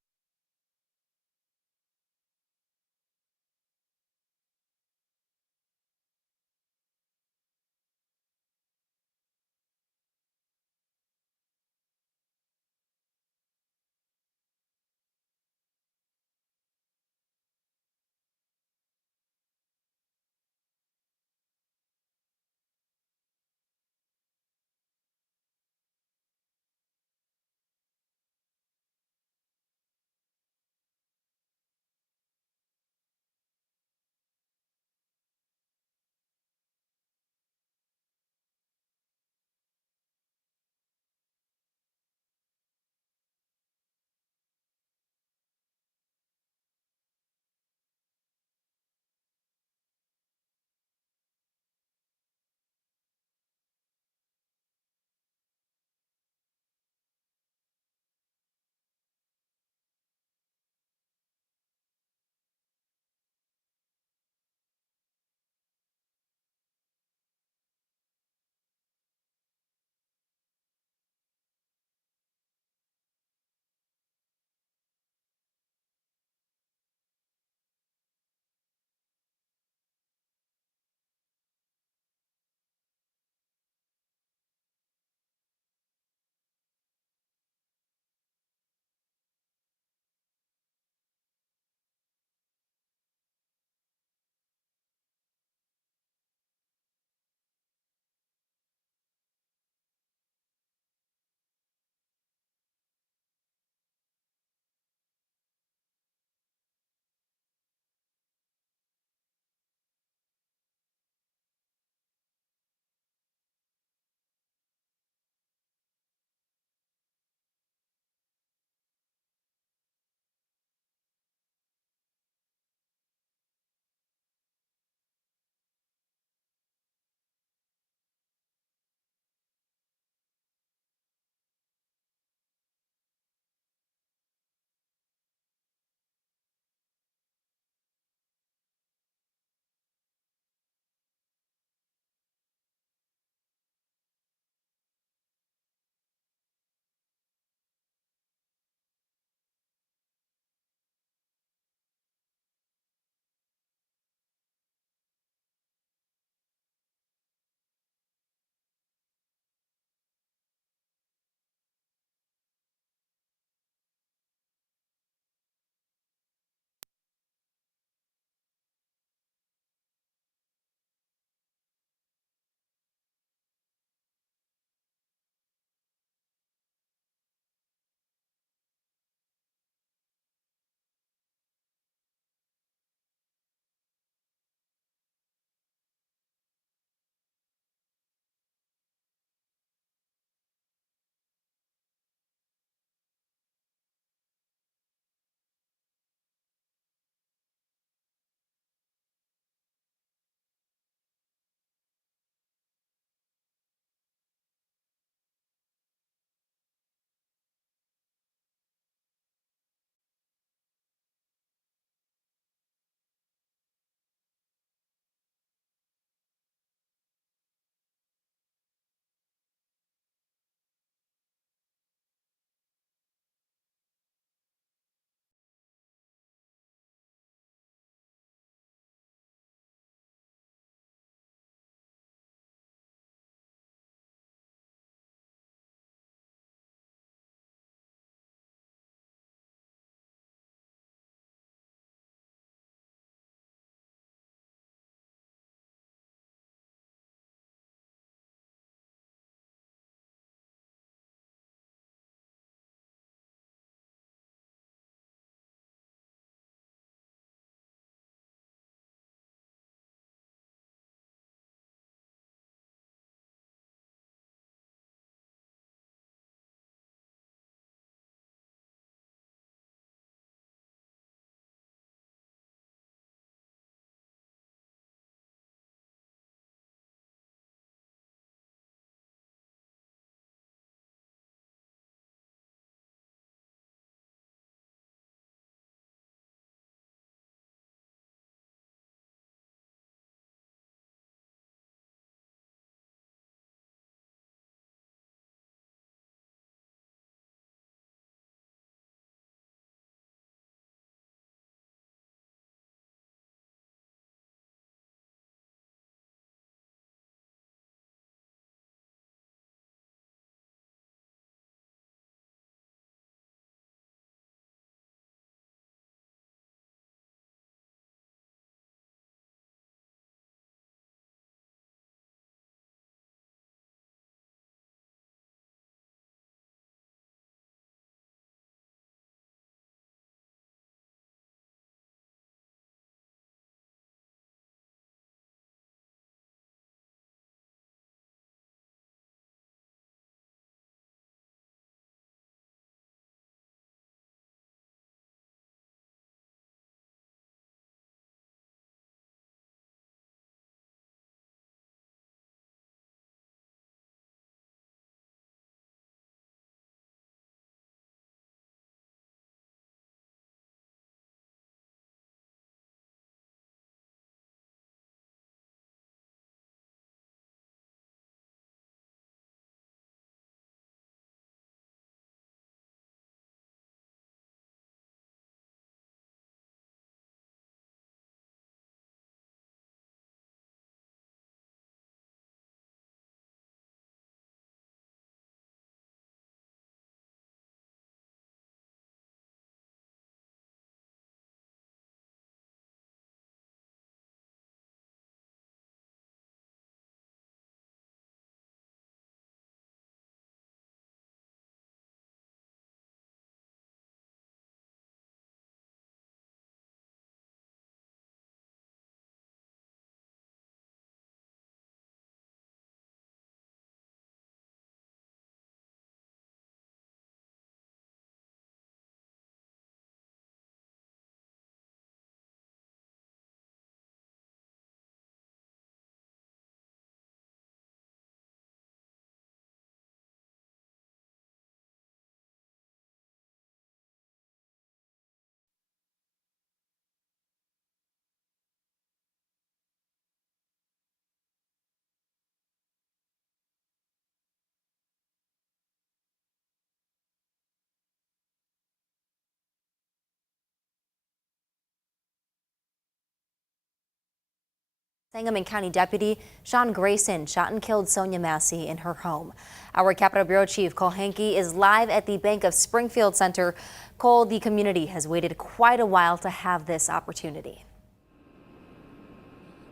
Sangamon County Deputy Sean Grayson shot and killed Sonya Massey in her home. Our Capitol Bureau Chief Cole Hankey is live at the Bank of Springfield Center. Cole, the community has waited quite a while to have this opportunity.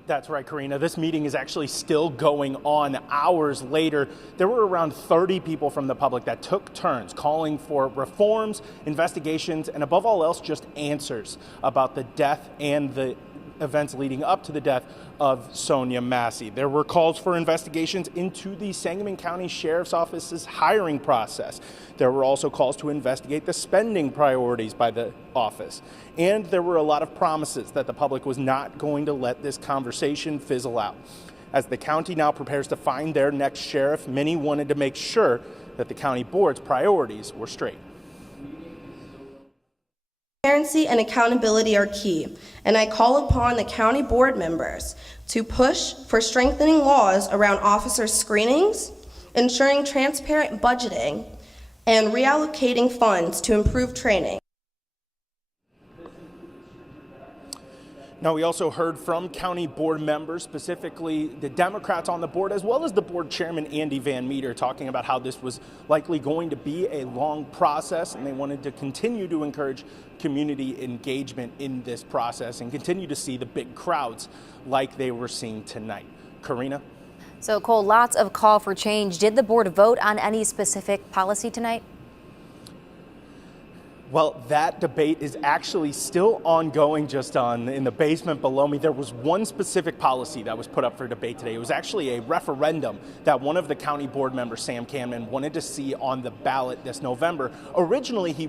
That's right, Karina. This meeting is actually still going on hours later. There were around 30 people from the public that took turns calling for reforms, investigations, and above all else, just answers about the death and the events leading up to the death of Sonia Massey. There were calls for investigations into the Sangamon County Sheriff's Office's hiring process. There were also calls to investigate the spending priorities by the office. And there were a lot of promises that the public was not going to let this conversation fizzle out. As the county now prepares to find their next sheriff, many wanted to make sure that the county board's priorities were straight. Transparency and accountability are key, and I call upon the county board members to push for strengthening laws around officer screenings, ensuring transparent budgeting, and reallocating funds to improve training. Now, we also heard from county board members, specifically the Democrats on the board, as well as the board chairman, Andy Van Meter, talking about how this was likely going to be a long process, and they wanted to continue to encourage community engagement in this process and continue to see the big crowds like they were seeing tonight. Karina? So, Cole, lots of call for change. Did the board vote on any specific policy tonight? Well, that debate is actually still ongoing just in the basement below me. There was one specific policy that was put up for debate today. It was actually a referendum that one of the county board members, Sam Camden, wanted to see on the ballot this November. Originally, he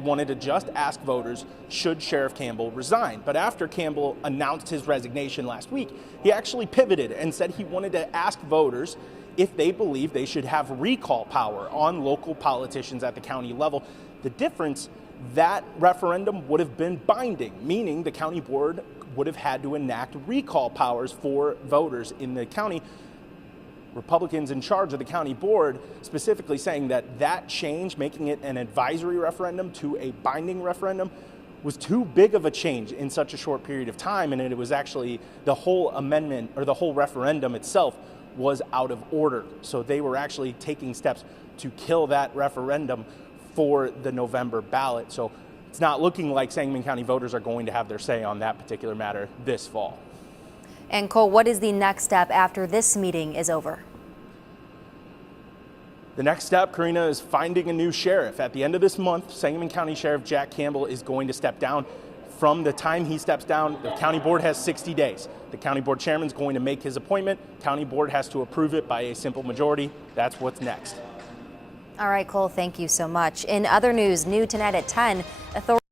wanted to just ask voters, should Sheriff Campbell resign? But after Campbell announced his resignation last week, he actually pivoted and said he wanted to ask voters if they believe they should have recall power on local politicians at the county level. The difference, that referendum would have been binding, meaning the county board would have had to enact recall powers for voters in the county. Republicans in charge of the county board specifically saying that that change, making it an advisory referendum to a binding referendum, was too big of a change in such a short period of time, and it was actually the whole amendment or the whole referendum itself was out of order. So they were actually taking steps to kill that referendum for the November ballot. So it's not looking like Sangamon County voters are going to have their say on that particular matter this fall. And Cole, what is the next step after this meeting is over? The next step, Karina, is finding a new sheriff. At the end of this month, Sangamon County Sheriff Jack Campbell is going to step down. From the time he steps down, the county board has 60 days. The county board chairman is going to make his appointment. County board has to approve it by a simple majority. That's what's next. All right, Cole, thank you so much. In other news, new tonight at 10, authorities